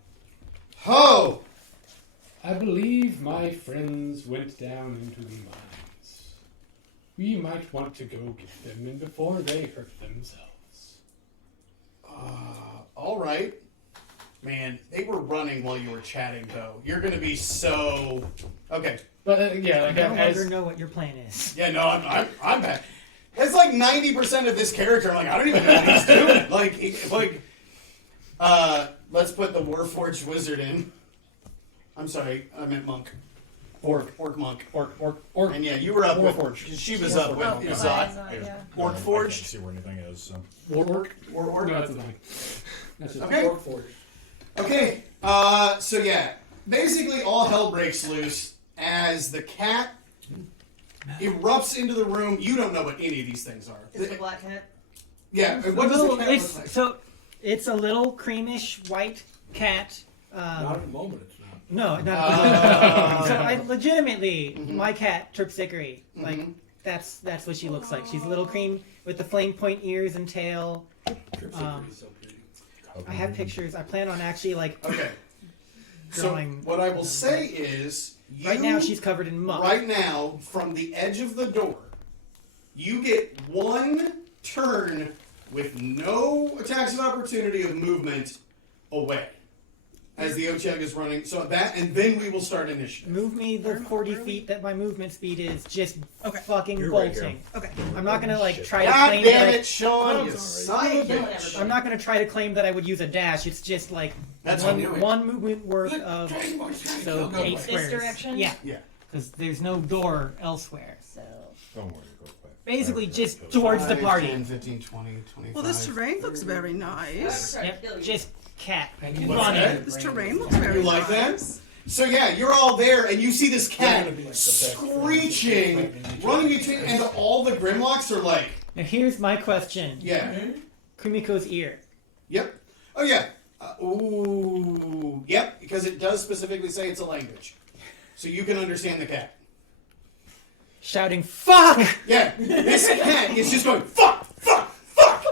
Oh! I believe my friends went down into the mines. We might want to go get them, and before they hurt themselves. All right. Man, they were running while you were chatting, though. You're gonna be so... Okay. But yeah, I like no as longer know what your plan is. Yeah, no, I'm bad. It's like 90% of this character. I'm like, I don't even know what he's doing. Let's put the Warforged Wizard in. I'm sorry, I meant monk. Orc monk. orc, And yeah, you were up with... Warforged. She was up with Oh, Zot. yeah. Orc I forged? can't see where anything is. So. Orc. Or No, that's a thing. That's just Okay. Orc Forge. Okay, so yeah, basically all hell breaks loose as the cat erupts into the room. You don't know what any of these things are. Is it a black cat? Yeah, what does the Little- cat it's, look like? So it's a little creamish white cat. Not at the moment, it's not. No, not. So I Mm-hmm. legitimately, my cat Terpsichore, like that's what she looks like. She's a little cream with the flame point ears and tail. Tripsy is so pretty. I have pictures. I plan on actually like Okay. So drawing. what I will say is, you, Right now she's covered in muck. right now from the edge of the door, you get one turn with no attacks of opportunity of movement away as the Ocheg is running. So that, and then we will start initiative. Move me the 40 feet that my movement speed is. Just fucking You're right bolting. Okay. I'm not gonna like try to God claim damn that. it, Sean! Oh, You son Why are you of a killing bitch. everybody? I'm not gonna try to claim that I would use a dash. It's just like That's what I knew it. one movement worth of so 8 This squares. direction? Yeah, Yeah. because there's no door elsewhere. So Don't worry, go quick. Basically, just towards the 5, party. 10, 15, 20, 25. Well, this terrain looks very nice. Yep, just cat What's running. that? This terrain looks very You like that? nice. So yeah, you're all there, and you see this cat They're gonna be like the best screeching, friends. running between, and all the Grimlocks are like, Now here's my question. yeah, Kumiko's ear. yep, oh yeah, ooh, yep, because it does specifically say it's a language, so you can understand the cat. Shouting, fuck! Yeah, this cat is just going fuck, fuck, fuck,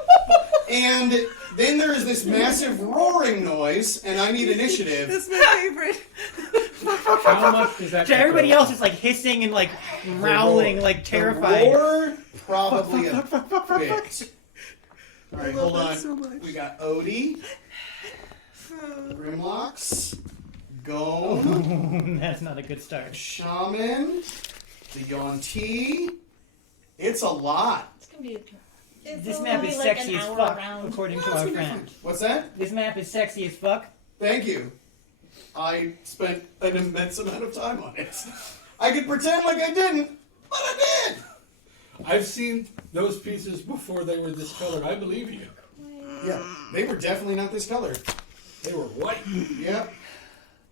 and then there is this massive roaring noise, and I need initiative. That's my favorite. How much does that? To everybody echo? else is like hissing and like growling, like terrified. The roar probably a bit. All right, I hold love on. that so much. We got Odie, Grimlocks, Gone, That's not a good start. Shaman, the Yonti. It's a lot. it's gonna be. It's This only map is like sexy an as hour fuck, around. according No, to it's our gonna be friend. What's that? This map is sexy as fuck. Thank you. I spent an immense amount of time on it. I could pretend like I didn't, but I did. I've seen those pieces before they were this color. I believe you. Yeah, they were definitely not this color. They were white. Yep,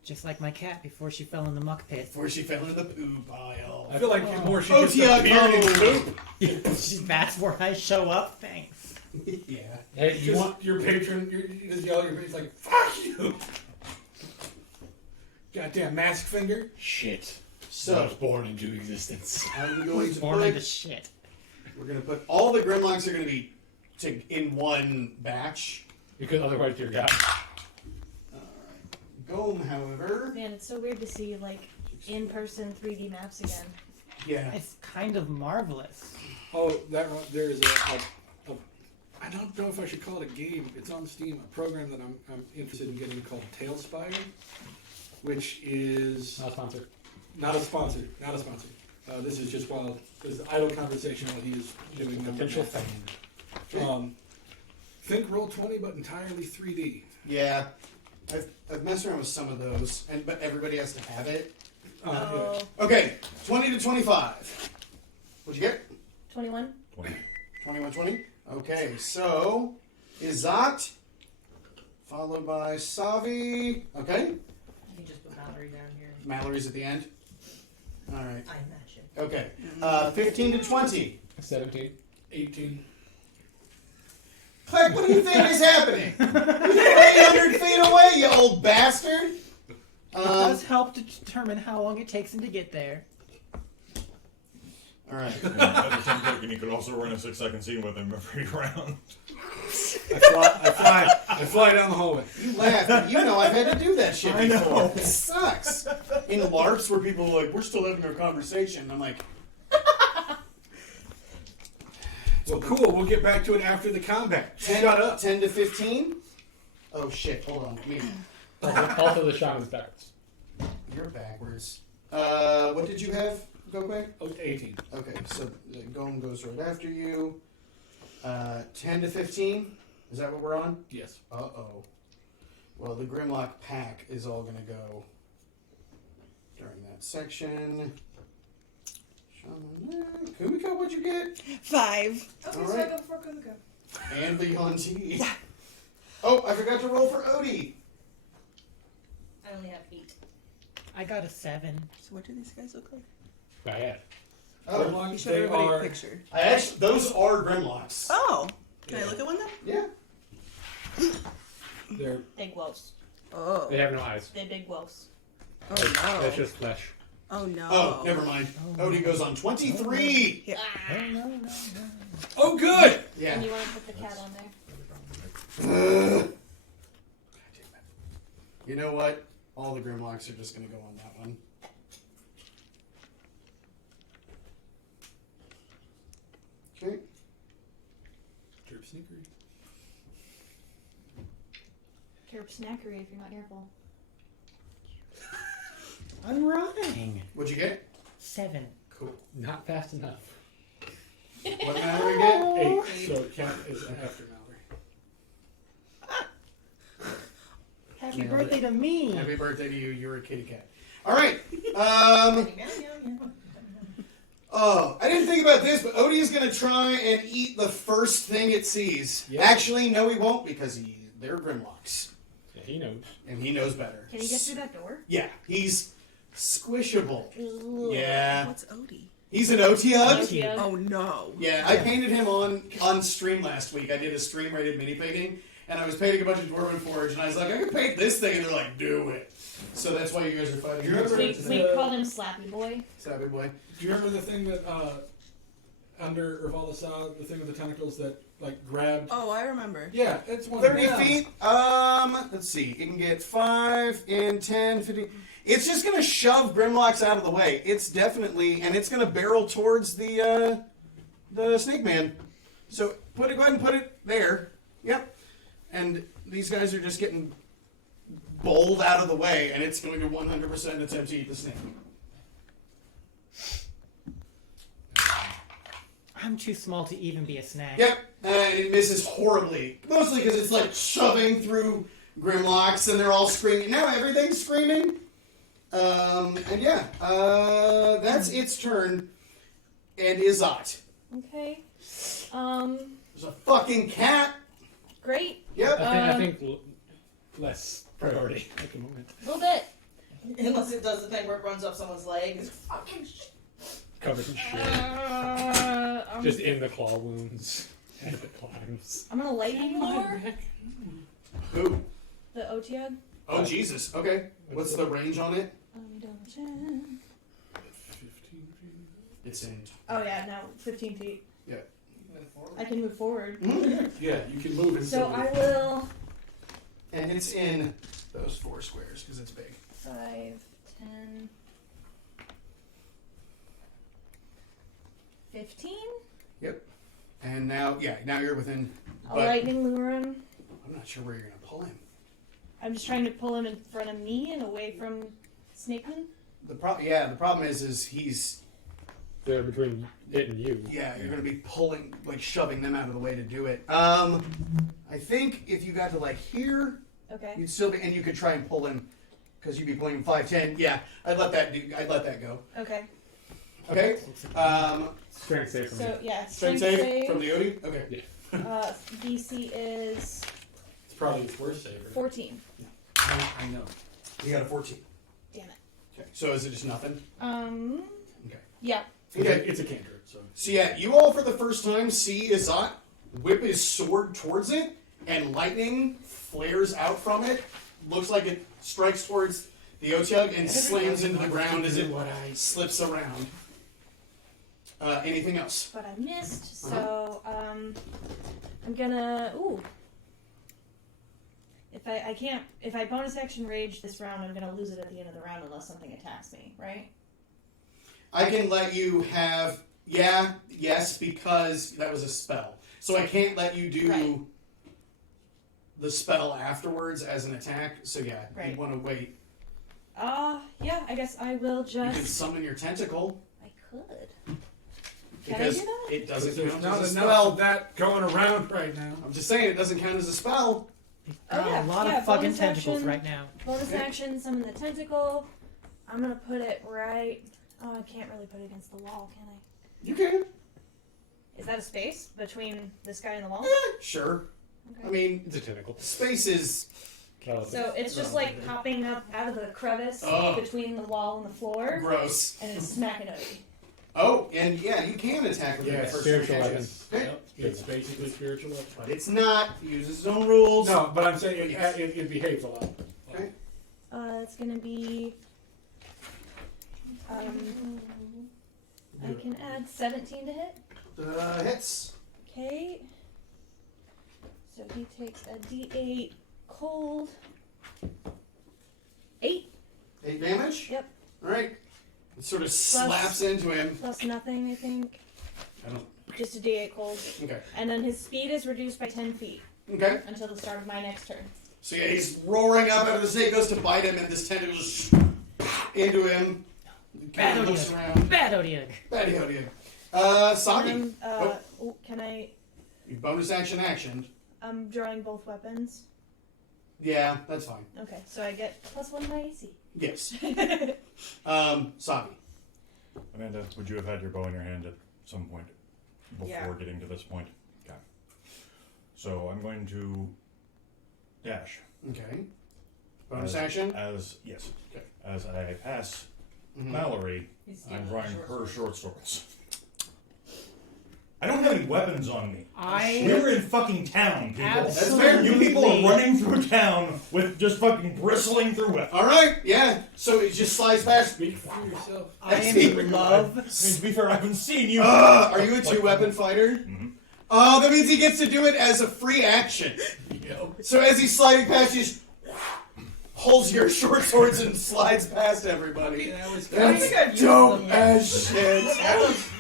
Just like my cat before she fell in the muck pit. before she fell in the poo pile. I feel like the more she gets OTI appeared in code. poop. That's where I show up. Thanks. Yeah. Hey, you Just want? your patron, you just yell at your patron, like, fuck you! Goddamn mask finger. Shit. So born into existence. I'm going to Born into put. shit. We're going to put all the Grimlocks are going to be in one batch. Because otherwise you're got. Gome, however, Man, it's so weird to see like in-person 3D maps again. yeah. It's kind of marvelous. Oh, that one, there is a I don't know if I should call it a game. It's on Steam, a program that I'm interested in getting called Tailspire, which is Not sponsored. not a sponsor. Not a sponsor. This is just while this is idle conversation while he is doing Potential numbers. fan. Think Roll20, but entirely 3D. Yeah. I've messed around with some of those, but everybody has to have it. Oh, Okay, 20 to 25. What'd you get? 21? 21, 20? Okay, so Izat, followed by Savi. Okay, You can just put Mallory down here. Mallory's at the end. All right. I imagine. Okay, 15 to 20. 17. 18. Click, what do you think is happening? You're 800 feet away, you old bastard. It does help to determine how long it takes him to get there. All right. And at the same token, you could also run a 6-second scene with him every round. I fly down the hallway. You laugh, but you know I've had to do that shit I before. know. It sucks. In LARPs where people are like, we're still having our conversation. I'm like, Well, cool. We'll get back to it after the combat. 10, Shut up. 10 to 15? Oh shit, hold on. Me. Also the shaman's backwards. You're backwards. What did you have, Gokwe? Oh, 18. Okay, so Gome goes right after you. 10 to 15? Is that what we're on? Yes. Uh-oh. Well, the Grimlock pack is all going to go during that section. Kumiko, what'd you get? 5. Okay, All so right. I go before Kumiko. And the Yonti. Oh, I forgot to roll for Odie. I only have 8. I got a 7. So what do these guys look like? Bad. Oh, You showed They everybody are- a picture. I actually, those are Grimlocks. Oh! Can I look at one then? Yeah. They're Big woes. Oh. They have no eyes. They big woes. Oh That's no. just flesh. Oh no. Oh, never mind. Odie goes on 23. Here. No. Oh, good! Yeah. And you want to put the cat on there? You know what? All the Grimlocks are just going to go on that one. Okay. Derp sneakery. Carrot snackery if you're not careful. I'm running. What'd you get? 7. Cool. Not fast enough. What Mallory get? 8. So cat is after Mallory. Happy Nailed birthday to me. Happy birthday to you. You're a kitty cat. All right. Oh, I didn't think about this, but Odie is going to try and eat the first thing it sees. Yep. Actually, no, he won't because they're Grimlocks. Yeah, he knows. And he knows better. Can you get through that door? Yeah, he's squishable. Yeah. What's Odie? He's an OT-Hug? Otia. Oh no. Yeah, I painted him on stream last week. I did a stream-rated mini-painting, and I was painting a bunch of Dwarven Forge, and I was like, I can paint this thing, and they're like, do it. So that's why you guys are fighting. You remember- against We it. called him Slappy Boy. Savvy boy. Do you remember the thing that under Urvala saw, the thing with the tentacles that like grabbed? Oh, I remember. Yeah, it's one. 30 yeah. feet. Let's see. It can get 5 and 10, 15. It's just going to shove Grimlocks out of the way. It's definitely, and it's going to barrel towards the Snake Man. So go ahead and put it there. Yep. And these guys are just getting bowled out of the way, and it's going to 100% attempt to eat the snake. I'm too small to even be a snack. Yep. And it misses horribly. Mostly because it's like shoving through Grimlocks, and they're all screaming. Now everything's screaming. And yeah, that's its turn. And Izat. Okay. There's a fucking cat. Great. Yep. I think less priority at the moment. A little bit. Unless it does the thing where it runs up someone's leg. It's fucking shit. Covered in shit. Just in the claw wounds. As it climbs. I'm gonna lightning lure Who? the Otiug. Oh, Jesus. Okay. What's the range on it? Let me double check. It's in. Oh yeah, no, 15 feet. Move forward. I can move forward. Yeah, you can move it. So I will And it's in those 4 squares because it's big. 5, 10, 15. And now you're within. I'll But lightning lure him. I'm not sure where you're gonna pull him. I'm just trying to pull him in front of me and away from Snakeman. The problem is he's They're between it and you. you're gonna be pulling like shoving them out of the way to do it. I think if you got to like here, Okay. you'd still be, and you could try and pull him because you'd be pulling him 5'10". Yeah, I'd let that go. Okay. Okay. Strength save from So yeah, Strength save from the Odie. Okay. DC is It's probably its worst saver. 14. I know. You got a 14. Damn it. Okay. So is it just nothing? Okay. Yeah. Okay. It's a cantrip, so. So yeah, you all for the first time see Azat whip his sword towards it, and lightning flares out from it. Looks like it strikes towards the Otyug and slams into the ground as it slips around. Anything else? But I missed, so I'm gonna if I bonus action rage this round, I'm gonna lose it at the end of the round unless something attacks me, right? I can let you have yes, because that was a spell. So I can't let you do Right. the spell afterwards as an attack. So yeah, Right. you want to wait. Yeah, I guess I will You can just summon your tentacle I could. Can I because do that? it doesn't There's count not as a enough spell. of that going around right now. I'm just saying it doesn't count as a spell. Got yeah, a lot yeah, of fucking bonus tentacles action. right now. Bonus action, summon the tentacle. I'm gonna put it right. Oh, I can't really put it against the wall, can I? You can. Is that a space between this guy and the wall? Sure. Okay. I mean, It's a tentacle. space is So it's just like popping up out of the crevice Oh. between the wall and the floor, gross. and it's smacking at me. Oh, and yeah, you can attack with Yeah, it first. spiritual attack. weapon. Yep. It's basically spiritual weapon. But it's not. It uses its own rules. No, but I'm saying it behaves a lot. Okay. It's gonna be. I can add 17 to hit. Hits. Okay. So he takes a D8 cold. 8 8 damage? Yep. Alright. It sort of slaps into him. plus nothing, I think. I don't. Just a D8 cold. Okay. And then his speed is reduced by 10 feet Okay. until the start of my next turn. So yeah, he's roaring up out of the snake, goes to bite him, and this tentacle just into him. Kind of looks around. Bad Otyug. Bad Sagi. And can I? You bonus action. I'm drawing both weapons. Yeah, that's fine. Okay, so I get +1 my AC. Yes. Sagi. Amanda, would you have had your bow in your hand at some point before Yeah. getting to this point? Okay. So I'm going to dash. Okay. Bonus action? Yes. Okay. As I pass Mhm. Mallory, He's I'm stealing drawing short her sword. short swords. I don't have any weapons on me. I We're in fucking town, people. That's fair. You people are running through town with just fucking bristling through weapons. Alright, yeah. So it just slides past. Speak for yourself. I am in love. I mean, to be fair, I haven't seen you. Are you a 2-weapon fighter? Mhm. Oh, that means he gets to do it as a free action. So as he's sliding past, he just pulls your short swords and slides past everybody. I've That's dope as shit.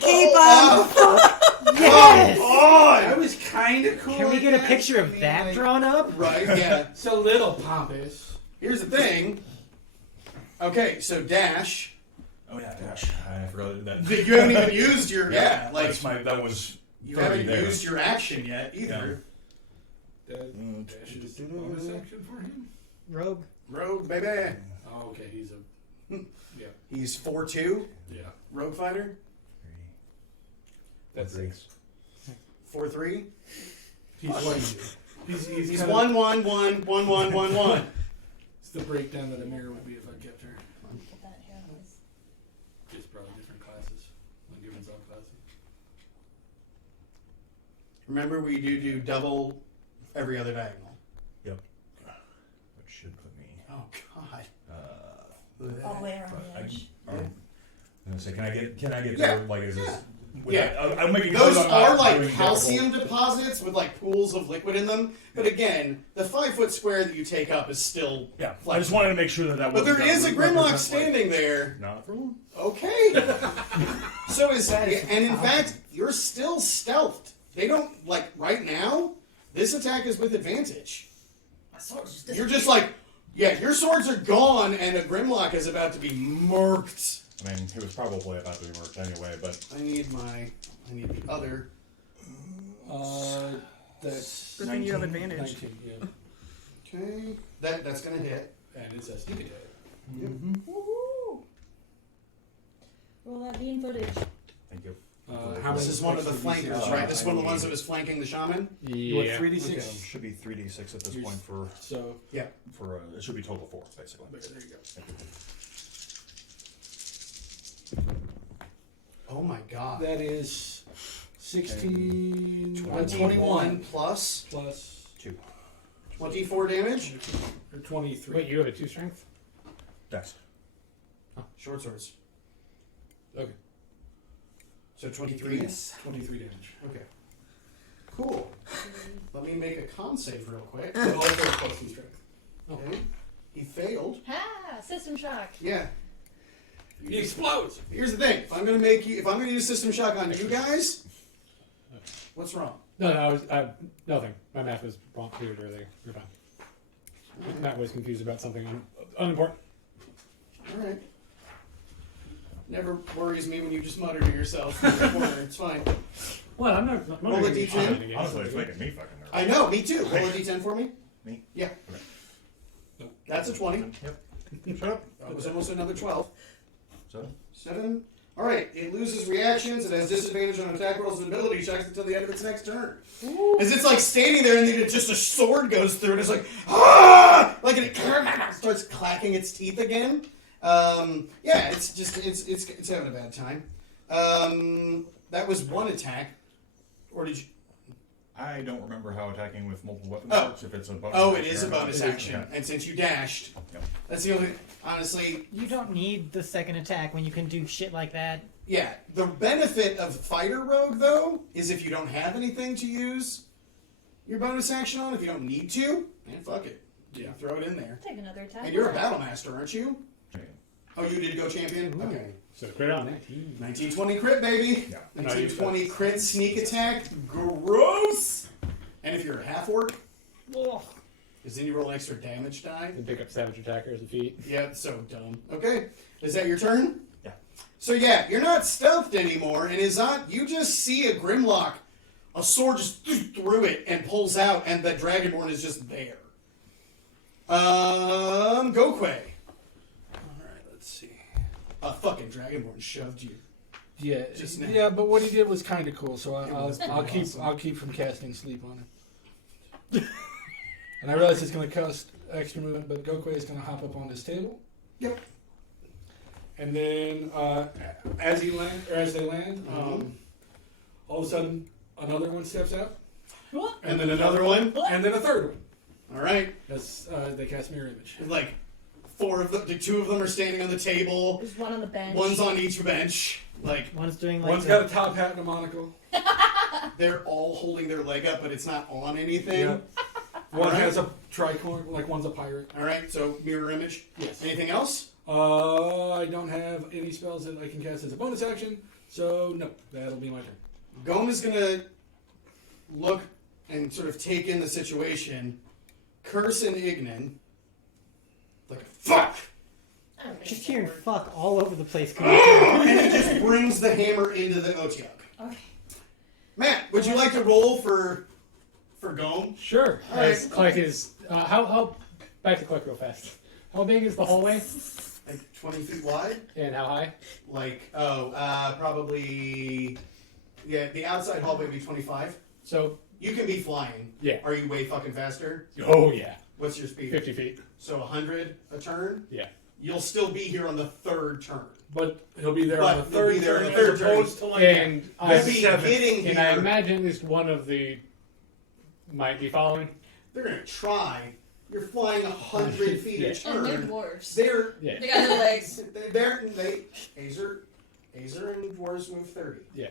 Keep on. Yes! I was kind of cool. Can we with get a that. picture I of mean, that like, drawn up? Right, yeah. It's a little pompous. Here's the thing. Okay, so dash. Oh yeah, dash. I forgot that. You haven't even used your that was you 30 haven't there. used your action yet either. That is a bonus action for him. Rogue. Rogue, baby. Oh, okay, he's a He's 4-2, yeah. rogue fighter. That's 6. 4-3. He's one. He's He's kinda- 1-1-1-1-1-1-1. It's the breakdown that Amira would be if I kept her. Put that here. It's probably different classes when given subclasses. Remember, we do double every other diagonal. That should put me. Oh God. All the way around the edge. I say, can I get Yeah. there? Like, is this? Yeah. I'm making Those sure that I'm are not like doing calcium deposits with like pools of liquid in them. But again, the 5 foot square that you take up is still. Yeah, I just wanted to make sure that But there wasn't is a gonna Grimlock represent, standing there. Like, not for long. Okay. So is That is and in awesome. fact, you're still stealthed. They don't like right now. This attack is with advantage. My sword's You're just like, yeah, your swords are gone, and a Grimlock is about to be murked. I mean, he was probably about to be worked anyway, but I need the other. That's Good thing you have advantage. 19. Yeah, Okay, that's gonna hit. and it's a sneak attack. Woohoo! Roll that bean footage. thank you. How This many is one of the extra flankers, D6? right? This is one of the I ones that need- was flanking the shaman. You want Yeah. 3d6? Okay. Should be 3d6 at this Yours- point for So Yeah. it should be total 4 basically. there you go. Thank you. Oh my god. That is 16, 21 plus plus 2. 24 damage. or 23. Wait, you have a 2 strength? Dex. Short swords. Okay. So 23. 23 damage. Okay. Cool. Let me make a con save real quick. So also plus 2 strength. Okay. He failed. Ha! System shock. Yeah. He explodes. Here's the thing. If I'm gonna use system shock on you guys, what's wrong? No, I was nothing. My math was wrong earlier. You're fine. Matt was confused about something unimportant. All right. Never worries me when you just mutter to yourself in the corner. It's fine. Well, I'm not. Roll a D10. Honestly, it's making me fucking nervous. I know. Me too. Roll a d10 for me. Me? Yeah. Okay. That's a 20. Yep. Shut up. That was almost another 12. 7. 7. All right. It loses reactions. It has disadvantage on attack rolls and ability checks until the end of its next turn. As it's like standing there and then just a sword goes through and it's like, ah! Like it starts clacking its teeth again. Yeah, it's just it's having a bad time. That was one attack, or did you? I don't remember how attacking with multiple weapons Oh. works. If it's a bonus. Oh, it action is a or not. bonus It is, action, yeah. and since you dashed, Yep. that's the only. Honestly, You don't need the second attack when you can do shit like that. yeah. The benefit of fighter rogue though is if you don't have anything to use your bonus action on, if you don't need to, man, fuck it. Yeah, throw it in there. Take another attack. And you're a battle master, aren't you? Yeah. Oh, you did go champion. Ooh. Okay. So crit on 19. 1920 crit, baby. Yeah. 1920 crit sneak attack. Gross. And if you're a half orc, because then you roll an extra damage die. And pick up Savage Attacker as a feat. Yeah, so dumb. Okay, is that your turn? Yeah. So yeah, you're not stealthed anymore, and Izat, you just see a Grimlock, a sword just through it and pulls out, and the Dragonborn is just there. Gokwe. Alright, let's see. A fucking Dragonborn shoved you. Yeah, Just now. yeah, but what he did was kind of cool. So It was pretty I'll keep awesome. from casting sleep on him. And I realize it's going to cost extra movement, but Gokwe is going to hop up on this table. Yep. And then as they land, all of a sudden another one steps out, And then another one. and then a third one. Alright. That's they cast mirror image. Like, 4 of them, the 2 of them are standing on the table. There's one on the bench. One's on each bench. Like, One's doing like One's the- got a top hat and a monocle. they're all holding their leg up, but it's not on anything. Yep. One Alright. has a tricorn, like one's a pirate. Alright, so mirror image. Yes. Anything else? I don't have any spells that I can cast as a bonus action, so no, that'll be my turn. Gome is gonna look and sort of take in the situation, curse and Ignan. Like, fuck! I don't Just think hearing that fuck all over the place. Coming And he just brings the hammer into the Otiok. Okay. Matt, would you like to roll for Gome? Sure. All right. As Clark is how back to Clark real fast. How big is the hallway Like 20 feet wide? and how high? Like, probably... Yeah, the outside hallway would be 25. So You can be flying. yeah. Are you way fucking faster? Oh yeah. What's your speed? 50 feet. So 100 a turn? Yeah. You'll still be here on the 3rd turn. But he'll be there But on the he'll be third there on turn the third as turn. opposed to like And You'll I be seven. getting and I here. imagine at least one of the might be following. They're gonna try. You're flying 100 feet Yeah. a And they're turn. dwarves. They're Yeah. They got no legs. Azer, Azer and dwarves move 30. Yeah.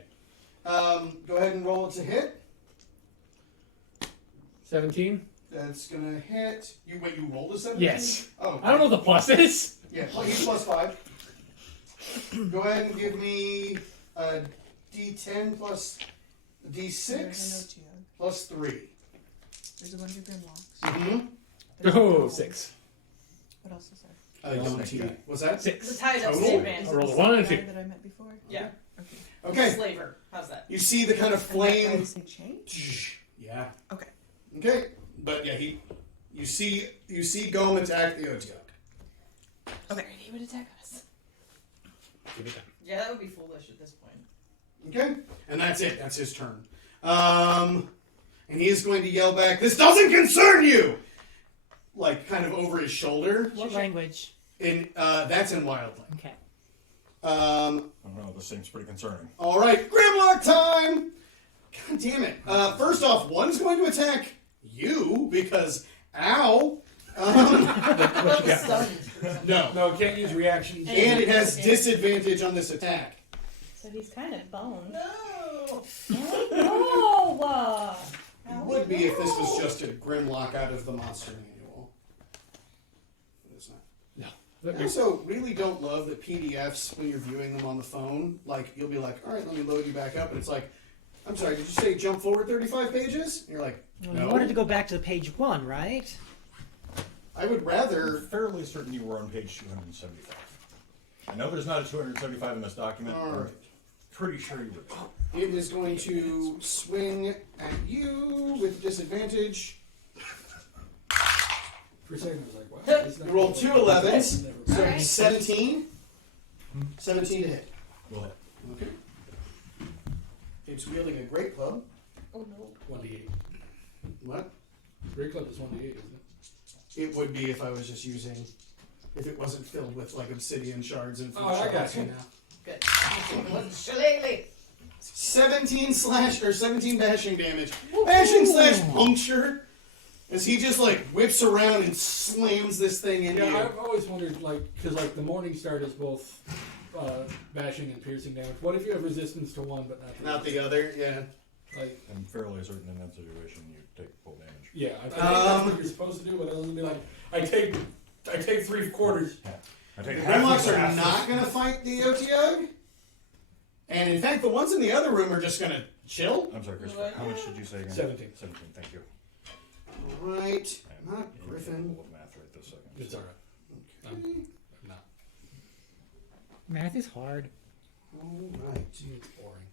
Go ahead and roll it to hit. 17? That's gonna hit. You rolled a 17? Yes. Oh. I don't know what the plus is. Yeah, he's plus 5. Go ahead and give me a D10 plus There's D6 a note you have. plus 3. There's a bunch of grimlocks. Mm-hmm. Oh, 6. What else is there? What's that? 6. The tied up Total? statement. I rolled a 1 and a Guy 2. that I met before? Yeah. Okay. Slaver. How's that? You see the kind of And that guy flame. is a change? Yeah. Okay. Okay. But yeah, you see Gom attack the Otyug. Okay. He would attack us. Give it time. Yeah, that would be foolish at this point. Okay? And that's it. That's his turn. And he is going to yell back, "This doesn't concern you!" Like, kind of over his shoulder. What language? That's in Wildling. Okay. I don't know, this seems pretty concerning. All right, Grimlock time! God damn it. First off, one's going to attack you, because, ow. What you got? Stunned. No. No, can't use reactions. And it has disadvantage on this attack. So he's kind of boned. No! No! It would be if this was just a Grimlock out of the Monster Manual. But it's not. I also really don't love that PDFs, when you're viewing them on the phone, like, you'll be like, all right, let me load you back up, and it's like, I'm sorry, did you say jump forward 35 pages? And you're like, Well, no. You wanted to go back to page 1, right? I would rather... I'm fairly certain you were on page 275. I know there's not a 275 in this document, but All I'm right. pretty sure you were. It is going to swing at you with disadvantage. For a second, I was like, wow. this is You not- rolled 2 11s, so Alright. 17. 17 to hit. Well, Okay. It's wielding a great club. Oh no. 1d8. What? Great club is 1d8, isn't it? It would be if I was just using, if it wasn't filled with like obsidian shards and. Oh, I got shards, you know. now. Good. It wasn't shillelagh. 17 bashing damage. Bashing / puncture. As he just like whips around and slams this thing into Yeah, you. I've always wondered, like, because like the morning start is both bashing and piercing damage. What if you have resistance to one but Not the other, yeah. Like, I'm fairly certain in that situation you take full damage. yeah, I think that's what you're supposed to do. But I was gonna be like, I take 3/4. Yeah. I The take half Grimlocks of the are half. not going to fight the Otyug. And in fact, the ones in the other room are just going to chill. I'm sorry, Christopher. How much did you say again? 17. 17, thank you. Right. I'm Not Griffin. incapable of math right this second. It's alright. Okay. I'm not. Math is hard. All right. It's boring.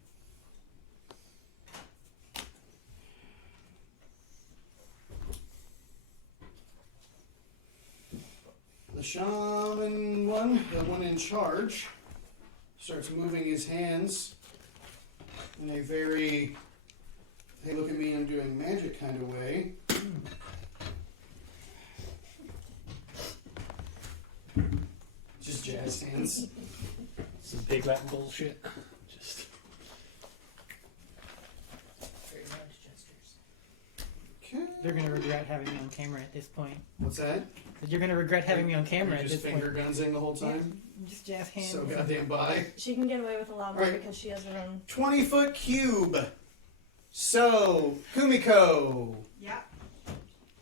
The shaman one, the one in charge, starts moving his hands in a very, hey, look at me, I'm doing magic kind of way. Just jazz hands. Some big Latin bullshit. Just. Very large gestures. Okay. You're gonna regret having me on camera at this point. What's that? But you're gonna regret having me on camera You're at just this finger point. gunsing the whole time? Just jazz hands. So goddamn by. She can get away with a lot more Alright. because she has her own. 20-foot cube. So, Kumiko. Yeah.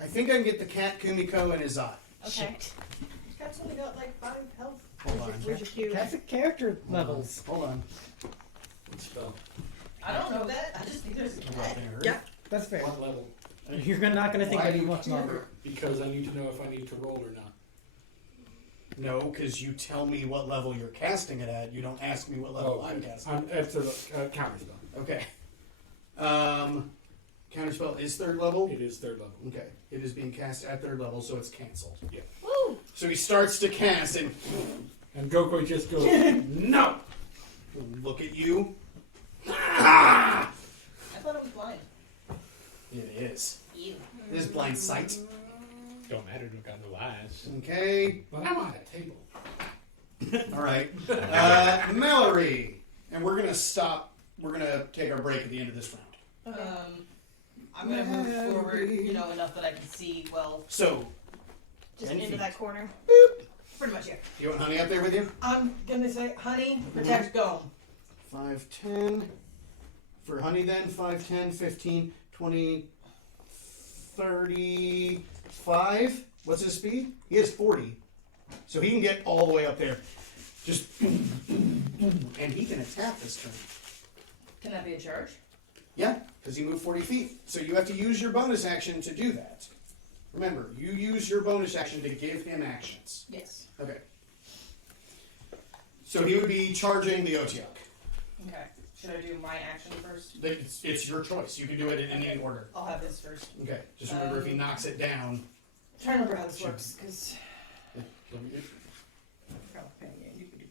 I think I can get the cat Kumiko in his eye. Okay. Cat's only got like 5 health. Hold on. Where's your cube? That's the character levels. Hold on. What spell? I don't know that. I just think there's a cat. Yeah. That's fair. What level? You're not gonna think Why that do you you much care? longer. Because I need to know if I need to roll or not. No, because you tell me what level you're casting it at. You don't ask me what level I'm casting. It's a counter spell. Okay. Counterspell is 3rd level? It is 3rd level. Okay. It is being cast at 3rd level, so it's canceled. Yeah. Woo! So he starts to cast and And Gokoi just goes, no! Look at you. I thought it was blind. It is. Ew. It is blind sight. Don't matter, don't got no eyes. Okay. but I'm on a table. All right. Mallory. And we're going to stop. We're going to take our break at the end of this round. Okay. I'm gonna move forward, enough that I can see well. So, Just 10 into feet. that corner. Pretty much, yeah. You want Honey up there with you? I'm gonna say, honey, protect Gome. 5, 10. For Honey then, 5, 10, 15, 20, 35. What's his speed? He has 40. So he can get all the way up there. Just boom, boom, boom. And he can attack this turn. Can that be a charge? Yeah, because you move 40 feet. So you have to use your bonus action to do that. Remember, you use your bonus action to give him actions. Yes. Okay. So he would be charging the Otiok. Okay. Should I do my action first? It's your choice. You can do it in any order. I'll have his first. Okay. Just remember if he knocks it down. I'm trying to remember how this works, because... Yeah,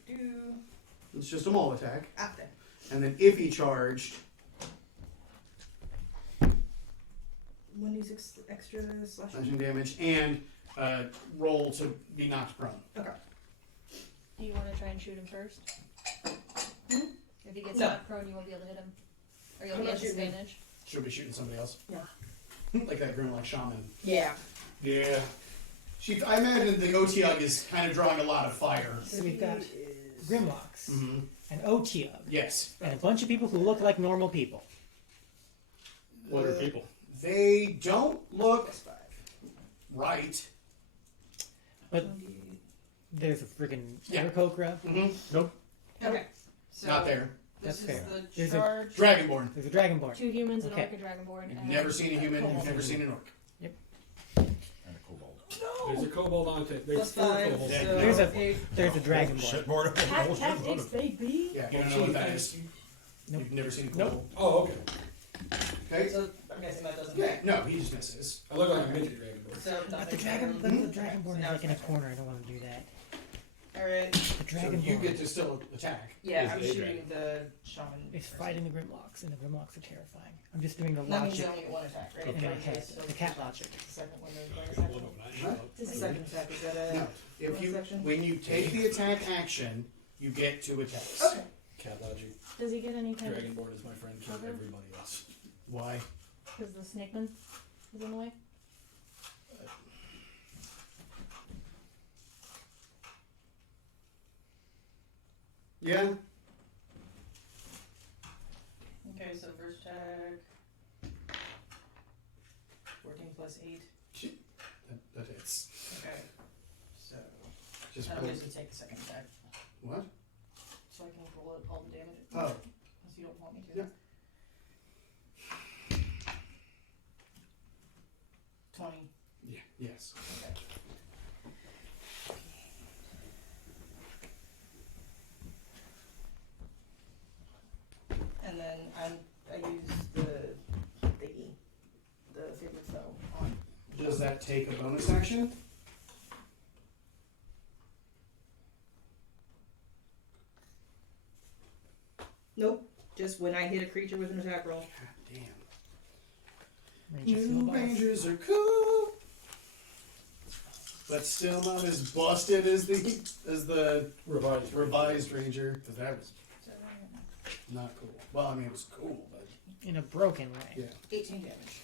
Do. it's just a maul attack. After. And then if he charged, 1d6 extra slashing. slashing damage, and roll to be knocked prone. Okay. Do you want to try and shoot him first? If he gets No. knocked prone, you won't be able to hit him. Or you'll I'm be not at shooting him. disadvantage. Should be shooting somebody else. Yeah. Like that Grimlock Shaman. Yeah. Yeah. I imagine the Otiug is kind of drawing a lot of fire. So we've got Grimlocks, Mm-hmm. an Otiug, Yes. and a bunch of people who look like normal people. What are people? They don't look right. But there's a friggin' Yeah. Aarakocra. Mm-hmm. Okay. So Not there. This That's is fair. the There's a- charge. Dragonborn. There's a Dragonborn. 2 humans, Okay. an orc, a dragonborn. You've and never seen a human. kobold. You've never seen an orc. And a kobold. There's a kobold on it. There's Plus 4 5. kobolds. Yeah. So There's a- 8. There's a Dragonborn. Shit, more than Cat- tactics, baby. Yeah, you don't know what that is. Nope. You've never seen a Nope. kobold. Oh, okay. Okay. So I'm guessing that doesn't. Yeah. No, he just misses. I look like a midget dragonborn. So But the nothing. Dragonborn is like in a corner. I don't want to do that. Alright. The So Dragonborn you get to still attack. Yeah, Is I'm a shooting dragon. the shaman. is first. fighting the Grimlocks, and the Grimlocks are terrifying. I'm just doing the That means you logic only get one attack, right? in my Okay, head. so The cat logic. the second one is bonus action. The second attack is that a No. If bonus you action? when you take the attack action, you get 2 attacks. Okay. Cat logic. Does he get any kind of... Dragonborn is my friend. Kill Okay. everybody else. Why? Because the snakeman is in the way? Yeah. Okay, so first attack. 14 plus 8. That hits. Okay. So Just I pull. don't usually take the second attack. What? So I can roll all the damage. Oh. Unless you don't want me to. Yeah. 20. Yeah. Yes. Okay. And then I use the thingy, the favorite foe on. Does that take a bonus action? Nope. Just when I hit a creature with an attack roll. God damn. Rangers in the New boss. Rangers are cool, but still not as busted as the revised Ranger. Because that was not cool. Well, I mean it was cool, but In a broken way. yeah. 18 damage.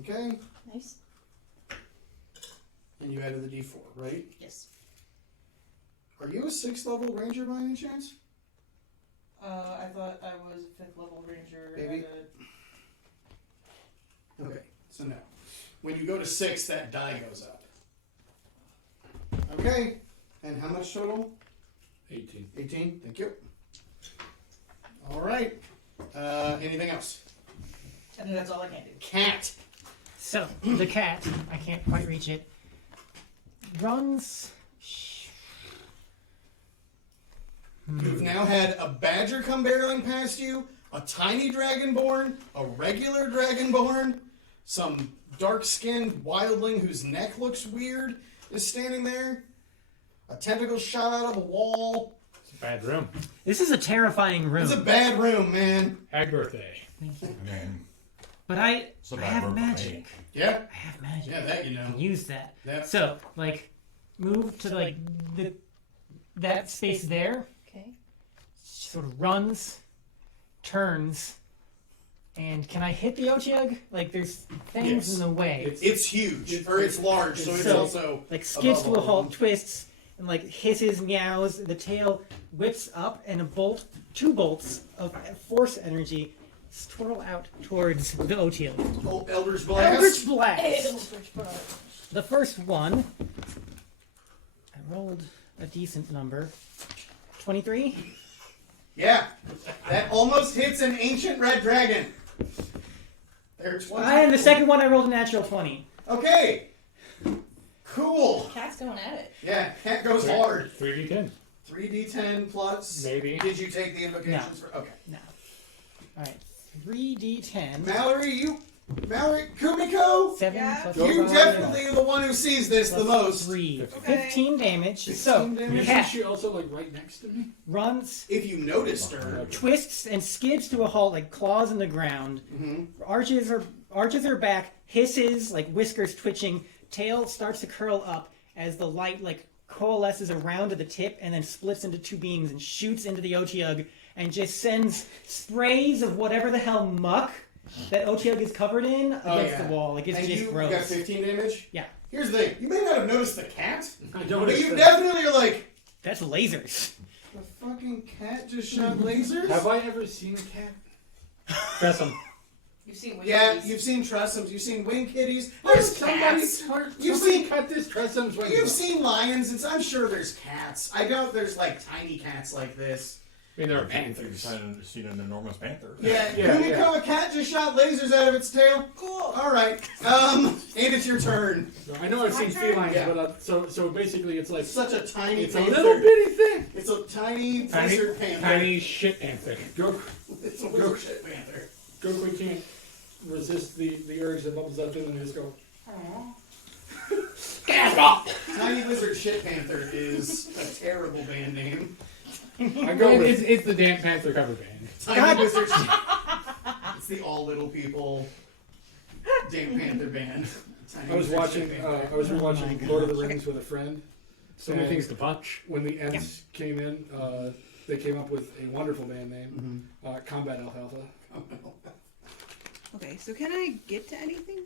Okay. Nice. And you added the D4, right? Yes. Are you a 6th level Ranger by any chance? I thought I was a 5th level ranger. Maybe. at Okay, so no. When you go to 6, that die goes up. Okay, and how much total? 18. 18, thank you. All right, anything else? I think that's all I can do. Cat. So, the cat, I can't quite reach it, runs... You've now had a badger come barreling past you, a tiny dragonborn, a regular dragonborn, some dark-skinned wildling whose neck looks weird is standing there, a tentacle shot out of a wall. It's a bad room. This is a terrifying room. It's a bad room, man. Happy birthday. Thank you. I mean, But I it's a bad have room for me. magic. Yeah, I have magic. yeah, that you I know. can use that. Yeah. So, like, move to, like, that space there, Okay. sort of runs, turns, and can I hit the Otiug? Like, there's things Yes. in the way. It's huge, or it's large, so it's So, also like, skids to a above all halt, of them. twists, and like hisses, meows. The tail whips up, and two bolts of force energy twirl out towards the Oteil. Oh, Eldritch Blast. Eldritch Blast. The first one, I rolled a decent number. 23. Yeah, that almost hits an ancient red dragon. There's 20. And the second one, I rolled a natural 20. Okay. Cool. Cat's going at it. Yeah, cat goes hard. 3d10. 3d10 plus. Maybe. Did you take the invocations for? Okay. No. All right. 3d10. Mallory, Kumiko. 7 Yeah. plus You 5, definitely are the one who sees this the most. 3. Okay. 15 damage. 15 So, damage. Isn't cat she also like right next to me? runs, If you noticed her. twists, and skids to a halt like claws in the ground. Arches her back, hisses, like whiskers twitching. Tail starts to curl up as the light like coalesces around to the tip and then splits into two beams and shoots into the Oteug and just sends sprays of whatever the hell muck that Oteug is covered in against the wall. Like it's And just you gross. got 15 damage? Yeah. Here's the thing. You may not have noticed the cat, I but noticed you that. definitely are like, That's lasers. the fucking cat just shot lasers? Have I ever seen a cat? Press him. You've seen Yeah, Wheaties. you've seen tressums, you've seen wing kitties. Oh, There's somebody cats. You've seen cut this tressums when You've seen lions. I'm sure there's cats. I doubt there's like tiny cats like this. I mean, there are You've panthers. seen an enormous panther. Yeah, Yeah, Kumiko, yeah. a cat just shot lasers out of its tail. Cool. All right, and it's your turn. I know I've seen My turn? felines, Yeah. but so basically it's like It's such a tiny it's a panther. little bitty thing. It's a tiny Tiny, lizard panther. tiny shit panther. It's a lizard shit panther. Goku can't resist the urge that bubbles up in and just go. Tiny lizard shit panther is a terrible band name. I go with It's the damn panther cover band. Tiny lizard shit. It's the all little people damn panther band. Tiny I was lizard watching. shit panther. I was rewatching Lord of the Rings with a friend. So many And things to punch. When the Ents came in, they came up with a wonderful band name, Combat Alfalfa. Okay, so can I get to anything?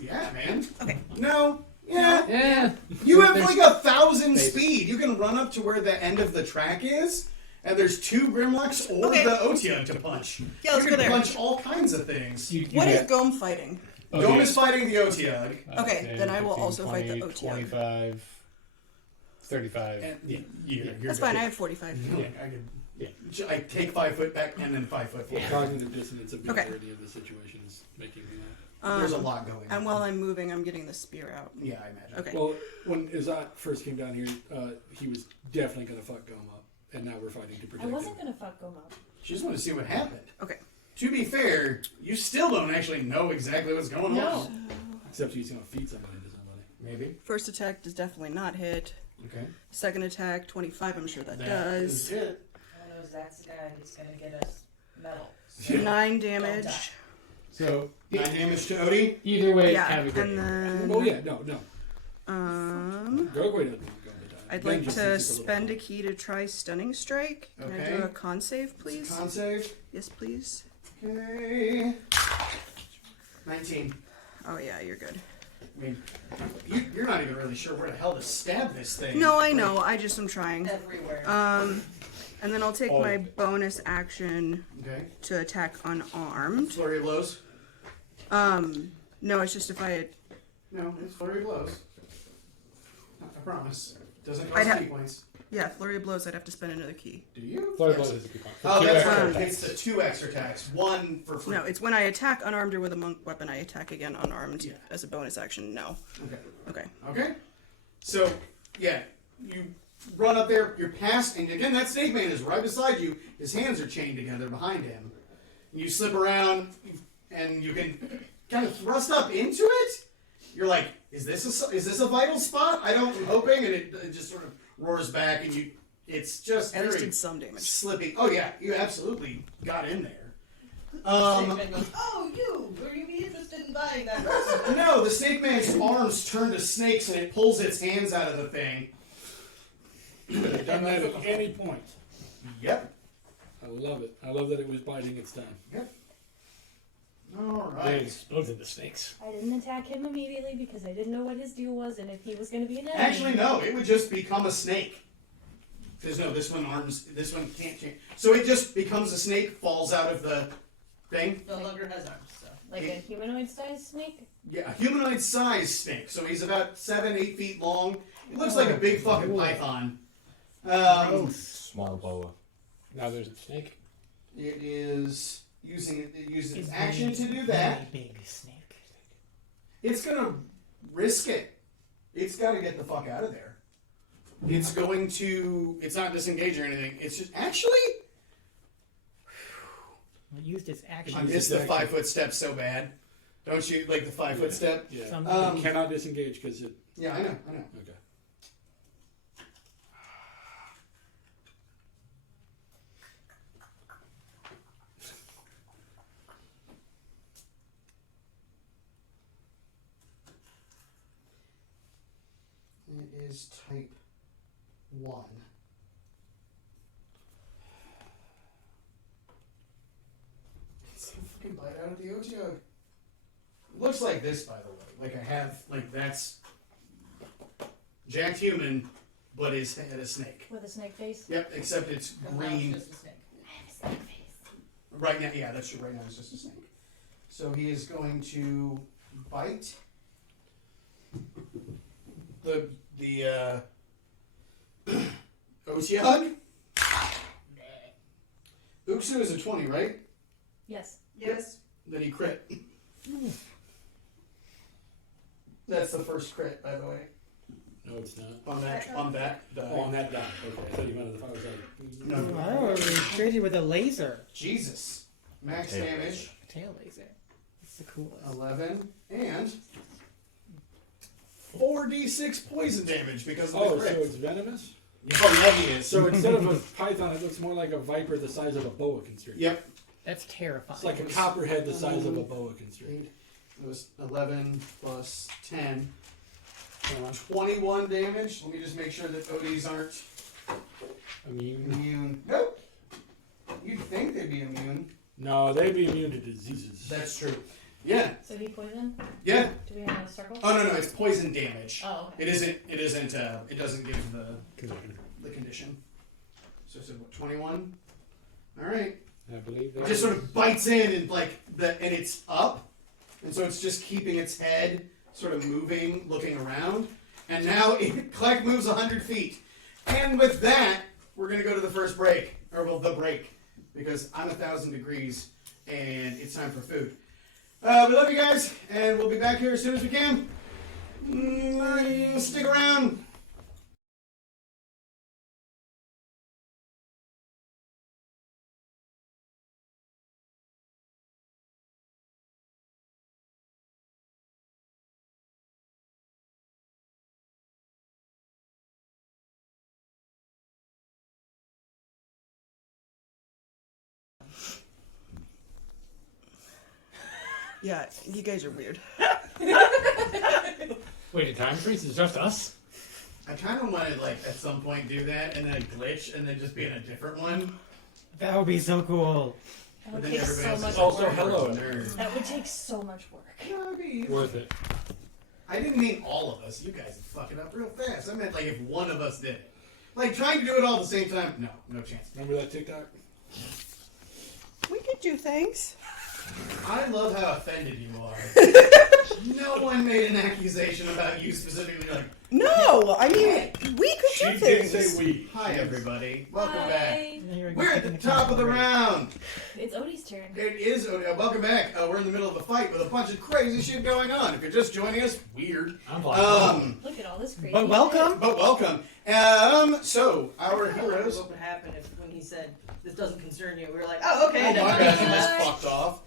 Yeah, man. Okay. No. Yeah. Yeah. You have There's- like 1,000 speed. You can run up to where the end of the track is, and there's 2 Grimlocks or Okay. the Oteug to punch. Yeah, let's you go can there. punch all kinds of things. What is Gome fighting? Dome is fighting the Oteug. Okay, 10, then I will 15, also fight the 20, Oteug. 25, 35. And you're That's good. fine, I have 45. Yeah, I take 5 foot back and then 5 foot forward. Cognitive dissonance of the Okay. already of the situation is making me mad. There's a lot going on. And while I'm moving, I'm getting the spear out. Yeah, I imagine. Okay. Well, when Izat first came down here, he was definitely going to fuck Gome up, and now we're fighting to protect I wasn't him. gonna fuck Gome up. She just wanted to see what happened. Okay. To be fair, you still don't actually know exactly what's going on. Except he's going to feed somebody to somebody. Maybe. First attack does definitely not hit. Okay. Second attack, 25, I'm sure that That does. is it. One knows that's the guy that's gonna get us metal. 9 Don't die. damage. So 9 damage to Odie. either way, Yeah, have a good and aim. Oh, then yeah, no. I'd Gogwe doesn't want Gome to die. like Ben just to thinks it's a spend a little- key to try stunning strike. Can I do Okay. a con save, please? Con save. Yes, please. Okay. 19. Oh yeah, you're good. I mean, you're not even really sure where the hell to stab this thing. No, I know. I just am trying. Everywhere. And then I'll take All my of it. bonus action Okay. to attack unarmed. Flurry of blows. No, it's just if I. No, it's flurry of blows. I promise. Doesn't I'd cost ha- key points. Yeah, flurry of blows. I'd have to spend another key. Do you? Flurry Yes. blows is a good point. Oh, Two that's extra right. attacks. It's the 2 extra attacks. 1 for free. No, it's when I attack unarmed or with a monk weapon. I attack again unarmed Yeah. as a bonus action. No. Okay. Okay. Okay. So, yeah, you run up there, you're past, and again, that snake man is right beside you. His hands are chained together behind him. You slip around, and you can kind of thrust up into it. You're like, is this a vital spot? I'm hoping, and it just sort of roars back, and it's just At least very did some damage. slippy. Oh yeah, you absolutely got in there. Snake Man goes, oh, were you be interested in buying that recipe? No, the snake man's arms turn to snakes, and it pulls its hands out of the thing. Could have done that at any point. Yep. I love it. I love that it was biding its time. Yep. All They right. exploded the snakes. I didn't attack him immediately because I didn't know what his deal was and if he was going to be an enemy. Actually, no. It would just become a snake. Because no, this one can't change. So it just becomes a snake, falls out of the thing. No longer has arms, so. Like a humanoid-sized snake? Yeah, a humanoid-sized snake. So he's about 7-8 feet long. It looks like a big fucking python. Small boa. Now there's a snake. It is using its It's action very, to do that. very big snake. It's gonna risk it. It's got to get the fuck out of there. It's going to. It's not disengage or anything. It's just actually. It used its action. I missed the 5-foot step so bad. Don't you like the 5-foot step? Yeah. Some- It cannot disengage because it. Yeah, I know. Okay. It is type 1. It's a fucking bite out of the Ojo. Looks like this, by the way. Like I have, like that's jacked human, but his head a snake. With a snake face? Yep, except it's And now green. it's just a snake. I have a snake face. Right now, yeah, that's true. Right now, it's just a snake. So he is going to bite the Otiog. Uksu is a 20, right? Yes. Yes. Then he crit. That's the first crit, by the way. No, it's not. On that die. Oh, on that dot. Okay, I thought you meant I was like. No. Oh, we traded with a laser. Jesus. Max Tail damage. Tail laser. It's the coolest. 11 and 4d6 poison damage because of Oh, the so crit. it's venomous? Oh, yeah, he is. So instead of a python, it looks more like a viper the size of a boa constrictor. Yep. That's terrifying. It's like a copperhead the size of a boa constrictor. It was 11 plus 10. 21 damage. Let me just make sure that Odis aren't immune. Nope. You'd think they'd be immune. No, they'd be immune to diseases. That's true. Yeah. So he poison? Yeah. Do we have a circle? Oh no, it's poison damage. Oh, okay. It isn't. It doesn't give the condition. So it's what, 21. All right. I believe It just sort of bites in and and it's up, and so it's just keeping its head sort of moving, looking around, and now Kleck moves 100 feet. And with that, we're gonna go to the first break, or well, the break, because I'm 1,000 degrees and it's time for food. We love you guys, and we'll be back here as soon as we can. Stick around. Yeah, you guys are weird. Wait, a time freeze is just us? I kind of want to, at some point do that, and then glitch, and then just be in a different one. That would be so cool. That But would then take everybody so else much is Also, work. hello. nerd. That would take so much work. Worth it. I didn't mean all of us. You guys would fuck it up real fast. I meant if one of us did it. Trying to do it all at the same time. No chance. Remember that TikTok? We could do things. I love how offended you are. No one made an accusation about you specifically. No, I mean, we could She do did things. say we. Hi everybody, welcome Hi. back. And then you're We're at kicking the top of the camera. round. It's Odie's turn. It is welcome back. We're in the middle of a fight with a bunch of crazy shit going on. If you're just joining us, weird. I'm like, Look at all this crazy But welcome. But welcome. So our heroes. What would happen if when he said this doesn't concern you? We were like, oh, okay. Oh then my fine. gosh, you just fucked off.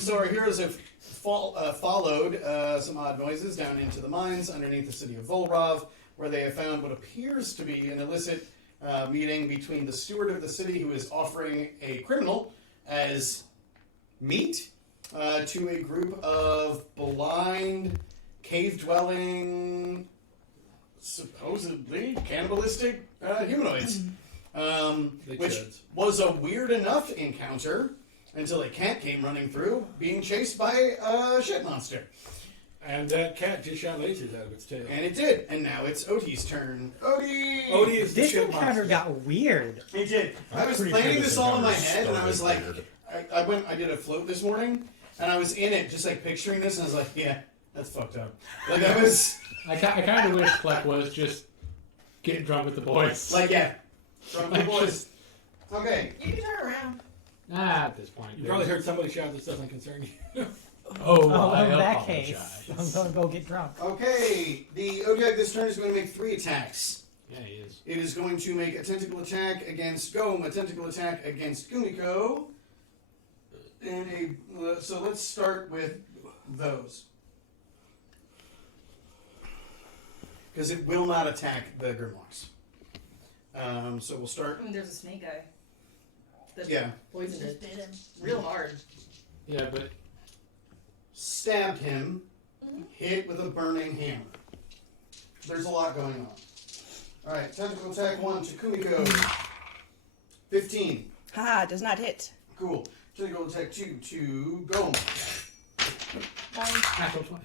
So our heroes have followed some odd noises down into the mines underneath the city of Vulrav, where they have found what appears to be an illicit meeting between the steward of the city, who is offering a criminal as meat, to a group of blind, cave-dwelling, supposedly cannibalistic humanoids. They Which should. was a weird enough encounter. until a cat came running through, being chased by a shit monster. And that cat just shot lasers out of its tail. And it did. And now it's Odie's turn. Odie! Odie is the This shit encounter monster. got weird. It did. I was pretty planning sure this this all in my encounter head, and I was like, started weird. I did a float this morning, and I was in it, just like picturing this, and I was like, yeah, that's fucked up. Like, I was, I kind of wish Fleck was just getting drunk with the boys. like, yeah. From the boys. Okay. You can turn around. At this point. You probably heard somebody shout this doesn't concern you. Oh, Oh, I in that apologize. case, I'm going to go get drunk. Okay. The Odiak this turn is going to make 3 attacks. Yeah, he is. It is going to make a tentacle attack against Gome, a tentacle attack against Kumiko, and so let's start with those. Because it will not attack the Grimoires. So we'll start. There's a snake guy. That's Yeah. poisoned Just it bit him. real hard. Yeah, but Stabbed him, hit with a burning hammer. There's a lot going on. Alright, tentacle attack 1 to Kumiko. 15. Ha! Does not hit. Cool. Tentacle attack 2 to Gome. natural 20.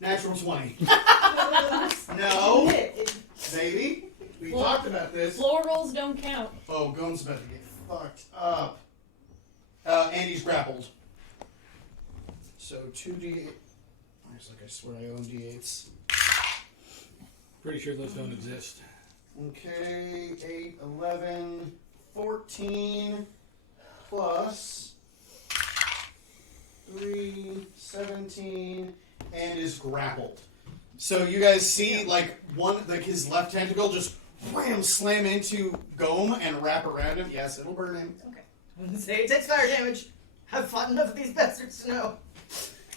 Natural 20. No. No, It, baby. We Well, talked about this. Floor rolls don't count. Oh, Gome's about to get fucked up. And he's grappled. So 2d8. It's like I swear I own d8s. Pretty sure those don't exist. Okay, 8, 11, 14, plus 3, 17, and is grappled. So you guys see, like, his left tentacle just wham, slam into Gome and wrap around him. Yes, it'll burn him. okay. Say it takes fire damage. I've fought enough of these bastards to know.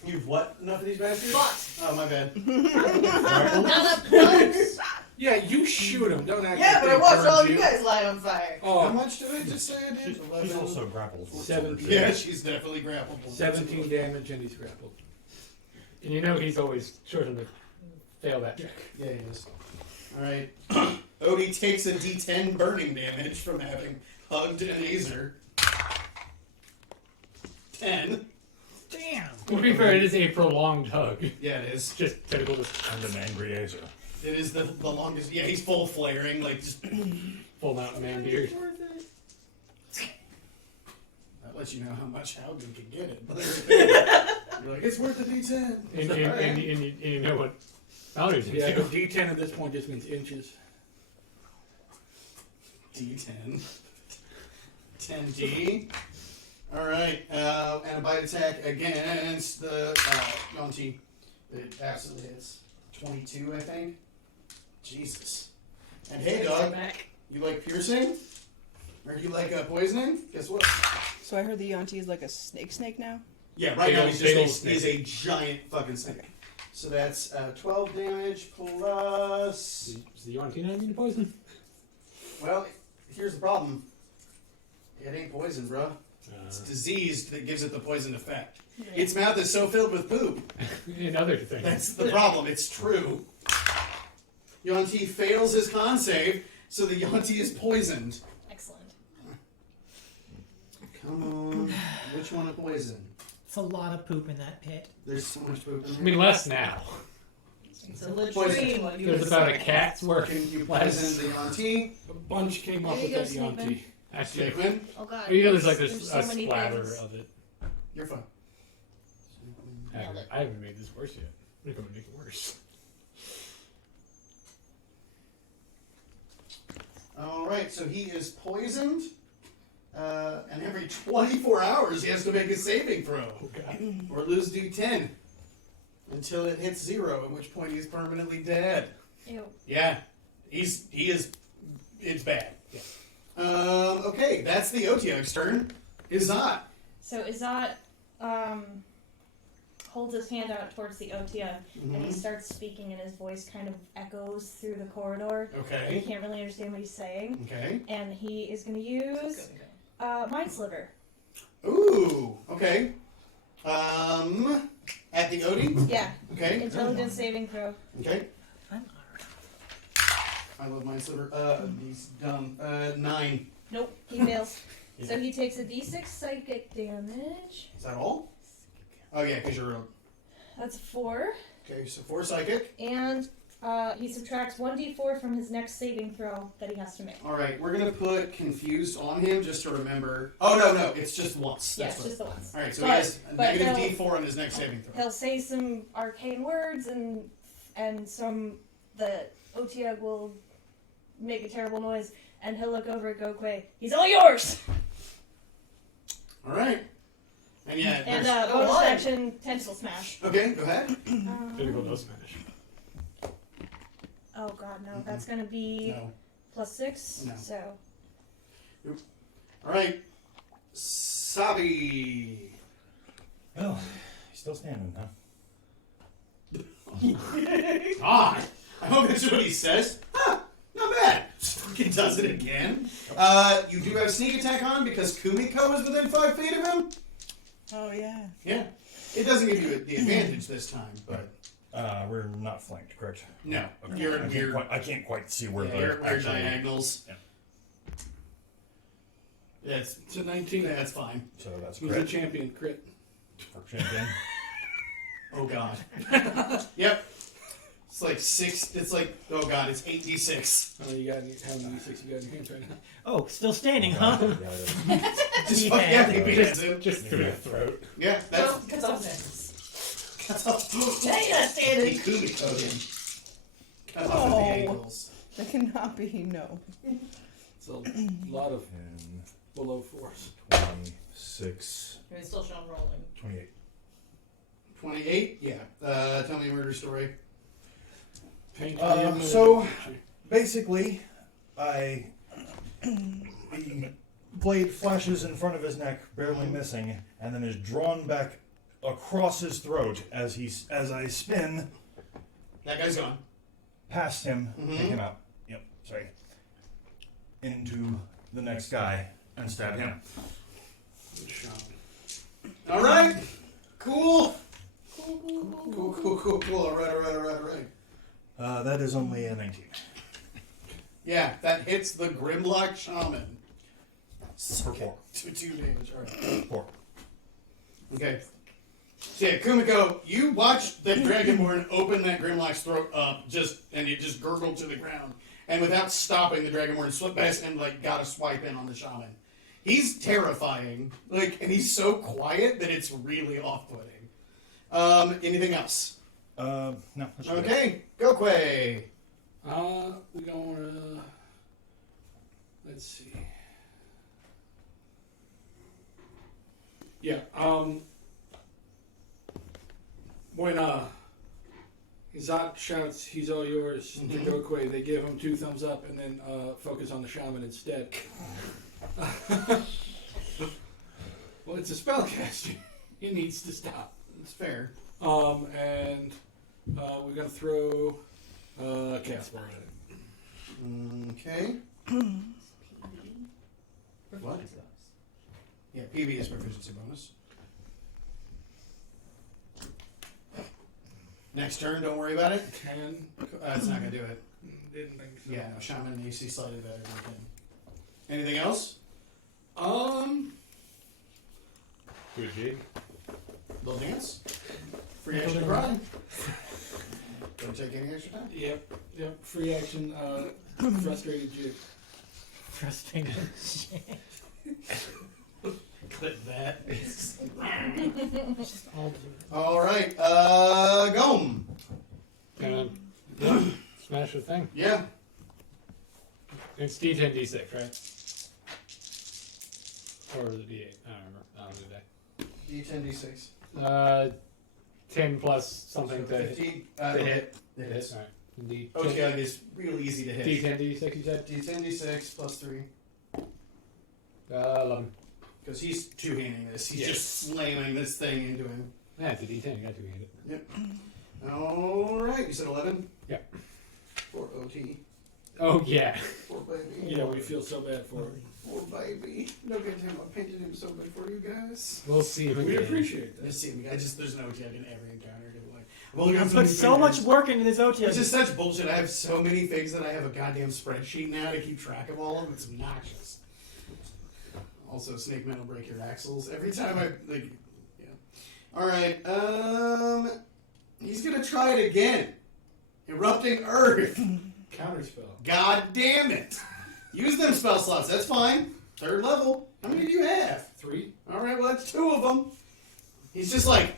You've what? Enough of these bastards? Fought. Oh, my bad. Not up close. Yeah, you shoot him. Don't act Yeah, like but they I watched burned all of you guys light on fire. How Oh, much did I just say I did? She's also grappled. 17. Yeah, she's definitely grappled. 17 damage and he's grappled. And you know he's always sure to fail that check. Yeah, he is. Alright. Odie takes a d10 burning damage from having hugged an Azer. 10. Damn. To be fair, it is a prolonged hug. Yeah, it is. Just typical. Just And an angry Azer. It is the longest. Yeah, he's full flaring, like just. full mountain man beard. That lets you know how much Howden can get it. You're like, it's worth the d10. And you know what Valerie's into. Yeah, but D10 at this point just means inches. D10. 10d. Alright, and a bite attack against the Yonti. It absolutely hits. 22, I think. Jesus. And hey, dog, you like piercing? Or you like poisoning? Guess what? So I heard the Yonti is like a snake now? Yeah, right Big now old- he's big old just he's a giant fucking snake. So that's 12 damage plus. Is the Yuan not immune to poison? Well, here's the problem. It ain't poison, bro. It's diseased that gives it the poison effect. Its mouth is so filled with poop. And other things. That's the problem. It's true. Yonti fails his con save, so the Yonti is poisoned. Excellent. Come on. Which one is poison? It's a lot of poop in that pit. There's so much poop in I there. mean, less now. It's a latrine. Poison. What you There's would about a say. cat's worth. Can you less. poison the Yonti? A bunch came up There with you go, that Snapeman. Yonti. Actually, Jaquin? Oh god. you know, there's like this so a many splatter things. of it. You're fine. Nailed it. I haven't made this worse yet. I'm going to make it worse. Alright, so he is poisoned. And every 24 hours he has to make a saving throw. Oh god. Or lose D10. Until it hits 0, at which point he's permanently dead. Ew. Yeah. He is. It's bad. Yeah. Okay, that's the Otiok's turn. Izat. So Izat holds his hand out towards the Otia, and he starts speaking, and his voice kind of echoes through the corridor. You Okay. can't really understand what he's saying. Okay. And he is going to use Mind Sliver. Ooh. Okay. At the Odie. Yeah. Okay. Intelligence saving throw. Okay. I'm I love my sliver. He's dumb. 9. Nope. He fails. So he takes a d6 psychic damage. Is that all? Oh yeah, because you're That's 4. okay. So 4 psychic. And he subtracts 1d4 from his next saving throw that he has to make. All right, we're gonna put confused on him just to remember. Oh no, it's just once. Yeah, That's it's what- just the once. All right, so But- he has a but negative he'll- D4 on his next saving throw. He'll say some arcane words, and the Otia will make a terrible noise, and he'll look over at Gokwe. He's all yours. All right, and yeah. And there's- bonus on. action tentacle smash. okay, go ahead. Critical no smash. Oh god, no, that's gonna be No. +6. No. So All right, Sophie. Well, he's still standing, huh? God, I hope that's what he says. Huh, not bad. Just fucking does it again. You do have sneak attack on because Kumiko is within 5 feet of him. Oh yeah. Yeah, it doesn't give you the advantage this time, but We're not flanked, correct? no, Okay. you're I can't quite see where yeah, the you're actual- diagonals. Yeah. That's It's a 19. that's fine. So that's He's a correct. champion crit. For champion. Oh god. Yep. It's like 6. It's like oh god. It's 8d6. How many you got? How many d6 you got in your hands right now? Oh, still standing, huh? Yeah, it is. Just He fuck yeah, had- he beats him. Just through the throat. Yeah, that's. Because I'm next. That's all. Now you're not He standing. Kumiko'd him. Cut off Oh. the ankles. That cannot be no. It's a lot of 10, below 4s. 26, It's still showing rolling. 28. 28. Yeah. Tell me a murder story. Paint So- Basically, the blade flashes in front of his neck, barely missing, and then is drawn back across his throat as I spin That guy's gone. past him, Mhm. pick him up. Yep, sorry. Into the next guy and stab him. All right. Cool. Cool. All right. That is only a 19. Yeah, that hits the Grimlock Shaman. For 4. 2 damage. All right. 4. Okay. So yeah, Kumiko, you watch the Dragonborn open that Grimlock's throat up, and it just gurgled to the ground. And without stopping, the Dragonborn slipped past and got a swipe in on the shaman. He's terrifying, and he's so quiet that it's really off-putting. Anything else? No. That's good. Okay, Gokwe. We're going let's see. Yeah, when Zot shouts, "He's all yours," to Gokwe, they give him 2 thumbs up and then focus on the shaman instead. Well, it's a spellcaster. He needs to stop. It's fair. And we're gonna throw chaos ball at it. Okay. What? Yeah, PB is proficiency bonus. Next turn, don't worry about it. 10. It's not gonna do it. Didn't think so. Yeah, no, Shaman and AC slightly better than him. Anything else? Good gig. Little dance? Free action to cry? Don't take any extra time. Yep. Free action. Frustrated jig. Frustrating. Clip that. Just all Alright, Gom. Smash the thing. Yeah. It's D10, D6, right? Or is it D8? I don't remember. I don't do D10, D6. that. 10 plus something So to hit. 15, To hit. hit. It hits. Alright. D10, OTI is real easy to hit. D10, D6, you said? D10, D6 plus 3. 11. Because he's two-handing this. He's Yes. just slamming this thing into him. Yeah, it's a D10. You got to hit it. Alright, you said 11? Yep. For OT. Oh, yeah. For baby. Yeah, we feel so bad for him. For baby. No good time. I painted him so bad for you guys. We'll see him We again. appreciate that. Just see me. There's no OT I can ever encounter. I've only I got put so much work into this OT. It's just such bullshit. I have so many things that I have a goddamn spreadsheet now to keep track of all of them. It's obnoxious. Also, snake men will break your axles every time I like. Yeah. All right. He's gonna try it again. Erupting Earth. Counterspell. God damn it! Use them spell slots. That's fine. 3rd level. How many do you have? 3. All right. Well, that's 2 of them. He's just like.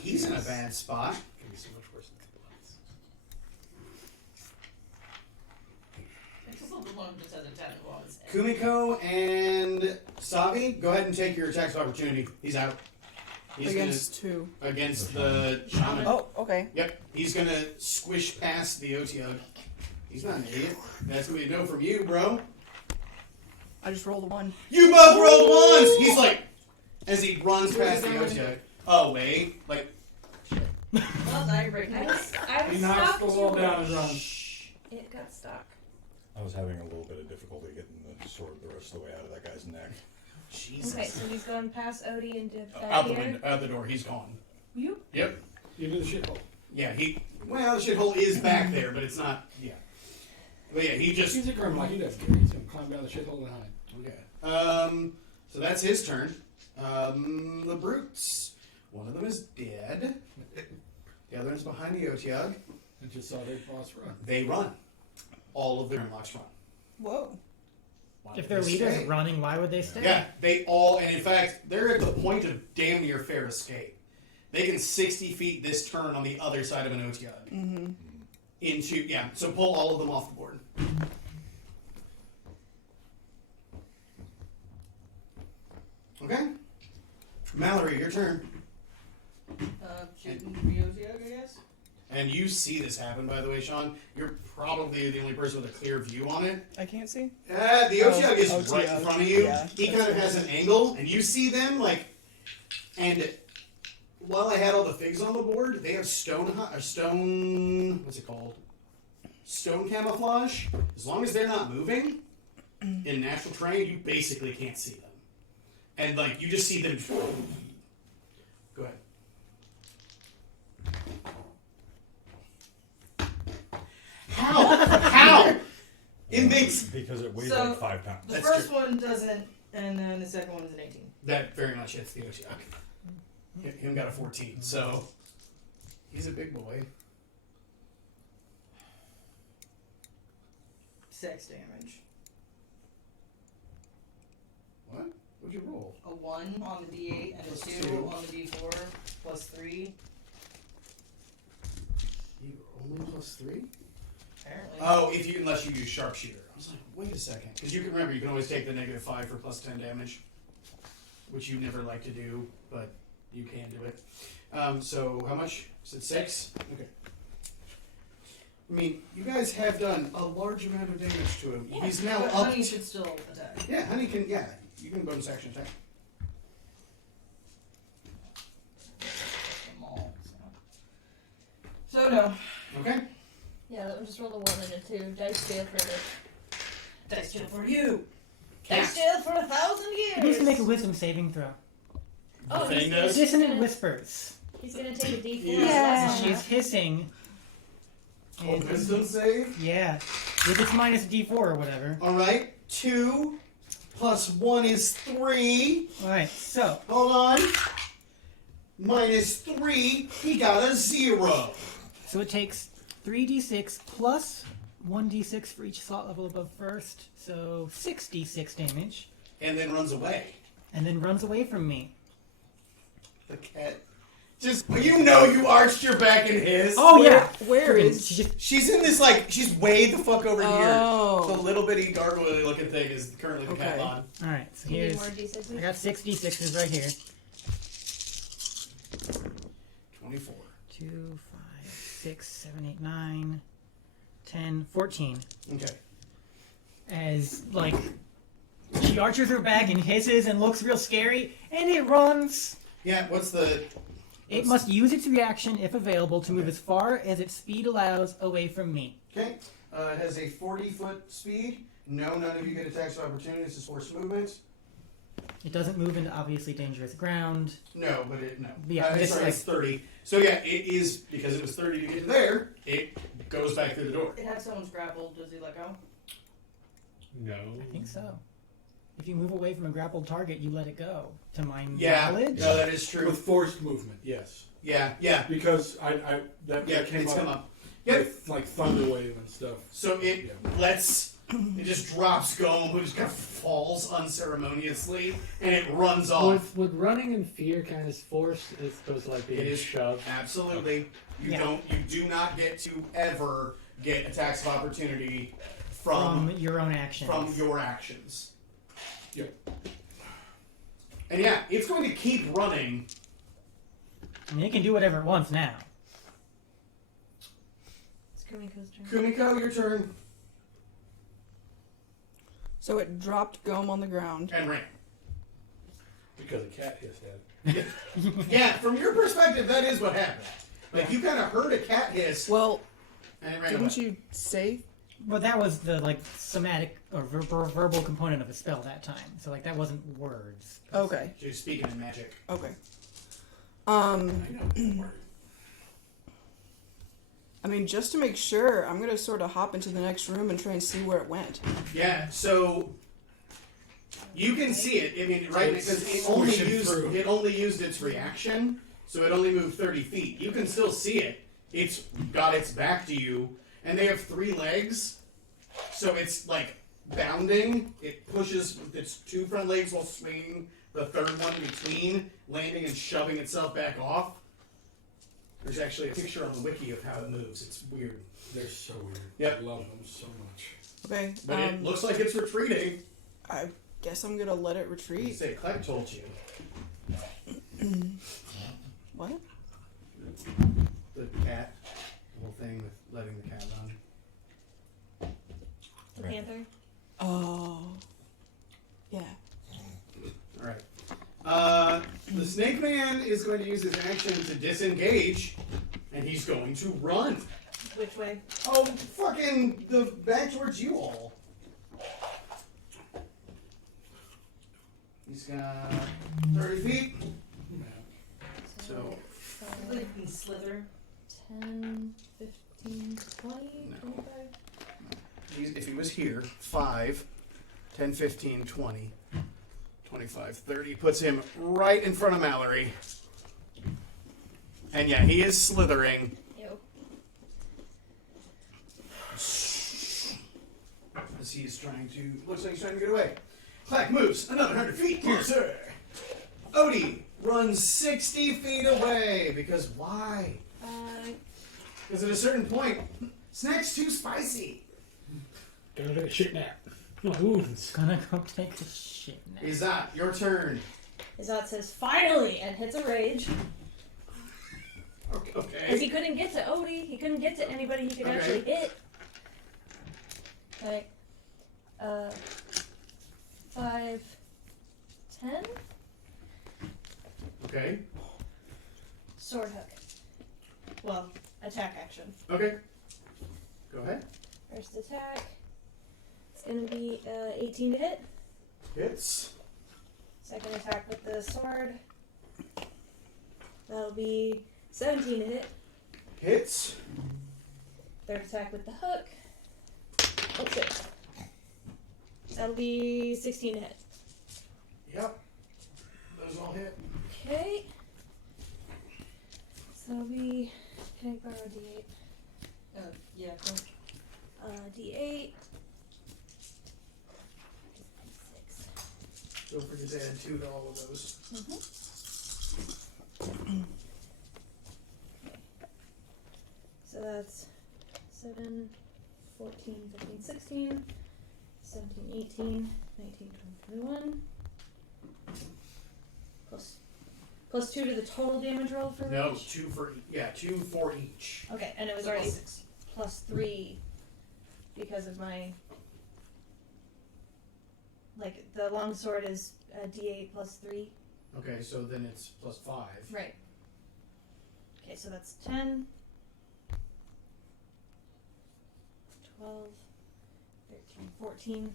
He's in a bad spot. Can be so much worse than blunts. It's just the one just has a tentacle on his head. Kumiko and Sabi, go ahead and take your attacks of opportunity. He's out. He's Against who? against the shaman. Oh, okay. Yep. He's gonna squish past the Otiug. He's not an idiot. That's gonna be a no from you, bro. I just rolled a 1. You both rolled ones! He's like, as he runs past the Otiug. Oh, wait. Like, Well, now you're breaking I it. was He knocks stuck the wall to down and runs. It got stuck. I was having a little bit of difficulty getting the sword the rest of the way out of that guy's neck. Jesus. Okay, so he's going past Odie and back Out the here. window, out the door. He's gone. You? Yep. Into the shithole. Yeah, well, the shithole is back there, but it's not, yeah. But yeah, he just, He's a grandma. He doesn't care. He's gonna climb down the shithole and hide. okay. So that's his turn. The brutes. One of them is dead. The other one's behind the Otiug. I just saw their boss run. They run. All of the Grimlocks run. Whoa. Why If would their they leader's stay? running, why would they stay? Yeah, they all, and in fact, they're at the point of damn near fair escape. They can 60 feet this turn on the other side of an Otiug. Mm-hmm. Into, yeah, so pull all of them off the board. Okay. Mallory, your turn. Shooting Ryozio, I guess. And you see this happen, by the way, Sean. You're probably the only person with a clear view on it. I can't see. The Otiug is Otiug. right in front of you. Yeah, He kind of has an angle, and you see them, like, and while I had all the figs on the board, they have stone, what's it called? Stone camouflage. As long as they're not moving in natural terrain, you basically can't see them. And, like, you just see them. Go ahead. How? It makes Because it weighs So, like 5 pounds. The That's first true. one doesn't, and then the second one is an 18. that very much hits the Otiug. Him got a 14, so he's a big boy. 6 damage. What? What'd you roll? A 1 on the D8 and Plus a 2 2. on the D4 plus 3. You only plus 3? Apparently. Oh, unless you use sharpshooter. I was like, wait a second, because you can remember you can always take the -5 for plus 10 damage, which you never like to do, but you can do it. So how much? Is it 6? Okay. I mean, you guys have done a large amount of damage to him. Yeah, He's now but up. Honey should still attack. Yeah, honey can. Yeah, you can bonus action attack. Them all, so no. Okay. Yeah, that one just rolled a 1 and a 2. Dice jail for the Dice jail for you. Cat. Dice jail for 1,000 years. He needs to make a wisdom saving throw. Oh, The thing he's does? Dissonant whispers. He's gonna take a D4. Yeah. She's hissing. Oh, wisdom save. Yeah. With its minus D4 or whatever. All right. 2 plus 1 is 3. Alright, so. Hold on. Minus 3. He got a 0. So it takes 3d6 plus 1d6 for each slot level above first. So 6d6 damage. And then runs away. And then runs away from me. The cat. Just, you arched your back in his. Oh, yeah! Where Friggin' is she just, She's in this, she's way the fuck over Oh. here. The little bitty gargoyle looking thing is currently the cat Okay. mod. Alright, so You need here's. more D6s? I got 6d6s right here. 24. 2, 5, 6, 7, 8, 9, 10, 14. Okay. As, she arches her back and hisses and looks real scary, and it runs. Yeah, what's the... It must use its reaction, if available, to move as far as its speed allows away from me. Okay. It has a 40-foot speed. No, none of you get attacks of opportunity. This is forced movement. It doesn't move into obviously dangerous ground. No, but no. Yeah, it's, just it's 30. So yeah, it is, because it was 30 to get to there, it goes back through the door. It had someone's grappled. Does he let go? No. I think so. If you move away from a grappled target, you let it go. To my Yeah, knowledge. no, that is true. With forced movement, yes. Yeah, yeah, Because that yeah. came It's up come up. Yep. with like Thunderwave and stuff. So it it just drops Goem, who just kind of falls unceremoniously, and it runs off. Would running in fear kind of force as opposed to like being It is shoved? Absolutely. You Yeah. do not get to ever get attacks of opportunity From your own actions. from your actions. Yep. And yeah, it's going to keep running. I mean, it can do whatever it wants now. It's Kumiko's turn. Kumiko, your turn. So it dropped Goem on the ground. And ran. Because a cat hissed at it. Yeah, from your perspective, that is what happened. Like, you kind of heard a cat hiss, Well, and it ran away. didn't you say? But that was the like somatic or verbal component of a spell that time. So like that wasn't words. Okay. She was speaking in magic. Okay. I know. Don't worry. I mean, just to make sure, I'm gonna sort of hop into the next room and try and see where it went. Yeah, so you can see it. I mean, right? Because it Squishing only used its reaction, so it only moved 30 feet. You can still see it. It's got its back to you, and they have 3 legs, so it's like bounding. It pushes with its 2 front legs while swinging the 3rd one between, landing and shoving itself back off. There's actually a picture on the wiki of how it moves. It's weird. They're so weird. Yep. I love them so much. Okay. But it looks like it's retreating. I guess I'm gonna let it You retreat. say Clegg told you. What? The cat, the whole thing with letting the cat run. The panther. Oh. Yeah. Alright. The Snake Man is going to use his action to disengage, and he's going to run. Which way? Oh, fucking back towards you all. He's got 30 feet. So, I believe you can slither. 10, 15, 20, No. 25. if he was here, 5, 10, 15, 20, 25, 30, puts him right in front of Mallory. And yeah, he is slithering. Ew. As he's trying to, looks like he's trying to get away. Clack moves another 100 feet. Yes, sir. Odie runs 60 feet away. Because why? Because at a certain point, snack's too spicy. Gonna take a shit nap. My wounds. Gonna go take a shit now. Izat, your turn. Izat says, finally, and hits a rage. Because Okay. he couldn't get to Odie, he couldn't get to anybody he could Okay. actually hit. Okay. 5, 10? Okay. Sword hook. Well, attack action. Okay. Go ahead. First attack. It's gonna be 18 to hit. Hits. Second attack with the sword. That'll be 17 to hit. Hits. Third attack with the hook. Oh shit. That'll be 16 to hit. Yep. Those all hit. Okay. So that'll be. Can I borrow a D8? Yeah, cool. D8. 6. Don't forget to add 2 to all of those. So that's 7, 14, 15, 16, 17, 18, 19, 20, 21. Plus 2 to the total damage roll for No, each? 2 for yeah, 2 for each. Okay, and it was already plus 3 because of my. Like, the longsword is D8 plus 3. Okay, so then it's plus 5. Right. Okay, so that's 10, 12, 13, 14.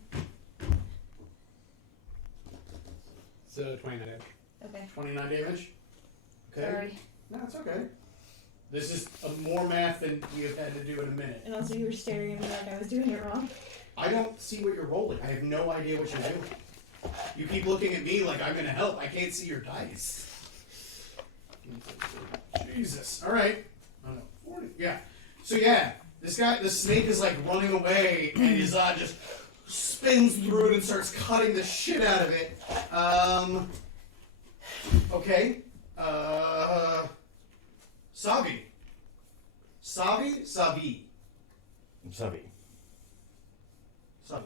So 29 damage. Okay. 29 damage. Okay. Sorry. No, it's okay. This is more math than we have had to do in a minute. And also, you were staring at me like I was doing it wrong. I don't see what you're rolling. I have no idea what you're doing. You keep looking at me like I'm going to help. I can't see your dice. Jesus. All right. Oh, no. 40. Yeah. So, yeah. This guy, the snake is like running away, and Azer just spins through it and starts cutting the shit out of it. Okay. Savi. Savi? Savi. Savi. Savi.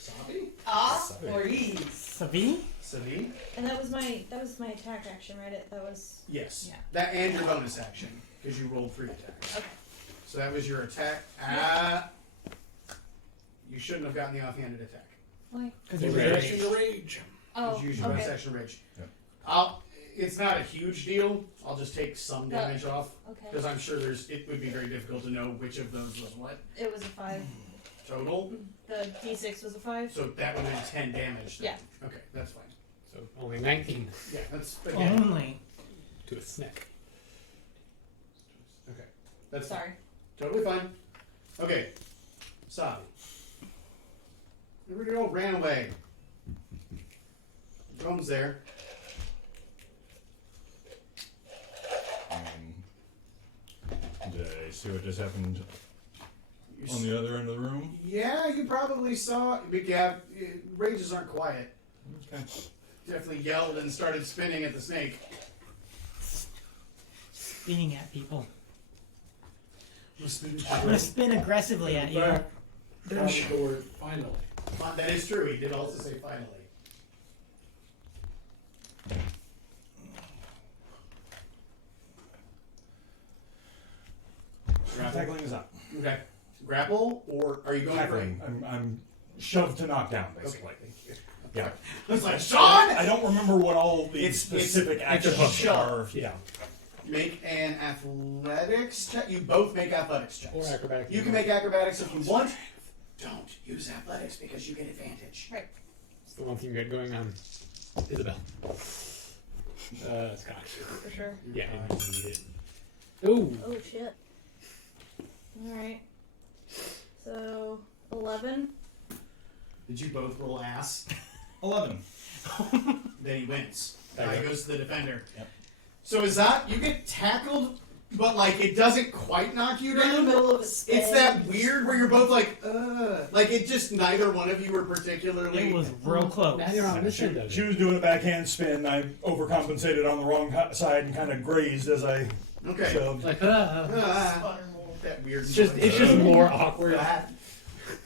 Savi? Maurice. Savi? Savi? And that was my attack action, right? That was. Yes. Yeah. That and your bonus action, because you rolled 3 attacks. Okay. So that was your attack. You shouldn't have gotten the offhanded attack. Why? Because The you rage. Action to rage. Oh, Just use your bonus okay. action rage. Yeah. It's not a huge deal. I'll just take some damage off, Okay. because I'm sure it would be very difficult to know which of those was what It was a 5. total. The D6 was a 5. So that would have been 10 damage. Then. Yeah. Okay, that's fine. So only 19 Yeah, that's again. only. to a snake. Okay, that's Sorry. totally fine. Okay, Savi. Everybody all ran away. Drone's there. Did I see what just happened You on the other end of the room? Yeah, you probably saw. Yeah, rages aren't quiet. Okay. Definitely yelled and started spinning at the snake. Spinning at people. Spin I'm gonna spin aggressively at you. back. Added the word finally. That is true. He did also say finally. Tackling is up. Okay. Grapple, or are you going Tackling. I'm shoved to knock down, basically. Yeah. for? It's like Sean. I don't remember what all the It's- specific it's a actions shove. are. Yeah. Make an athletics check. You both make athletics checks. Or acrobatics. You can make acrobatics if you want. Don't use athletics because you get advantage. It's the one thing you got going on. Isabel. Scotch. For sure. Yeah, you need it. Ooh. Oh, shit. Alright. So, 11. Did you both roll ass? 11. Then he wins. Okay. He goes to the defender. Yep. So is that you get tackled, but like it doesn't quite knock you You're in the down? middle of a spin. It's that weird where you're both like it just neither one of you were particularly. It was real close. Now you're on this end of She it. was doing a backhand spin. I overcompensated on the wrong side and kind of grazed as I Okay. shoved. Like, That weird. it's just more awkward.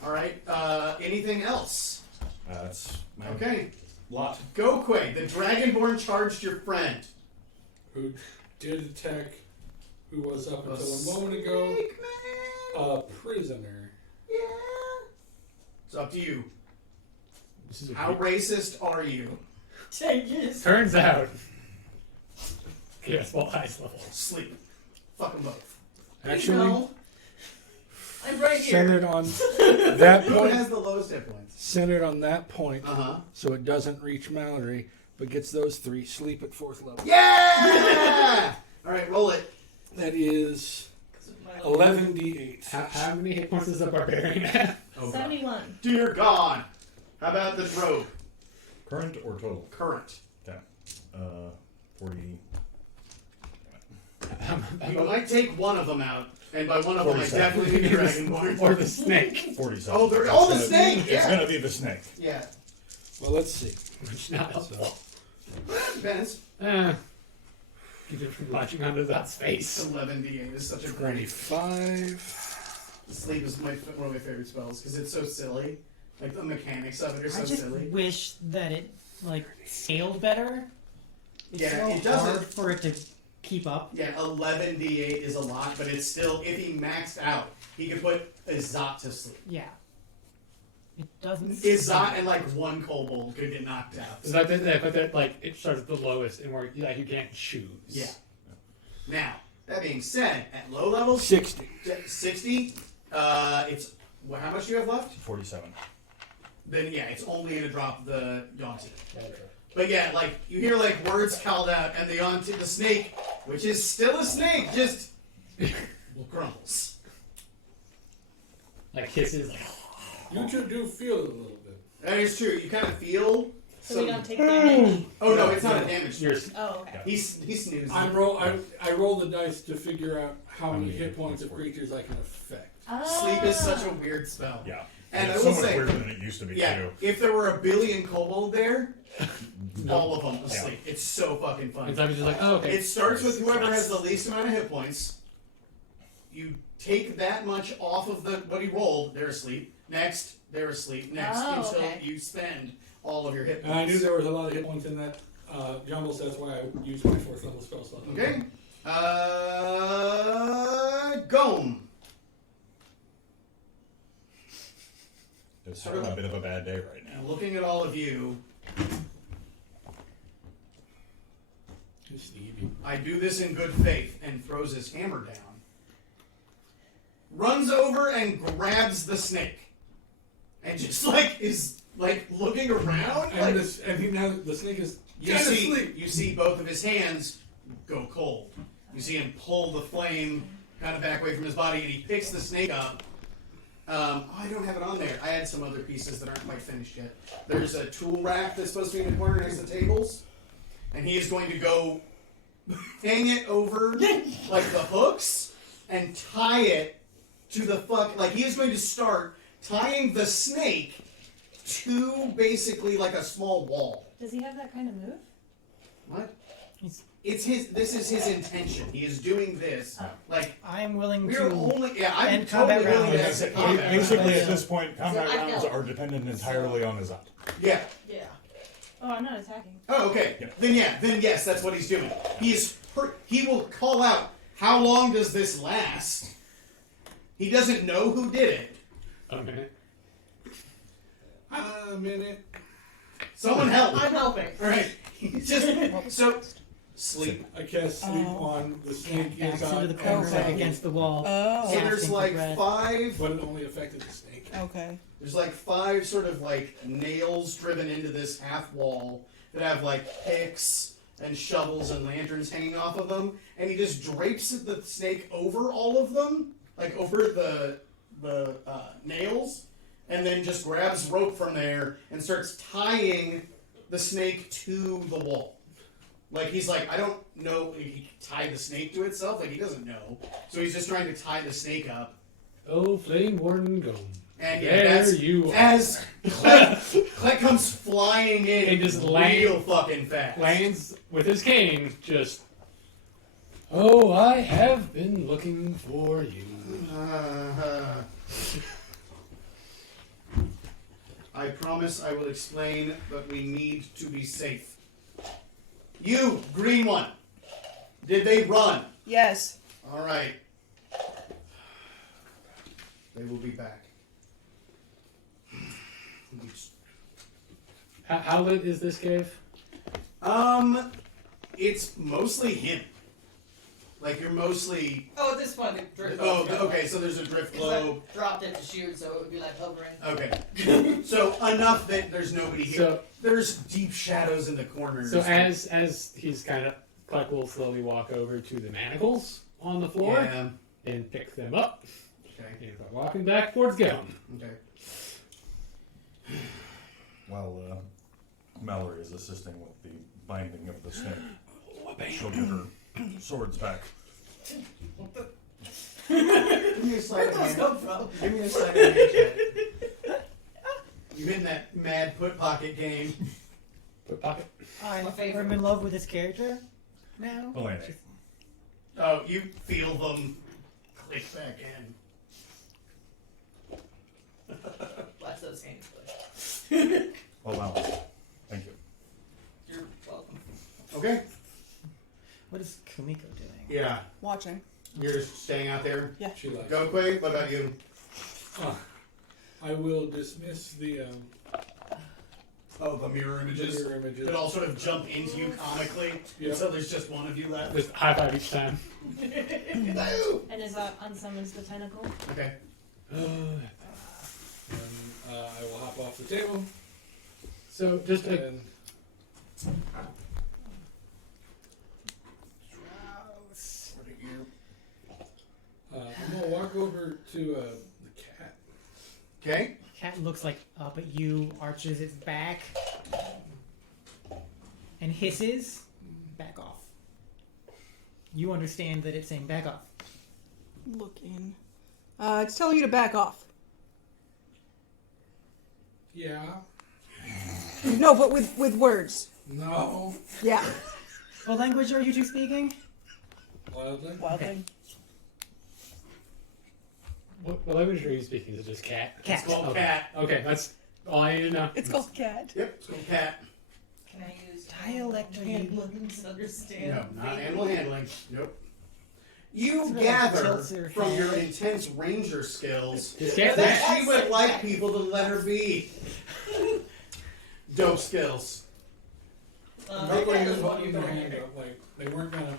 All right. Anything else? That's my Okay. lot. Gokwe, the Dragonborn charged your friend. Who did attack? Who was up A until a moment ago? snake man. A prisoner. Yeah. It's up to you. This is a How racist are you? Turns out. Yes, well, highest level. Sleep. Fuck them both. Actually, No. I'm right here. centered on that Who point. has the lowest hit points? Centered on that point, Uh-huh. so it doesn't reach Mallory, but gets those 3. Sleep at 4th level. Yeah! All right, roll it. That is 11d8. How many hit points does a barbarian have? Oh, God. 71. Dear God. How about the rogue? Current or total? Current. 40. You might take one of them out, and by one of them, I 47. definitely mean the Dragonborn. Or the snake. 47. Oh, the It's gonna- snake! It's Yeah. gonna be the snake. Yeah. Well, let's see. Which not helpful. Depends. Keep it from latching onto that face. 11d8 is such a great. 25. Sleep is one of my favorite spells because it's so silly. Like the mechanics of it are so I just silly. wish that it like scaled better. It's Yeah, so it doesn't. hard for it to keep up. Yeah, 11d8 is a lot, but it's still, if he maxed out, he could put Izat to sleep. Yeah. It doesn't. Izat and like one kobold could get knocked out. Is that that like it starts at the lowest and where like you can't choose. Yeah. Now, that being said, at low levels, 60. 60, it's, well, how much do you have left? 47. Then yeah, it's only gonna drop the Yonti. But yeah, like, you hear like words called out, and the snake which is still a snake, just crumbles. Like hisses. Like, You two do feel it a little bit. That is true. You kind of feel. So we don't take damage. Oh no, it's not a damage. you're, Oh, okay. He snoozes. I roll the dice to figure out how many hit points of creatures I can affect. Sleep is such a weird spell. Yeah. And I it's will so much say, weirder than it used to be yeah, too. if there were a billion kobold there, all of them asleep. It's so fucking fun. it's just like, oh, okay. It starts with whoever has the least amount of hit points. You take that much off of what he rolled, they're asleep. Next, they're asleep. Next, until okay. you spend all of your hit And I knew points. there was a lot of hit points in that jumble, so that's why I used my 4th level spell slot. Okay. Gome. It's having a bit of a bad day right now. Looking at all of you, Stevie. I do this in good faith, and throws his hammer down. Runs over and grabs the snake. And just is looking around. And now the snake is You see both of his hands go cold. You see him pull the flame kind of back away from his body, and he picks the snake up. I don't have it on there. I had some other pieces that aren't quite finished yet. There's a tool rack that's supposed to be in the corner next to tables, and he is going to go hang it over like the hooks and tie it to the he is going to start tying the snake to basically like a small wall. Does he have that kind of move? What? This is his intention. He is doing this. I'm willing We're to only. Yeah, I'm end totally combat willing to rounds. exit combat. Basically, rounds. at this point, combat I rounds know. are dependent entirely on his up. Yeah. Yeah. Oh, I'm not attacking. Oh, okay. Yeah. Then yes, that's what he's doing. He will call out, how long does this last? He doesn't know who did it. A minute. A minute. Someone help. I'm helping. Alright. So sleep. I cast sleep on the snake backs inside. into the corner inside, against the wall. Oh. So there's Gasping for breath. 5 but it only affected the snake. Okay. There's 5 sort of nails driven into this half wall that have picks and shovels and lanterns hanging off of them, and he just drapes the snake over all of them, over the nails, and then just grabs rope from there and starts tying the snake to the wall. He's I don't know if he tied the snake to itself, he doesn't know. So he's just trying to tie the snake up. Oh, Flame Warden Gome. And There you are. as Klek comes flying in And just real fucking fast. Lands with his cane, just. Oh, I have been looking for you. I promise I will explain, but we need to be safe. You, green one. Did they run? Yes. All right. They will be back. How lit is this cave? It's mostly him. You're mostly. Oh, at this point, the drift. Oh, okay. So there's a drift globe. I dropped it to shoot, so it would be hovering. Okay. So enough that there's nobody here. So- there's deep shadows in the corners. So as he's kind of, Clark will slowly walk over to the manacles on the floor Yeah. and pick them up Okay. and start walking back towards Gum. Okay. While Mallory is assisting with the binding of the snake, she'll give her swords back. Give me a sleight of Where'd those hand. come from? Give me a sleight of hand check. You in that mad put pocket game? Put pocket. I'm My favorite. I'm in love with this character now. Elena. Oh, you feel them click back in. Bless those hands, please. Oh, wow. Thank you. You're welcome. Okay. What is Kumiko doing? Yeah. Watching. You're just staying out there. She likes. Go quick. What about you? I will dismiss the Oh, the mirror images. mirror images. That all sort of jump into you comically. Yeah. So there's just one of you left. Just high five each time. And is that unsummons the tentacle? Okay. And I will hop off the table So just a and to the cat. Okay. Cat looks like up at you, arches its back, and hisses. Back off. You understand that it's saying back off. Look in. It's telling you to back off. Yeah. No, but with words. No. Yeah. What language are you two speaking? Wildly. Wildly. What language are you speaking? Is it just cat? Cat. It's called Okay. cat. Okay, that's all I need to know. It's called cat. Yep, it's called cat. Can I use Dialect are you- handling to understand? No, not animal handling. Nope. You It's really gather tilts your from your head. intense ranger skills Just that cat. she would like people to let her be. Dope skills. Go that is was what one you of their the hand up. Like they weren't gonna.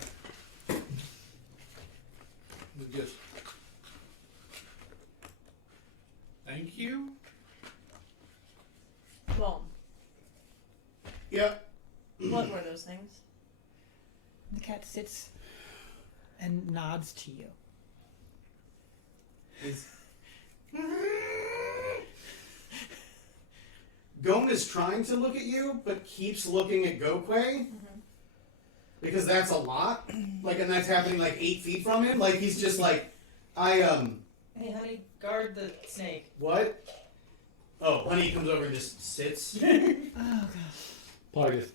Just. Thank you. Well, Yep. what were those things? The cat sits and nods to you. Gon is trying to look at you, but keeps looking at Gokwe. Because that's a lot. Like, and that's happening like 8 feet from him. Like, he's just like, Hey, honey, guard the snake. what? Oh, Honey comes over and just sits. Oh god. Plug it.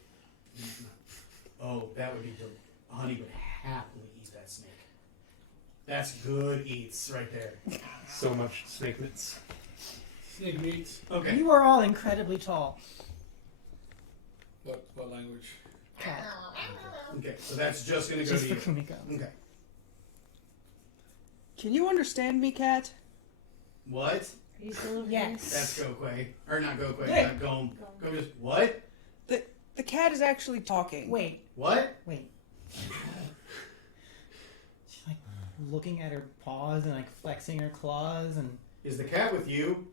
Oh, that would be good. Honey would happily eat that snake. That's good eats right there. So much snake mitts. Snake meats. Okay. You are all incredibly tall. What language? Cat. Okay, so that's just gonna go Just to for you. Kumiko. Okay. Can you understand me, cat? What? Are you still over Yes. That's Gokwe. Or not Gokwe, Hey. Gon. Gon just, what? The cat is actually talking. Wait, What? wait. She's like looking at her paws and like flexing her claws and Is the cat with you?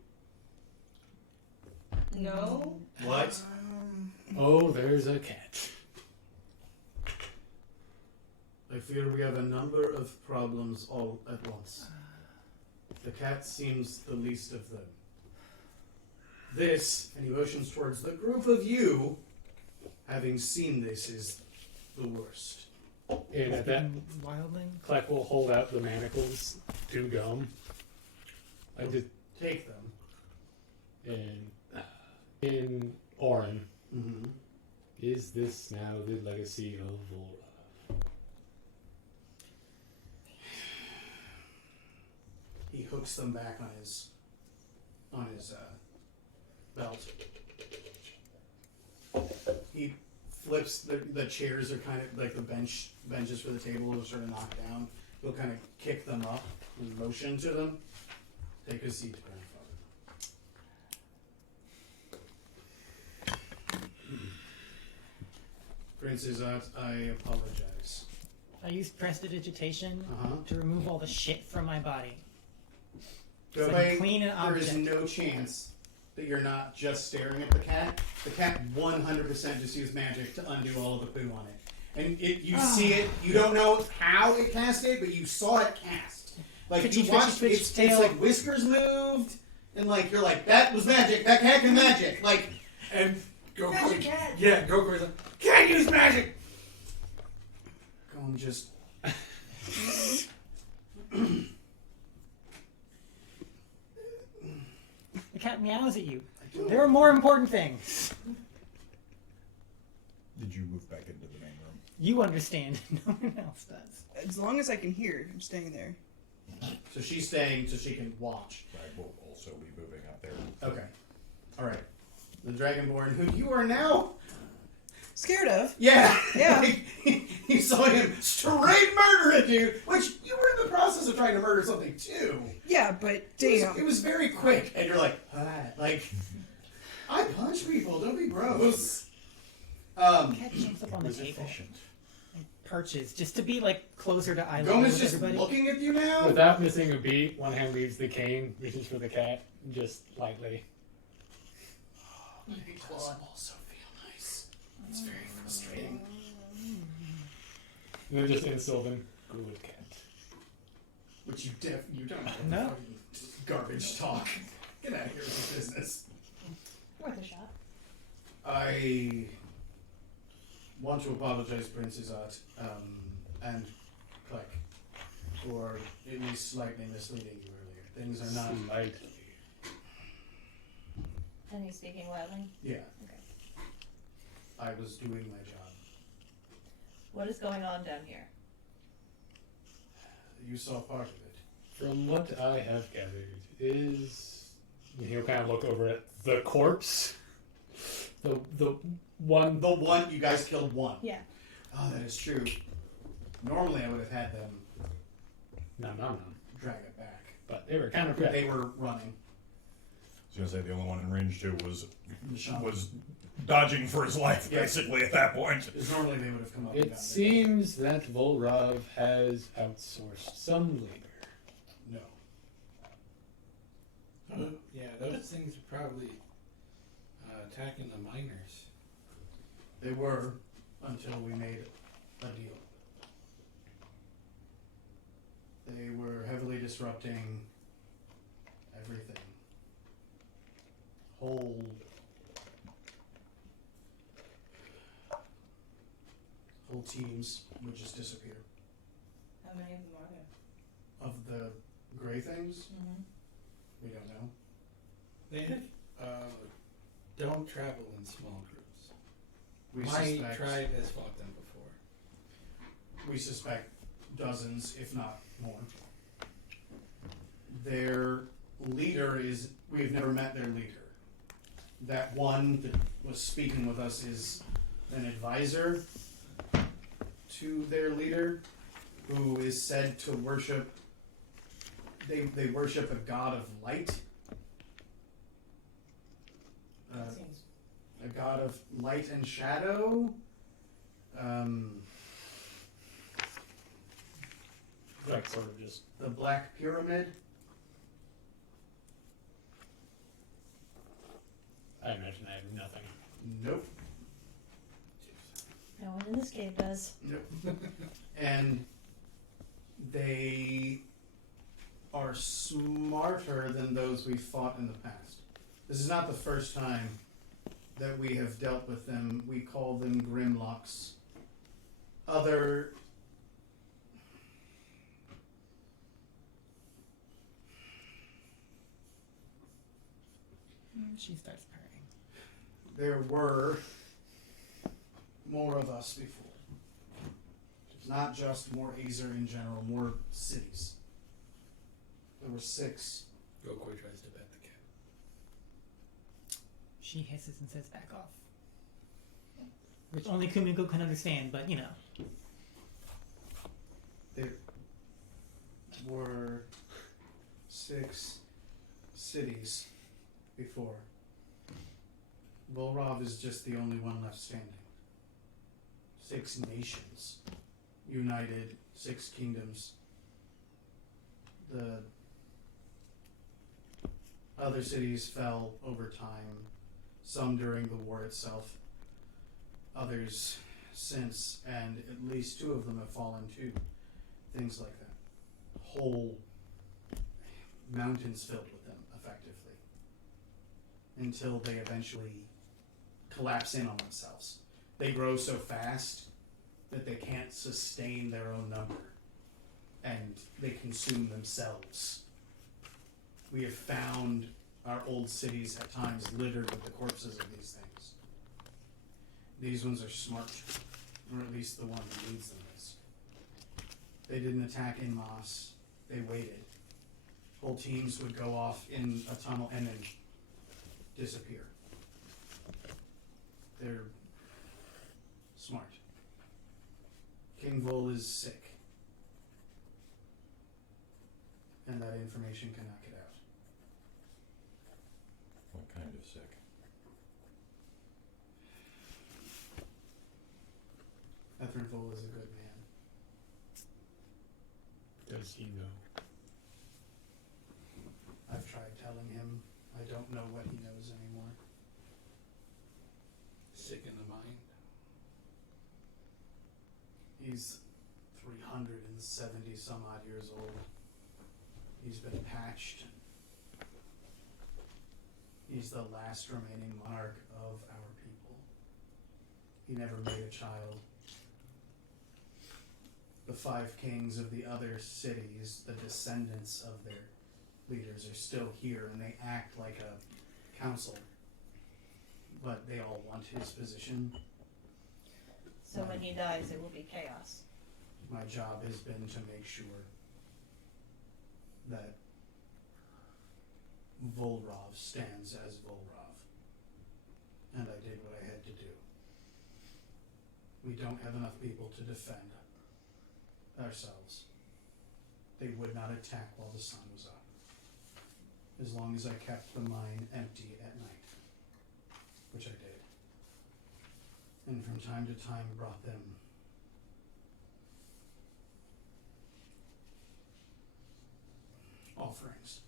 No. What? Oh, there's a cat. I fear we have a number of problems all at once. The cat seems the least of them. This, and he motions towards the group of you, having seen this, is the worst. And at that, wildling. Clack will hold out the manacles to Gum. I did Take them. in Orin. Mm-hmm. Is this now the legacy of Vulrav? He hooks them back on his belt. He flips the chairs are kind of like the benches for the table are sort of knocked down. He'll kind of kick them up and motion to them. Take a seat, grandfather. Princess, I apologize. I used prestidigitation Uh-huh. to remove all the shit from my body. Go So I away. can clean an There is object. no chance that you're not just staring at the cat. The cat 100% just used magic to undo all of the poo on it. And you see it, you don't know how it cast it, but you saw it cast. Like, Twitchy, you watched, twitchy, it's tail. like whiskers moved, and like, you're like, that was magic, that cat can magic. Like, And go Magic quick. cat. Yeah, go quick. Like, can't use magic. go and just. The cat meows at you. There are more important things. Did you move back into the main room? You understand. No one else does. As long as I can hear, I'm staying there. So she's staying so she can watch. I will also be moving out there. Okay. Alright. The Dragonborn, who you are now. Scared of? Yeah. Yeah. Like, you saw him straight murder a dude, which you were in the process of trying to murder something too. Yeah, but It damn. was very quick, and you're like, ah, like, I punch people. Don't be gross. The cat jumps up on the was table efficient. and perches just to be like closer to eye level Gomez with just everybody. looking at you now. Without missing a beat, one hand leaves the cane, reaches for the cat, just lightly. It doesn't also feel nice. It's very frustrating. And then just in Sylvan, good cat. Which you don't know. No. Fucking garbage talk. Get out of here with your business. Worth a shot. I want to apologize, Prince Izat, and Kleck, for at least slightly misleading you earlier. Things are not. Slightly. And he's speaking loudly. Yeah. Okay. I was doing my job. What is going on down here? You saw part of it. From what I have gathered, he'll kind of look over at the corpse. The one. The one you guys killed one. Yeah. Oh, that is true. Normally, I would have had them No. drag it back. But they were kind of But they were running. I was gonna say the only one in range 2 Michonne. was dodging for his life, Yeah. basically, at that point. Because normally they would have come up and It gotten seems that Vulrav has outsourced some labor. No. Yeah, those things are probably attacking the miners. They were until we made a deal. They were heavily disrupting everything. Whole teams would just disappear. How many of them are there? Of the gray things, Mm-hmm. we don't know. They don't travel in small groups. We My suspect tribe has fought them before. we suspect dozens, if not more. Their leader is, we've never met their leader. That one that was speaking with us is an advisor to their leader, who is said to worship, they worship a god of light. That seems. A god of light and shadow. Like sort of just. The Black Pyramid. I imagine I have nothing. Nope. No one in this cave does. Nope. And they are smarter than those we fought in the past. This is not the first time that we have dealt with them. We call them Grimlocks. Other She starts purring. there were more of us before. Not just more Azer in general, more cities. There were 6. Gokoi tries to bat the cat. She hisses and says, "Back off." Which only Kumiko can understand, but you know. There were 6 cities before. Vulrav is just the only one left standing. 6 nations united, 6 kingdoms. The other cities fell over time, some during the war itself, others since, and at least 2 of them have fallen too. Things like that. Whole mountains filled with them, effectively. Until they eventually collapse in on themselves. They grow so fast that they can't sustain their own number. And they consume themselves. We have found our old cities at times littered with the corpses of these things. These ones are smart, or at least the one who leads them is. They didn't attack en masse, they waited. Whole teams would go off in a tunnel and then disappear. They're smart. King Vol is sick. And that information cannot get out. What kind of sick? Ethrin Vol is a good man. Does he know? I've tried telling him. I don't know what he knows anymore. Sick in the mind. He's 370 some odd years old. He's been patched. He's the last remaining monarch of our people. He never made a child. The 5 kings of the other cities, the descendants of their leaders, are still here, and they act like a council. But they all want his position. So when he dies, it will be chaos. My job has been to make sure that Vulrav stands as Vulrav. And I did what I had to do. We don't have enough people to defend ourselves. They would not attack while the sun was up, as long as I kept the mine empty at night, which I did. And from time to time brought them offerings.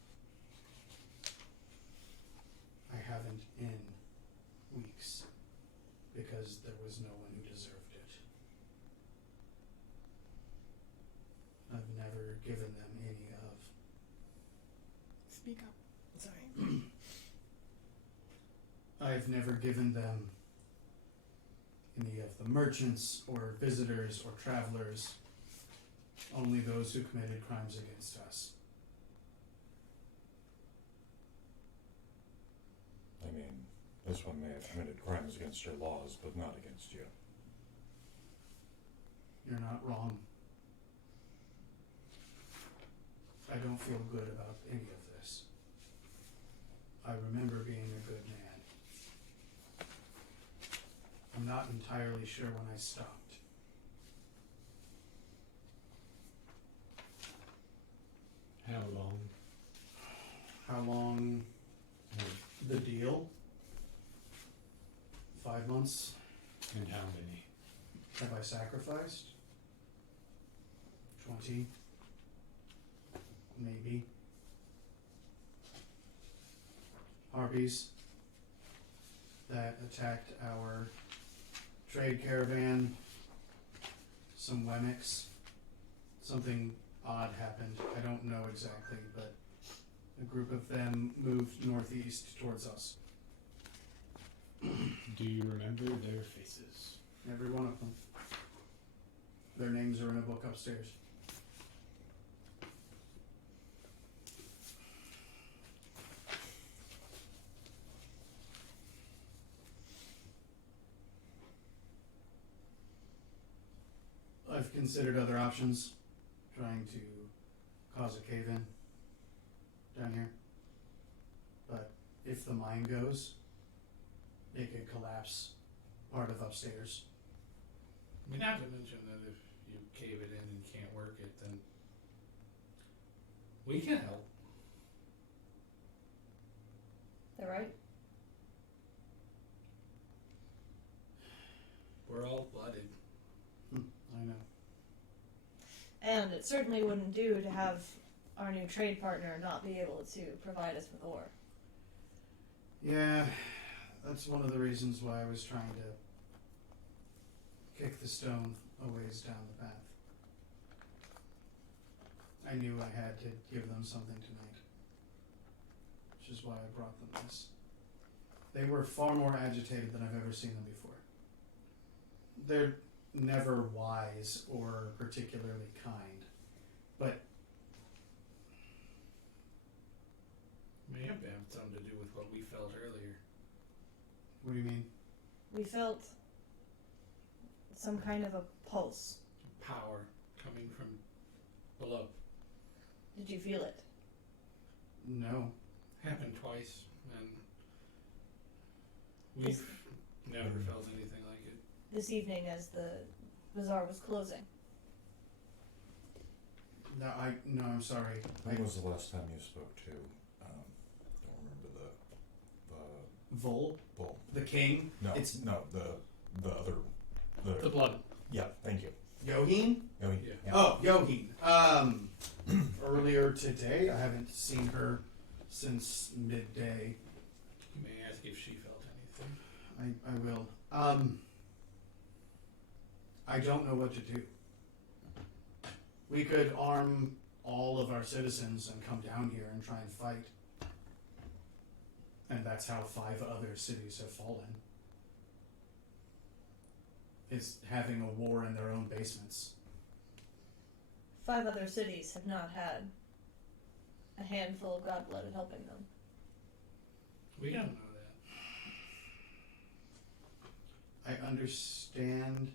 I haven't in weeks because there was no one who deserved it. I've never given them any of. Speak up. Sorry. I've never given them any of the merchants or visitors or travelers, only those who committed crimes against us. I mean, this one may have committed crimes against your laws, but not against you. You're not wrong. I don't feel good about any of this. I remember being a good man. I'm not entirely sure when I stopped. How long? How long? The deal? 5 months? And how many? Have I sacrificed? 20? Maybe. Harpies that attacked our trade caravan. Some Wemmicks. Something odd happened. I don't know exactly, but a group of them moved northeast towards us. Do you remember their faces? Every one of them. Their names are in a book upstairs. I've considered other options, trying to cause a cave-in down here. But if the mine goes, it could collapse part of upstairs. I mean, not to mention that if you cave it in and can't work it, then we can help. They're right. We're all blooded. I know. And it certainly wouldn't do to have our new trade partner not be able to provide us with ore. Yeah, that's one of the reasons why I was trying to kick the stone a ways down the path. I knew I had to give them something tonight, which is why I brought them this. They were far more agitated than I've ever seen them before. They're never wise or particularly kind, but May have something to do with what we felt earlier. what do you mean? We felt some kind of a pulse. Power coming from below. Did you feel it? No. Happened twice, and we've never felt anything like it. This evening as the bazaar was closing. No, I'm sorry. When was the last time you spoke to, don't remember the Vol? bull? The king? No, It's- no, the other, The blood. yeah, thank you. Yoheen? No, Yeah. Oh, Yoheen. Earlier today, I haven't seen her since midday. You may ask if she felt anything. I will. I don't know what to do. We could arm all of our citizens and come down here and try and fight. And that's how 5 other cities have fallen. Is having a war in their own basements. 5 other cities have not had a handful of godblooded helping them. We don't know that. I understand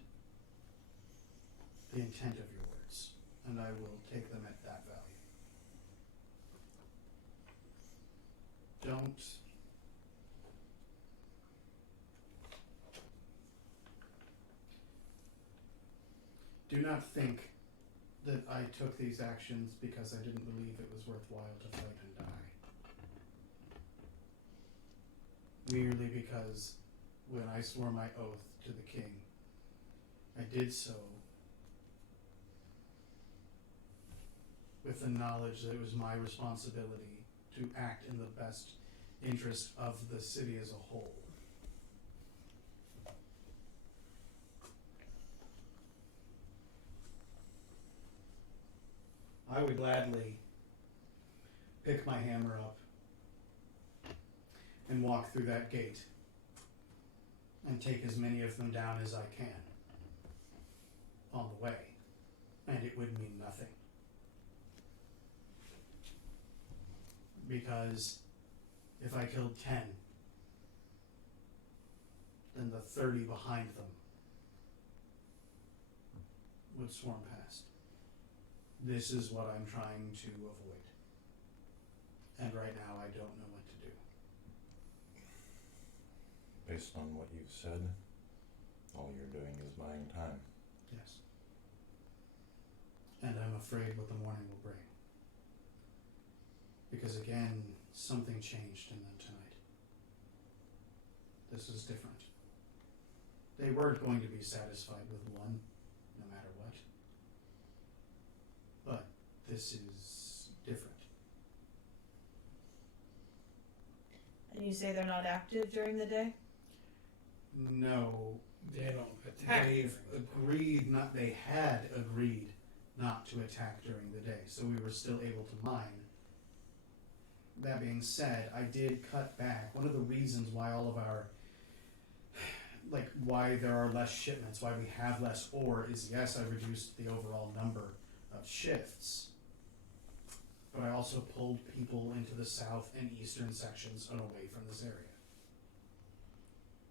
the intent of your words, and I will take them at that value. Do not think that I took these actions because I didn't believe it was worthwhile to fight and die. Merely because when I swore my oath to the king, I did so with the knowledge that it was my responsibility to act in the best interest of the city as a whole. I would gladly pick my hammer up and walk through that gate and take as many of them down as I can on the way, and it would mean nothing. Because if I killed 10, then the 30 behind them would swarm past. This is what I'm trying to avoid. And right now I don't know what to do. Based on what you've said, all you're doing is buying time. Yes. And I'm afraid what the morning will bring. Because again, something changed in them tonight. This is different. They weren't going to be satisfied with one, no matter what. But this is different. And you say they're not active during the day? No, They don't attack. they've agreed not, they had agreed not to attack during the day, so we were still able to mine. That being said, I did cut back. One of the reasons why all of our, like, why there are less shipments, why we have less ore is, yes, I reduced the overall number of shifts, but I also pulled people into the south and eastern sections and away from this area.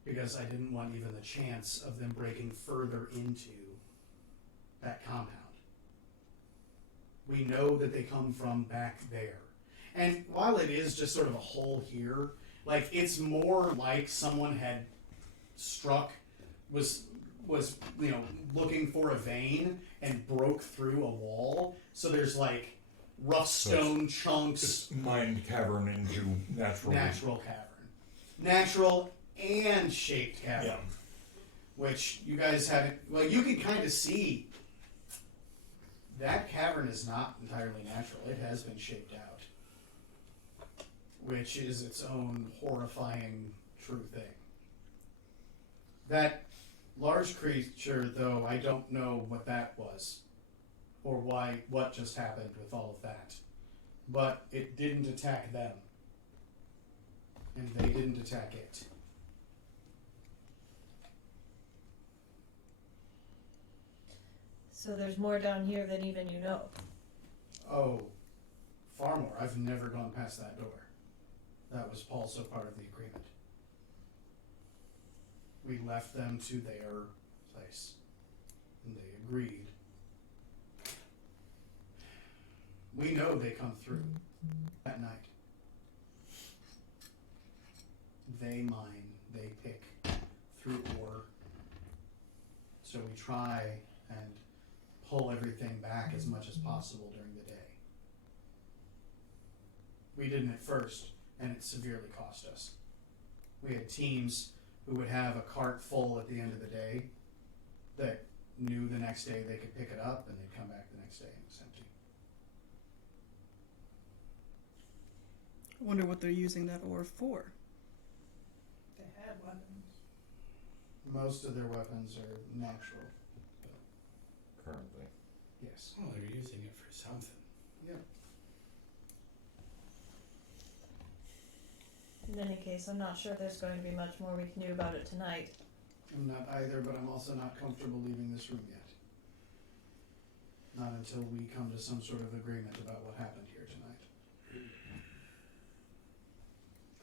Because I didn't want even the chance of them breaking further into that compound. We know that they come from back there. And while it is just sort of a hole here, like, it's more like someone had struck, was looking for a vein and broke through a wall. So there's like rough stone chunks. It's mined cavern into natural. Natural cavern. Natural and shaped cavern. Yeah. Which you guys haven't, well, you can kind of see that cavern is not entirely natural. It has been shaped out. Which is its own horrifying true thing. That large creature, though, I don't know what that was. Or what just happened with all of that. But it didn't attack them. And they didn't attack it. So there's more down here than even you know. Oh, far more. I've never gone past that door. That was also part of the agreement. We left them to their place, and they agreed. We know they come through at night. They mine, they pick through ore. So we try and pull everything back as much as possible during the day. We didn't at first, and it severely cost us. We had teams who would have a cart full at the end of the day that knew the next day they could pick it up, and they'd come back the next day and it was empty. I wonder what they're using that ore for. They had weapons. Most of their weapons are natural. Currently. Yes. Oh, they're using it for something. In any case, I'm not sure there's going to be much more we can do about it tonight. I'm not either, but I'm also not comfortable leaving this room yet. Not until we come to some sort of agreement about what happened here tonight.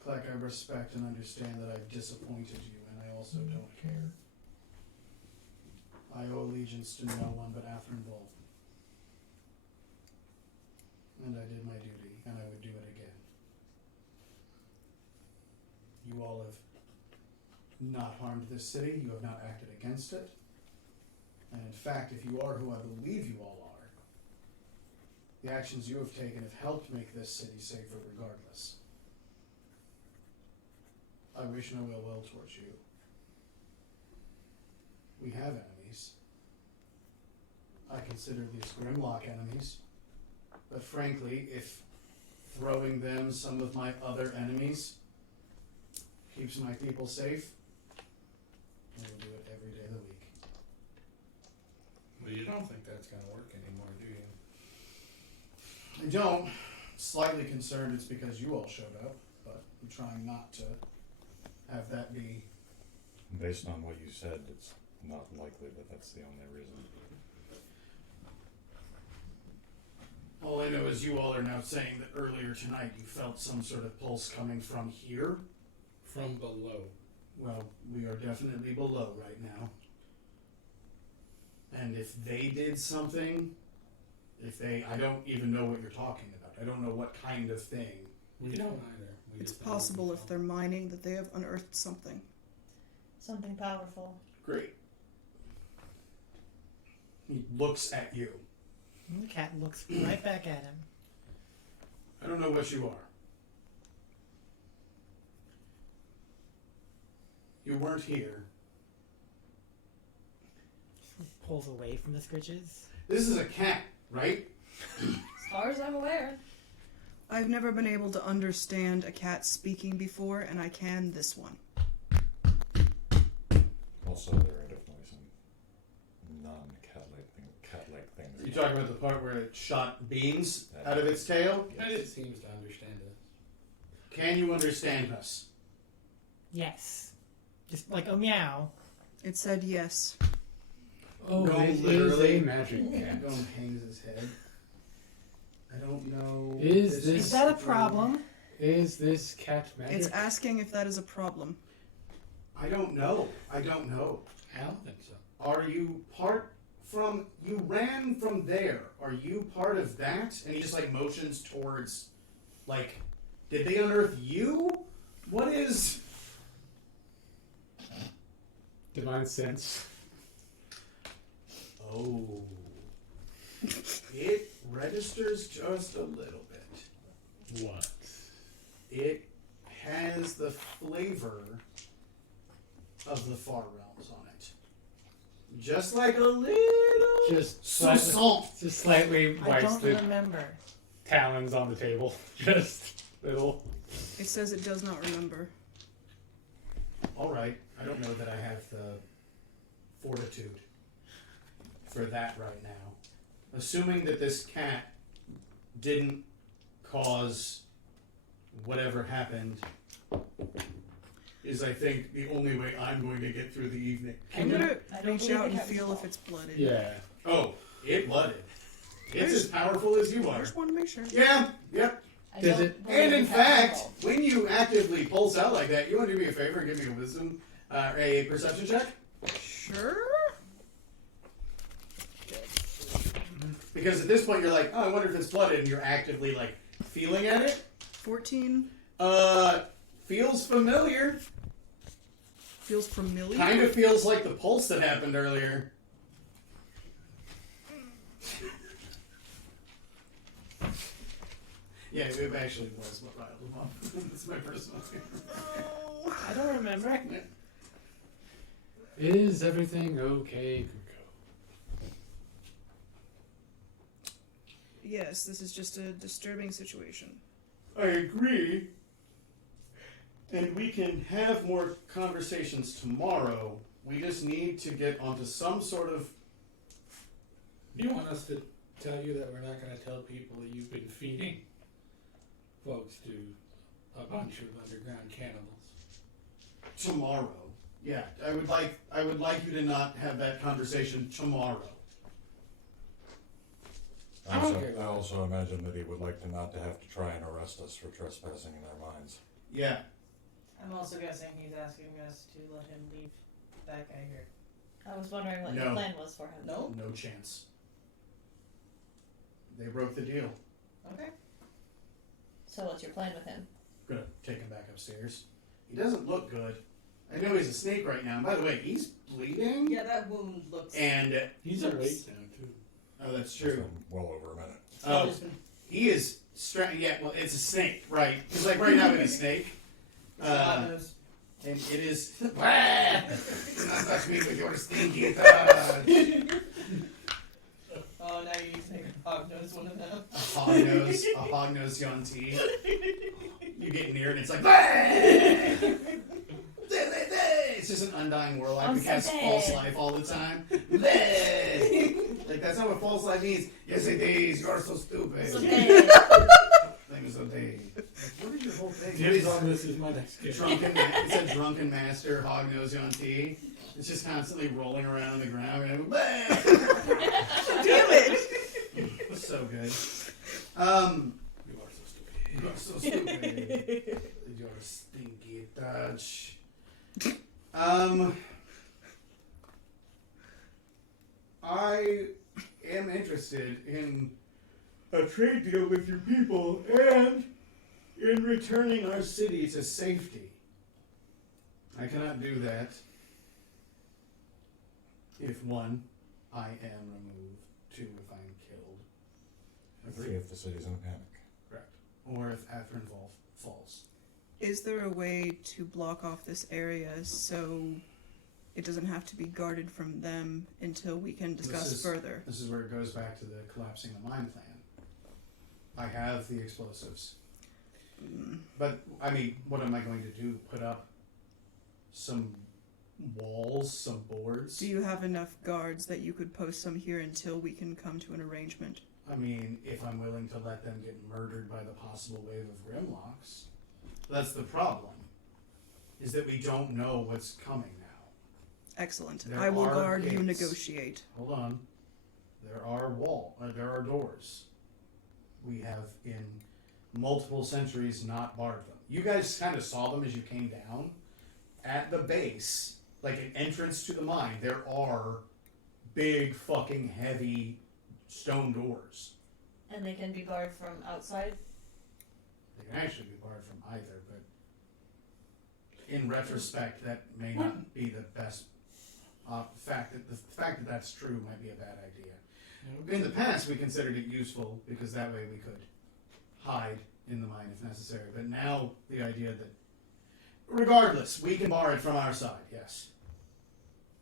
Clark, I respect and understand that I've disappointed you, and I also don't care. I owe allegiance to no one but Athrun Bull. And I did my duty, and I would do it again. You all have not harmed this city, you have not acted against it. And in fact, if you are who I believe you all are, the actions you have taken have helped make this city safer regardless. I wish no ill will towards you. We have enemies. I consider these Grimlock enemies. But frankly, if throwing them some of my other enemies keeps my people safe, I will do it every day of the week. Well, you don't think that's going to work anymore, do you? I don't. Slightly concerned it's because you all showed up, but I'm trying not to have that be. Based on what you said, it's not likely that that's the only reason. All I know is you all are now saying that earlier tonight you felt some sort of pulse coming from here. From below. Well, we are definitely below right now. And if they did something, I don't even know what you're talking about. I don't know what kind of thing. We don't either. It's possible if they're mining that they have unearthed something. Something powerful. Great. He looks at you. And the cat looks right back at him. I don't know what you are. You weren't here. Pulls away from the scritches. This is a cat, right? As far as I'm aware. I've never been able to understand a cat speaking before, and I can this one. Also, there are definitely some cat-like things. You talking about the part where it shot beams out of its tail? It seems to understand us. Can you understand us? Yes. Just like a meow. It said yes. Oh, No, it is literally. a magic cat. Gone hangs his head. I don't know. Is this- Is that a problem? Is this cat magic? It's asking if that is a problem. I don't know. I don't know. I don't think so. Are you part from? You ran from there. Are you part of that? And he just like motions towards, like, did they unearth you? What is? Divine sense. Oh, it registers just a little bit. What? It has the flavor of the far realms on it. Just like a little Just soupçon. slightly I wipes don't the remember. talons on the table. Just little. It says it does not remember. All right, I don't know that I have the fortitude for that right now. Assuming that this cat didn't cause whatever happened is, I think, the only way I'm going to get through the evening. I'm gonna I don't reach believe out the and cat was feel if involved. it's blooded. Yeah. Oh, it blooded. It's as powerful as you I are. just want to make sure. Yeah, yep. I Does don't it- believe And the in cat was fact, involved. when you actively pulse out like that, you want to do me a favor and give me a wisdom, a perception check? Sure. Because at this point you're like, oh, I wonder if it's blooded, and you're actively like feeling at it. 14 Feels familiar. feels familiar. Kind of feels like the pulse that happened earlier. Yeah, it actually was what riled him up. That's my personal favorite. I don't remember. Is everything okay, Kuko? Yes, this is just a disturbing situation. I agree. And we can have more conversations tomorrow. We just need to get onto some sort of. Do you want us to tell you that we're not going to tell people that you've been feeding folks to a bunch of underground cannibals. Tomorrow. Yeah, I would like you to not have that conversation tomorrow. I also imagine that he would like to not to have to try and arrest us for trespassing in our minds. Yeah. I'm also guessing he's asking us to let him leave that guy here. I was wondering what No. your plan was for him. No? No chance. They broke the deal. Okay. So what's your plan with him? I'm gonna take him back upstairs. He doesn't look good. I know he's a snake right now. And by the way, he's bleeding. Yeah, that wound looks. And He's awake now, too. oh, that's It's true. been well over a minute. Oh, he is yeah. Well, it's a snake, right? Because like right now, it's a snake. And it is. Do not touch me with your stinky touch. Oh, now you're using a hog-nosed one of them. A hog-nosed Yonti. You get near it, and it's like. It's just an undying warlock I'm who casts so false dead. life all the time. Like that's not what false life means. Yes, it is. You're so stupid. So Things so dead. What is your whole thing? Dibs on this is my next kid. It's a drunken master, hog nose on tea. It's just constantly rolling around on the ground. And Damn it! It's so good. You are so stupid. You are so stupid. Your stinky touch. I am interested in a trade deal with your people and in returning our city to safety. I cannot do that if one, I am removed, two, if I am killed, And three, if the city's in a panic. correct, or if Atherin falls. Is there a way to block off this area so it doesn't have to be guarded from them until we can discuss further? This is where it goes back to the collapsing the mine plan. I have the explosives. But, I mean, what am I going to do? Put up some walls, some boards? Do you have enough guards that you could post some here until we can come to an arrangement? I mean, if I'm willing to let them get murdered by the possible wave of Grimlocks. That's the problem. Is that we don't know what's coming now. Excellent. There I will are guard, you gates. negotiate. Hold on. There are doors. We have in multiple centuries not barred them. You guys kind of saw them as you came down. At the base, like an entrance to the mine, there are big fucking heavy stone doors. And they can be barred from outside? They can actually be barred from either, but in retrospect, that may not be the best fact. The fact that that's true might be a bad idea. In the past, we considered it useful because that way we could hide in the mine if necessary. But now, the idea that, regardless, we can bar it from our side, yes.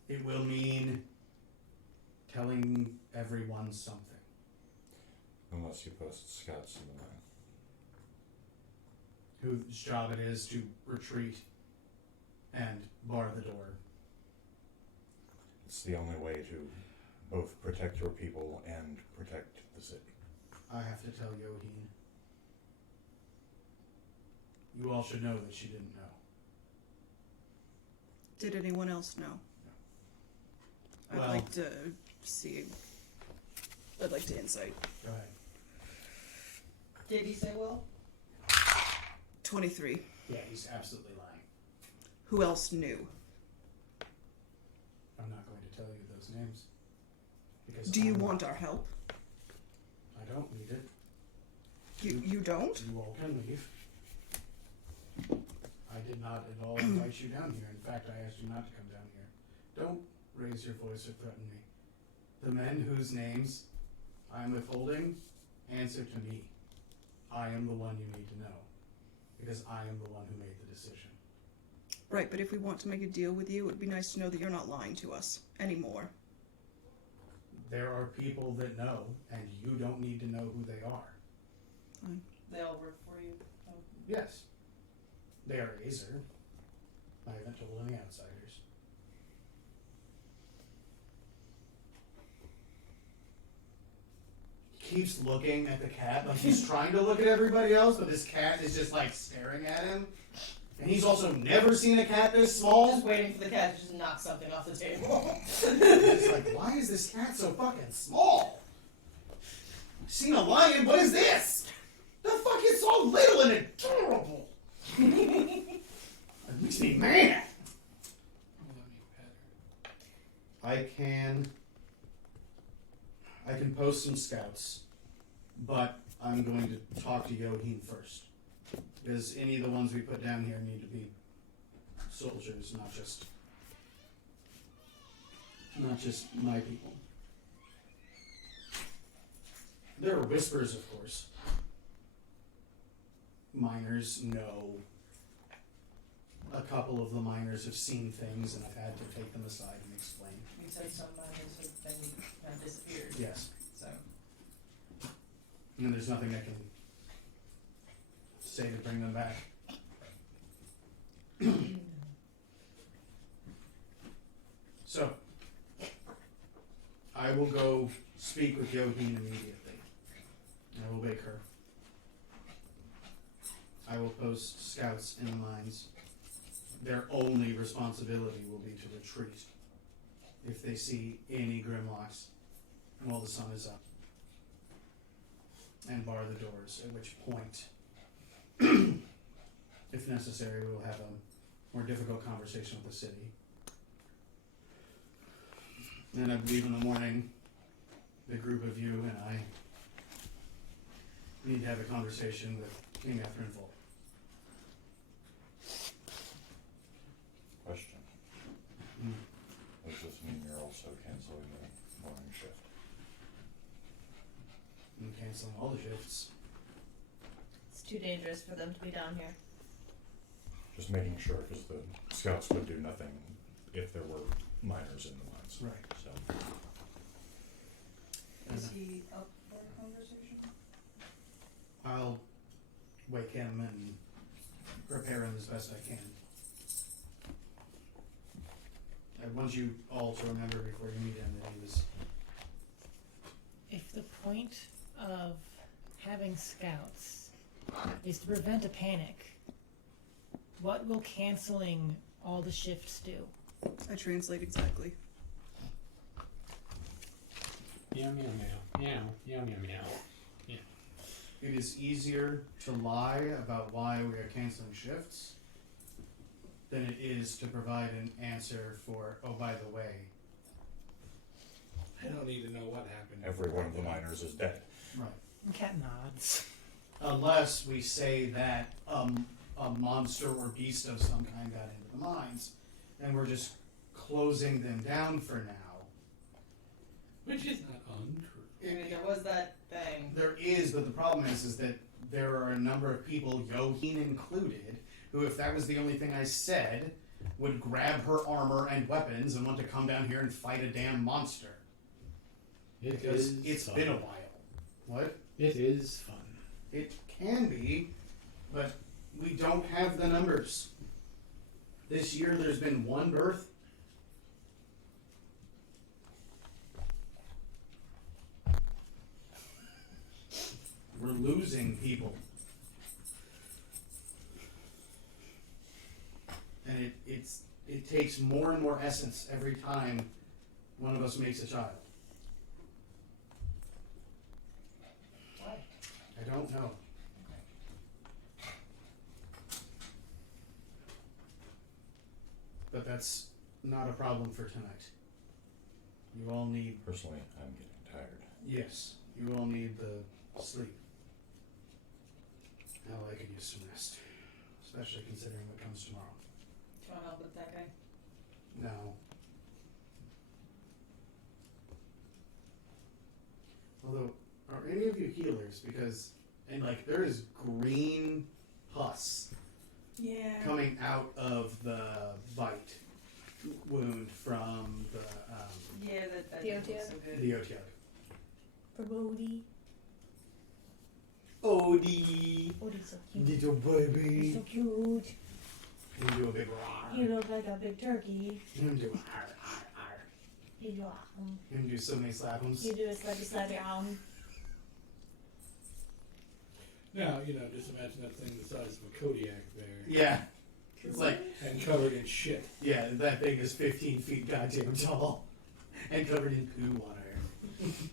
It will mean telling everyone something. Unless you post scouts in the mine. Whose job it is to retreat and bar the door. It's the only way to both protect your people and protect the city. I have to tell Yoheen. You all should know that she didn't know. Did anyone else know? Well- I'd like to see. I'd like to insight. Go ahead. Did he say well? 23. Yeah, he's absolutely lying. Who else knew? I'm not going to tell you those names. Because Do you I'm want not- our help? I don't need it. You don't? You all can leave. I did not at all invite you down here. In fact, I asked you not to come down here. Don't raise your voice or threaten me. The men whose names I am withholding answer to me. I am the one you need to know. Because I am the one who made the decision. Right, but if we want to make a deal with you, it would be nice to know that you're not lying to us anymore. There are people that know, and you don't need to know who they are. They all work for you. Oh. Yes. They are Azer. I haven't told any outsiders. keeps looking at the cat, like he's trying to look at everybody else, but this cat is just like staring at him. And he's also never seen a cat this small. Just waiting for the cat to just knock something off the table. It's like, why is this cat so fucking small? I've seen a lion, what is this? The fuck is so little and adorable? It makes me mad. I can post some scouts, but I'm going to talk to Yohin first. Because any of the ones we put down here need to be soldiers, not just my people. There are whispers, of course. Miners know. A couple of the miners have seen things, and I've had to take them aside and explain. You said some miners have disappeared. Yes, So and there's nothing I can say to bring them back. So, I will go speak with Yohin immediately. I will wake her. I will post scouts in the mines. Their only responsibility will be to retreat if they see any Grimlocks while the sun is up. And bar the doors, at which point, if necessary, we will have a more difficult conversation with the city. And I believe in the morning, the group of you and I need to have a conversation with King Ethrin Volk. Question. Does this mean you're also canceling the morning shift? I'm canceling all the shifts. It's too dangerous for them to be down here. Just making sure, because the scouts would do nothing if there were miners in the mines. Right. So, is he up for a conversation? I'll wake him and prepare him as best I can. I want you all to remember before you meet him that he was... If the point of having scouts is to prevent a panic, what will canceling all the shifts do? I translate exactly. Meow meow meow. Meow meow meow meow. It is easier to lie about why we are canceling shifts than it is to provide an answer for, oh, by the way. I don't need to know what happened. every one of the miners is dead. Right. Cat nods. Unless we say that a monster or beast of some kind got into the mines, and we're just closing them down for now. Which is not untrue. I mean, there was that thing. There is, but the problem is that there are a number of people, Yohin included, who, if that was the only thing I said, would grab her armor and weapons and want to come down here and fight a damn monster. Because it's fun. been a while. What? It is fun. It can be, but we don't have the numbers. This year there's been one birth. We're losing people. And it takes more and more essence every time one of us makes a child. Why? I don't know. But that's not a problem for tonight. You all need, Personally, I'm getting tired. yes, you all need the sleep. Now I could use some rest, especially considering what comes tomorrow. Do you want help with that guy? No. Although, are any of you healers? Because, and like, there is green pus Yeah. coming out of the bite wound from the Yeah, that The didn't look OTO? so good. the OTO. For Bodhi. Odie, Bodhi's so cute. little He's baby. so cute. You do a big roar. You look like a big turkey. Him do ar, ar, ar. You do, Him do so many slapums. you do a slappy slappy Now, just imagine that thing the size of a Kodiak bear Yeah. It's like, and covered in shit. yeah, that thing is 15 feet goddamn tall and covered in poo water.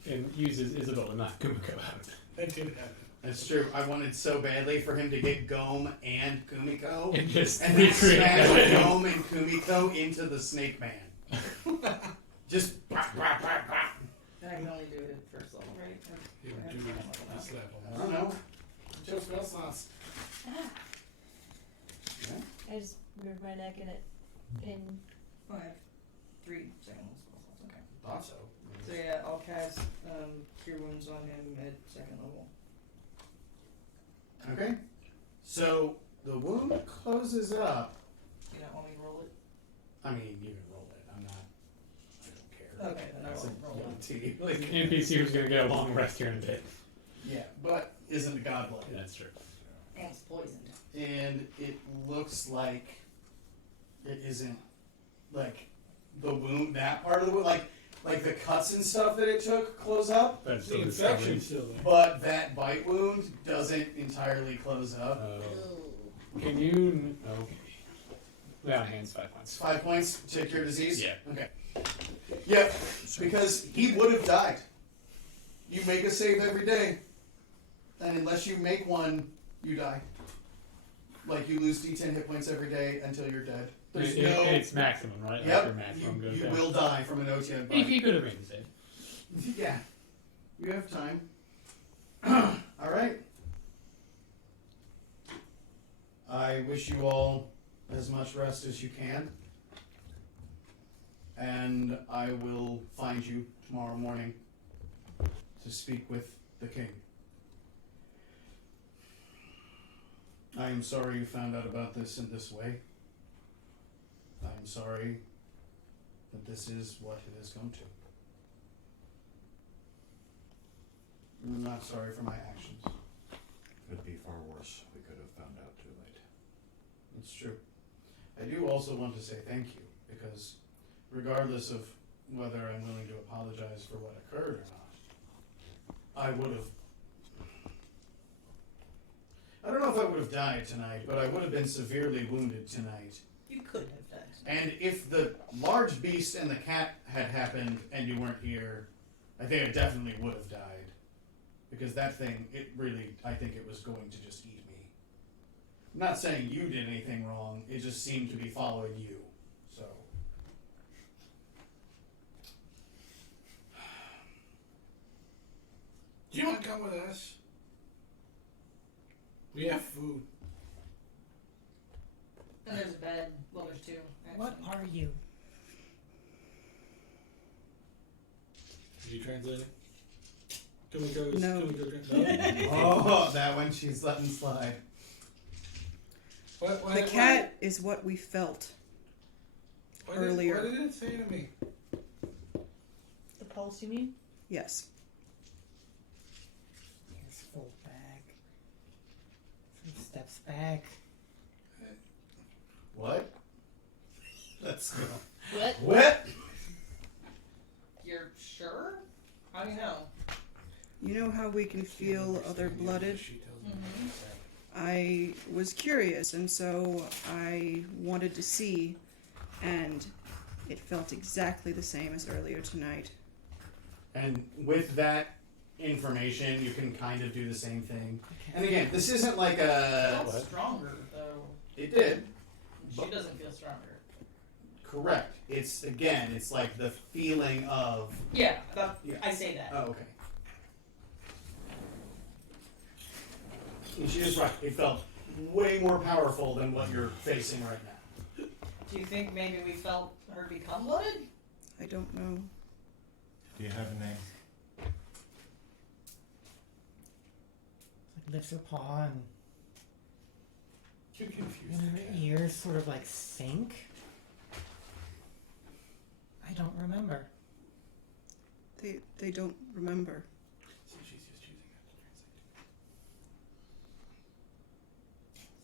And uses Isabel to knock Kumiko out. That did happen. That's true. I wanted so badly for him to get Gome and Kumiko. And just And then recreate smash that. Gome and Kumiko into the Snake Man. Just blah, blah, blah, blah. And I can only do it at first level, right? You Or- do or- this level. I don't know. Just spell slots. I just moved my neck and it pinned. Oh, I have 3 second level spell slots. Okay. Thought so. So yeah, I'll cast Cure Wounds on him at 2nd level. Okay. So the wound closes up. You don't want me to roll it? I mean, you can roll it. I'm not. I don't care. Okay, then I It's won't roll a it. tea. Like, NPC who's gonna get a long rest here in a bit. yeah, but isn't godlike. That's true. And it's poisoned. And it looks like it isn't like the wound, that part of the wound, like the cuts and stuff that it took close up, That's The still infection's still there. but that bite wound doesn't entirely close up. Can you? Okay. Down hands 5 points. It's 5 points to cure disease. Yeah. Okay. Yeah, because he would have died. You make a save every day, and unless you make one, you die. Like you lose D10 hit points every day until you're dead. There's no. It's maximum, right? After Yep. maximum You, goes you down. will die from an OTN He bite. could have made the save. Yeah. You have time. All right. I wish you all as much rest as you can. And I will find you tomorrow morning to speak with the king. I am sorry you found out about this in this way. I am sorry that this is what it has come to. I'm not sorry for my actions. Could be far worse. We could have found out too late. It's true. I do also want to say thank you, because regardless of whether I'm willing to apologize for what occurred or not, I would have. I don't know if I would have died tonight, but I would have been severely wounded tonight. You could have done. And if the large beast and the cat had happened and you weren't here, I think I definitely would have died. Because that thing, it really, I think it was going to just eat me. I'm not saying you did anything wrong, it just seemed to be following you. So. Do you want to come with us? We have food. And there's a bed. Well, there's 2. What are you? Did you translate it? Can we go? No. Can we go translate? No? Oh, that one she's letting slide. What, The cat is what we felt. earlier. What did it say to me? The pulse, you mean? Yes. Here's full back. Some steps back. What? Let's go. What? What? You're sure? How do you know? You know how we can feel other blooded? She tells me. Mhm. I was curious, and so I wanted to see, and it felt exactly the same as earlier tonight. And with that information, you can kind of do the same thing. And again, this isn't like a. Felt stronger, though. It did. She doesn't feel stronger. Correct. It's again, it's like the feeling of. Yeah, Yeah. I say that. Oh, okay. And she is right. It felt way more powerful than what you're facing right now. Do you think maybe we felt her become blooded? I don't know. Do you have a name? Like lifts her paw and You confused and the her cat. ears sort of like sink. I don't remember. They don't remember. So she's just choosing not to translate.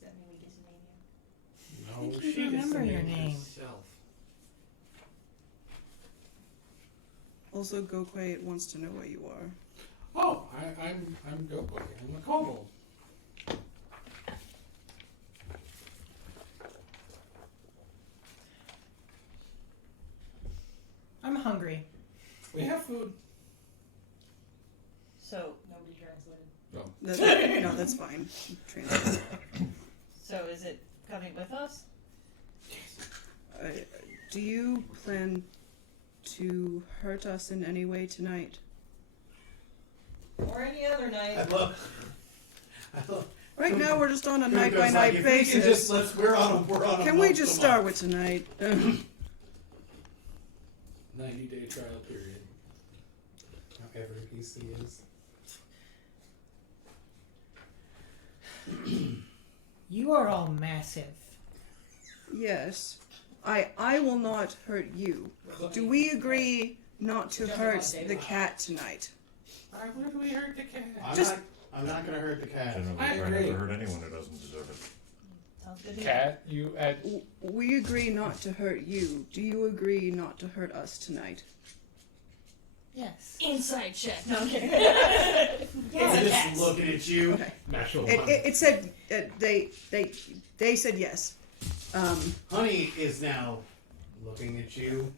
Does that mean we get to name you? No, think you she gets to remember your name name. herself. Also, Gokwe wants to know what you are. Oh, I'm Gokwe. I'm a kobold. Oh. No, that's fine. Transfer. So is it coming with us? Do you plan to hurt us in any way tonight? Or any other night. I love. Right now, we're just on a Kumiko's night-by-night like, if we can basis. we're on a Can we month just to start month. with tonight? 90-day trial period. However PC is. You are all massive. Yes. I will not hurt you. Do we agree not to hurt the cat tonight? Why would we hurt the cat? I'm not gonna hurt the cat. Generally, I try not agree. to hurt anyone who doesn't deserve it. Sounds good to me. Cat, you at We agree not to hurt you. Do you agree not to hurt us tonight? Yes. Inside check. No, I'm kidding. I'm just looking at you. Okay. natural It, one. it said they said yes. Honey is now looking at you.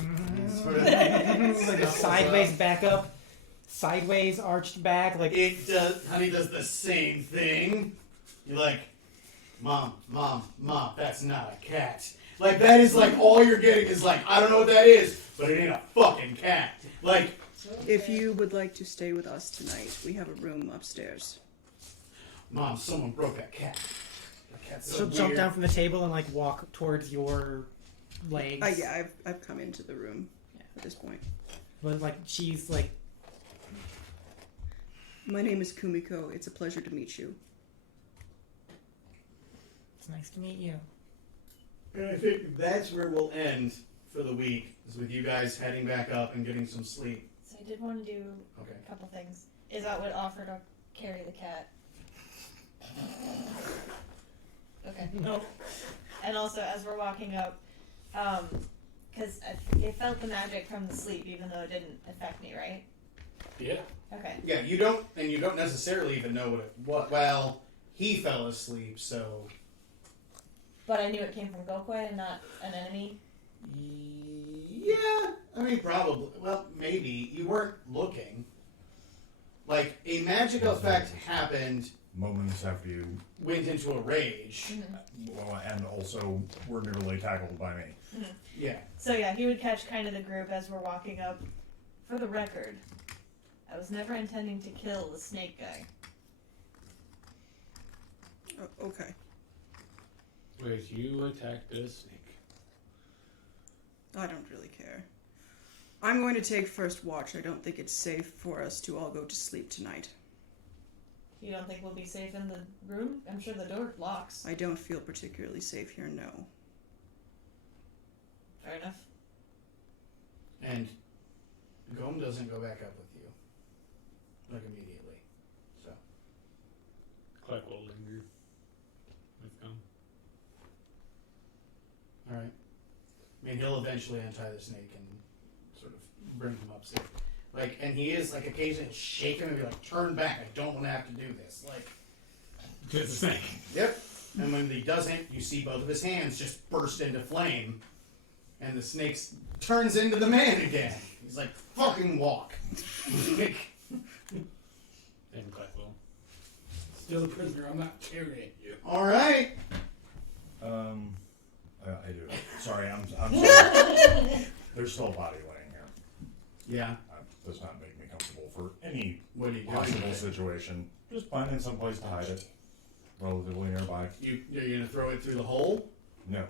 And sort of Like a snuffles sideways up. back up, sideways arched back, like It does. Honey does the same thing. You're like, Mom, that's not a cat. Like, that is like all you're getting is like, I don't know what that is, but it ain't a fucking cat. Like, If you would like to stay with us tonight, we have a room upstairs. Mom, someone broke that cat. That cat's so she'll jump weird. down from the table and like walk towards your legs. Yeah, I've come into the room at this point. But like she's like, My name is Kumiko. It's a pleasure to meet you. it's nice to meet you. And I think that's where we'll end for the week, is with you guys heading back up and getting some sleep. So I did want to do Okay. a couple things. Is that what offer to carry the cat? Okay. No. And also, as we're walking up, because it felt the magic from the sleep, even though it didn't affect me, right? Yeah. Okay. Yeah, you don't necessarily even know what it was. Well, he fell asleep, so. But I knew it came from Gokwe and not an enemy. Yeah, I mean, probably. Well, maybe. You weren't looking. Like, a magical effect happened, Moments after you, went into a rage. well, and also were nearly tackled by me. Yeah. So yeah, he would catch kind of the group as we're walking up. For the record, I was never intending to kill the snake guy. Okay. Wait, you attacked a snake. I don't really care. I'm going to take first watch. I don't think it's safe for us to all go to sleep tonight. You don't think we'll be safe in the room? I'm sure the door locks. I don't feel particularly safe here, no. Fair enough. And Gom doesn't go back up with you. Like, immediately. So. Clark will linger. With gum. Alright. I mean, he'll eventually untie the snake and sort of bring him upstairs. Like, and he is, like, occasionally shake him and be like, turn back, I don't want to have to do this. Like, Just a snake. yep. And when he doesn't, you see both of his hands just burst into flame. And the snake turns into the man again. He's like, fucking walk. Like, And Clark will. Still a prisoner. I'm not carrying you. alright. I do. Sorry, I'm sorry. There's still a body laying here. Yeah. Does not make me comfortable for any What are you doing? possible with it? situation. Just finding some place to hide it, relatively nearby. You're gonna throw it through the hole? No.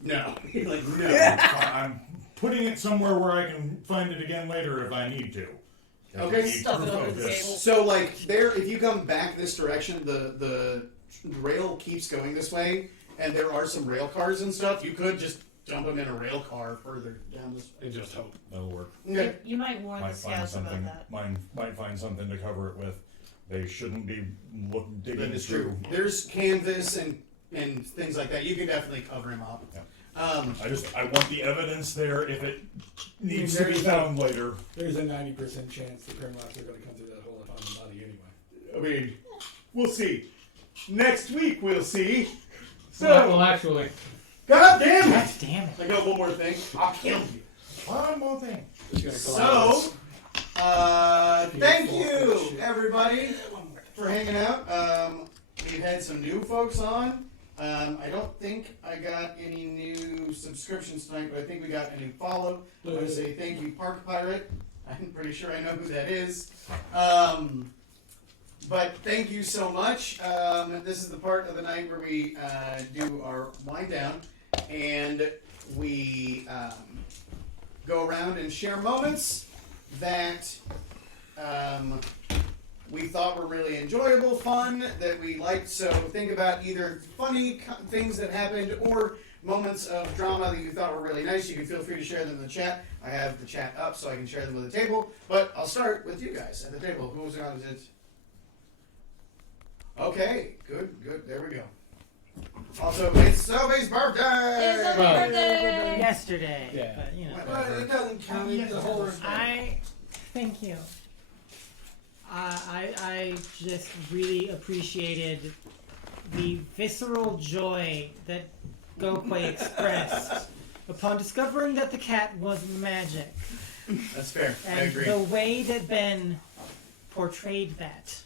No. You're like, no. I'm putting it somewhere where I can find it again later if I need to. Okay. Need Stuff it proof under of the this. table. So, like, there, if you come back this direction, the rail keeps going this way, and there are some rail cars and stuff. You could just dump them in a rail car further down this way. And just hope. That'll work. Okay. You might warn Might the find scouts about something. that. Might find something to cover it with. They shouldn't be digging That is through. true. There's canvas and things like that. You can definitely cover him up. Yeah. I I want the evidence there if it needs to be There's found later. There's a 90% chance the Grimlocks are going to come through that hole and find the body anyway. mean, we'll see. Next week we'll see. Well, actually, God damn God it! damn it. I got one more thing. I'll kill you. One more thing. Just gonna So, collapse. thank you, everybody. for hanging out. We've had some new folks on. I don't think I got any new subscriptions tonight, but I think we got a new follow. I want to say thank you, Park Pirate. I'm pretty sure I know who that is. But thank you so much. This is the part of the night where we do our wind down, and we go around and share moments that we thought were really enjoyable, fun, that we liked. So think about either funny things that happened or moments of drama that you thought were really nice. You can feel free to share them in the chat. I have the chat up so I can share them with the table. But I'll start with you guys at the table. Who was it on? Okay, good. There we go. Also, it's Sophie's birthday! It's Sophie's Right. birthday! Yesterday. Yeah. But, you know. But it doesn't count. It's the whole. Thank you. I just really appreciated the visceral joy that Gokwei expressed upon discovering that the cat was magic. That's fair. I And agree. the way that Ben portrayed that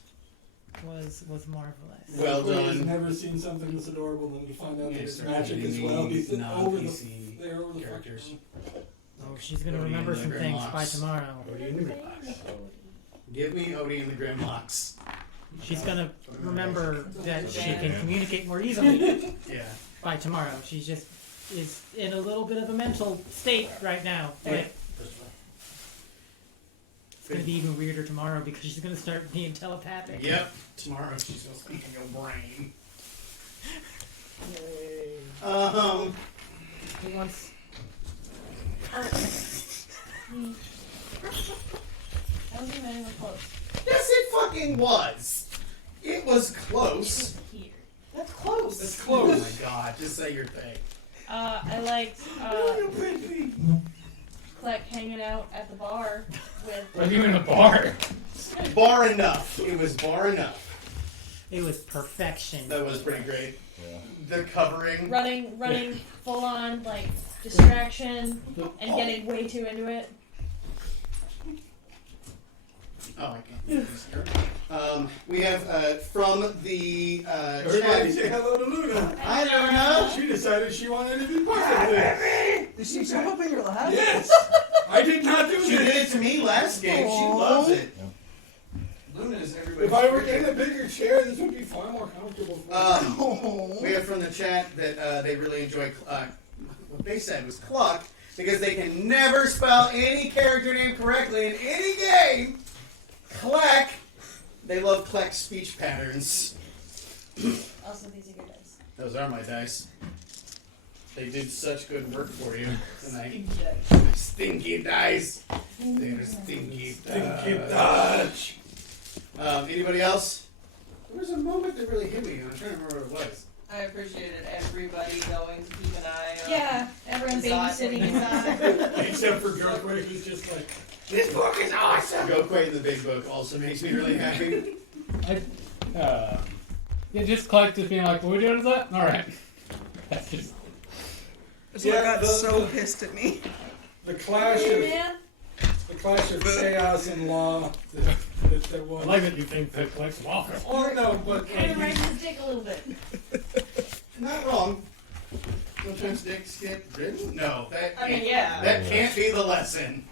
was marvelous. Well I've done. never seen something this adorable than to find out that Yeah, it's start magic getting as well. these They're over the non-PC they're over the characters. fucking- Oh, she's gonna Odie remember and the some things by Grimlocks. tomorrow. Give me Odie and the Grimlocks. She's gonna remember that she can communicate more easily Yeah. by tomorrow. She just is in a little bit of a mental state right now. But it's gonna be even weirder tomorrow because she's gonna start being telepathic. Yep. Tomorrow she's gonna speak in your brain. He wants. That was even anywhere close. Yes, it fucking was. It was close. Here. That's close. It's Oh my close. god, just say your thing. I liked Kleck hanging out at the bar with. What are you in a bar? Bar enough. It was bar enough. It was perfection. That was pretty great. Yeah. The covering. running full on like distraction and getting way too into it. Oh, I can't do this here. We have from the Everybody chat. say hello to Luna. I don't know. She decided she wanted to be part of this. Did she jump up in your lap? Yes. I did not do She did it this. to me last game. She loves it. Luna is everybody's If I were favorite. in a bigger chair, this would be far more comfortable for me. We have from the chat that they really enjoy what they said was Cluck because they can never spell any character name correctly in any game. Kleck. They love Kleck's speech patterns. Also, these are your dice. Those are my dice. They did such good work for you tonight. Stinky dice. They're stinky dice. Anybody else? There was a moment that really hit me. I'm trying to remember what it was. I appreciated everybody going to keep an eye on. Yeah, everyone Exactly. babysitting inside. Except for Gokway, who's just like, This book is awesome! Go Quay in the big book also makes me really happy. Yeah, just Clark just being like, what are we doing with that? Alright. That's just. That's why I Yeah, got so pissed at me. the clash Hey, of man. chaos and law that was. I like that you think that Clark's welcome. Oh no, but Kind of riding his dick a little bit. Not wrong. Sometimes dicks get ridden? No, that I mean, can't, yeah. that can't be the lesson.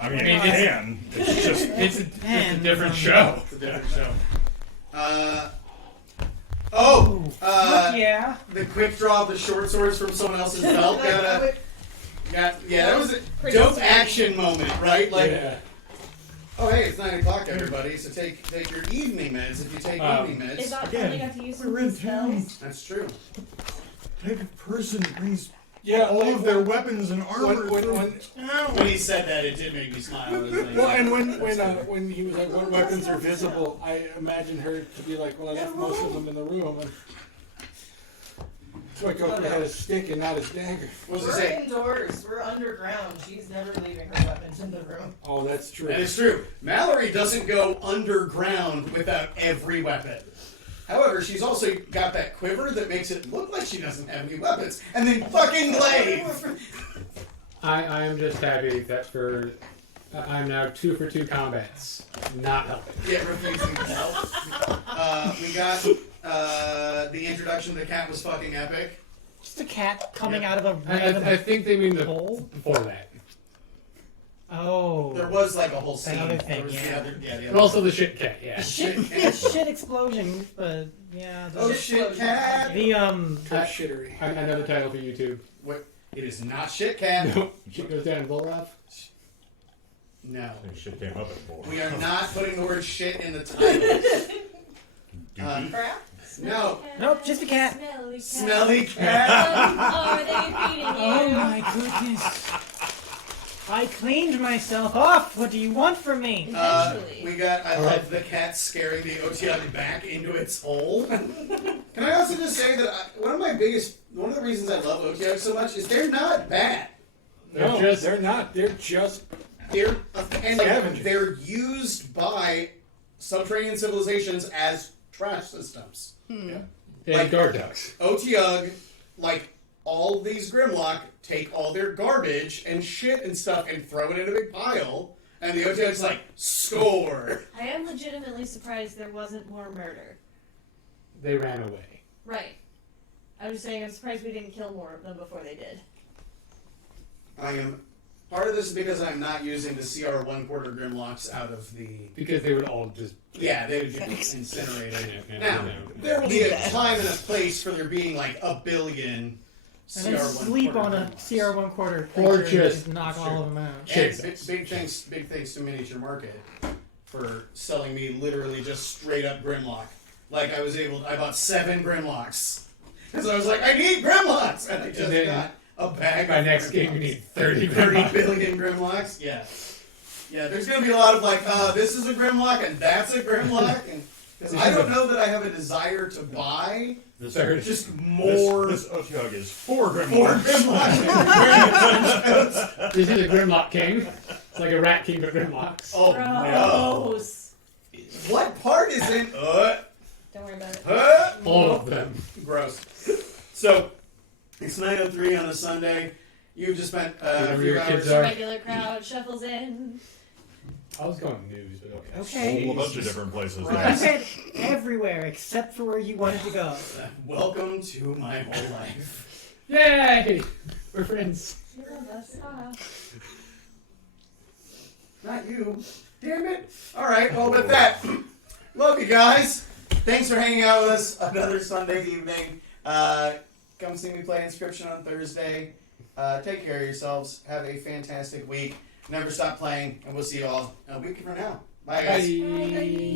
I mean, I mean, it can. It's just It's a different show. It's a different show. Yeah. The quick draw of the short swords from someone else's belt. That was a Pretty dope sweet. action moment, right? Like, yeah. oh hey, it's 9 o'clock, everybody. So take your evening meds if you take evening They meds. thought Again, only got to use we're some in spells. That's true. type of person that brings Yeah, all of their weapons and armor. When he said that, it did make me smile. It was like, well, and when he was like, "What weapons are visible?" I imagined her to be like, "Well, I left most of them in the room." And so I Goku had a stick and not his dagger. what was We're I say? indoors. We're underground. She's never leaving her weapons in the room. Oh, that's true. That is true. Mallory doesn't go underground without every weapon. However, she's also got that quiver that makes it look like she doesn't have any weapons. And then fucking glaive! I am just happy that for I'm now 2 for 2 combats. Not helping. Yeah, refusing to help. We got the introduction to the cat was fucking epic. Just a cat coming out of a I random think they mean the hole. before that. Oh. There was like a whole scene. That other thing, There was the yeah. other- But also the shit cat, yeah. Shit explosion, but yeah. Oh shit, cat! The Cat shittery. I know the title for YouTube. What? It is not shit, cat. No, shit goes down in Vulrav. No. I think shit came up at 4. We are not putting the word shit in the title. Crap. No. Nope, just a cat. Smelly cat. Smelly cat. Are they feeding you? Oh my goodness. I cleaned myself off. What do you want from me? Eventually. We got. I love the cat scaring the OTI back into its hole. Can I also just say that one of the reasons I love OTI so much is they're not bad. They're not. They're just They're and Scavengers. they're used by subterranean civilizations as trash systems. And Like- guard dogs. OTUG, like all these Grimlock, take all their garbage and shit and stuff and throw it in a big pile, and the OTUG's like, score! I am legitimately surprised there wasn't more murder. They ran away. Right. I was saying I'm surprised we didn't kill more of them before they did. I am. Part of this is because I'm not using the CR 1/4 Grimlocks out of the. Because they would all just. Yeah, they would get incinerated. Now, Yeah. there will be a time and a place for there being like a billion And CR then 1/4 sleep on a Grimlocks. CR 1/4 Or creature and just- knock all of them out. Chase And us. big thanks to Miniature Market for selling me literally just straight up Grimlock. Like I bought 7 Grimlocks because I was like, I need Grimlocks, and I just then got a bag. By of next game, we Grimlocks. need 30 30 Grimlock. billion Grimlocks. Yeah, yeah. There's gonna be a lot of like, this is a Grimlock and that's a Grimlock, and because I don't know that I have a desire to buy This, Third. just more. This OTUG is 4 More Grimoires. Grimlocks. This is a Grimlock King. It's like a Rat King, but Grimlocks. Oh no! Gross. What part is in? Don't worry about it. All of them. Gross. So, it's 9:03 on a Sunday. You've just spent a Wherever few your hours. kids are. Regular crowd shuffles in. I was going news, but okay. A Okay. whole bunch of different places. Right. You went everywhere except for where you wanted to go. Welcome to my whole life. Yay! We're friends. You love us. Ah. Not you. Damn it. Alright, well, with that, love you guys. Thanks for hanging out with us another Sunday evening. Come see me play Inscription on Thursday. Take care of yourselves. Have a fantastic week. Never stop playing, and we'll see you all in a week from now. Bye, guys. Bye.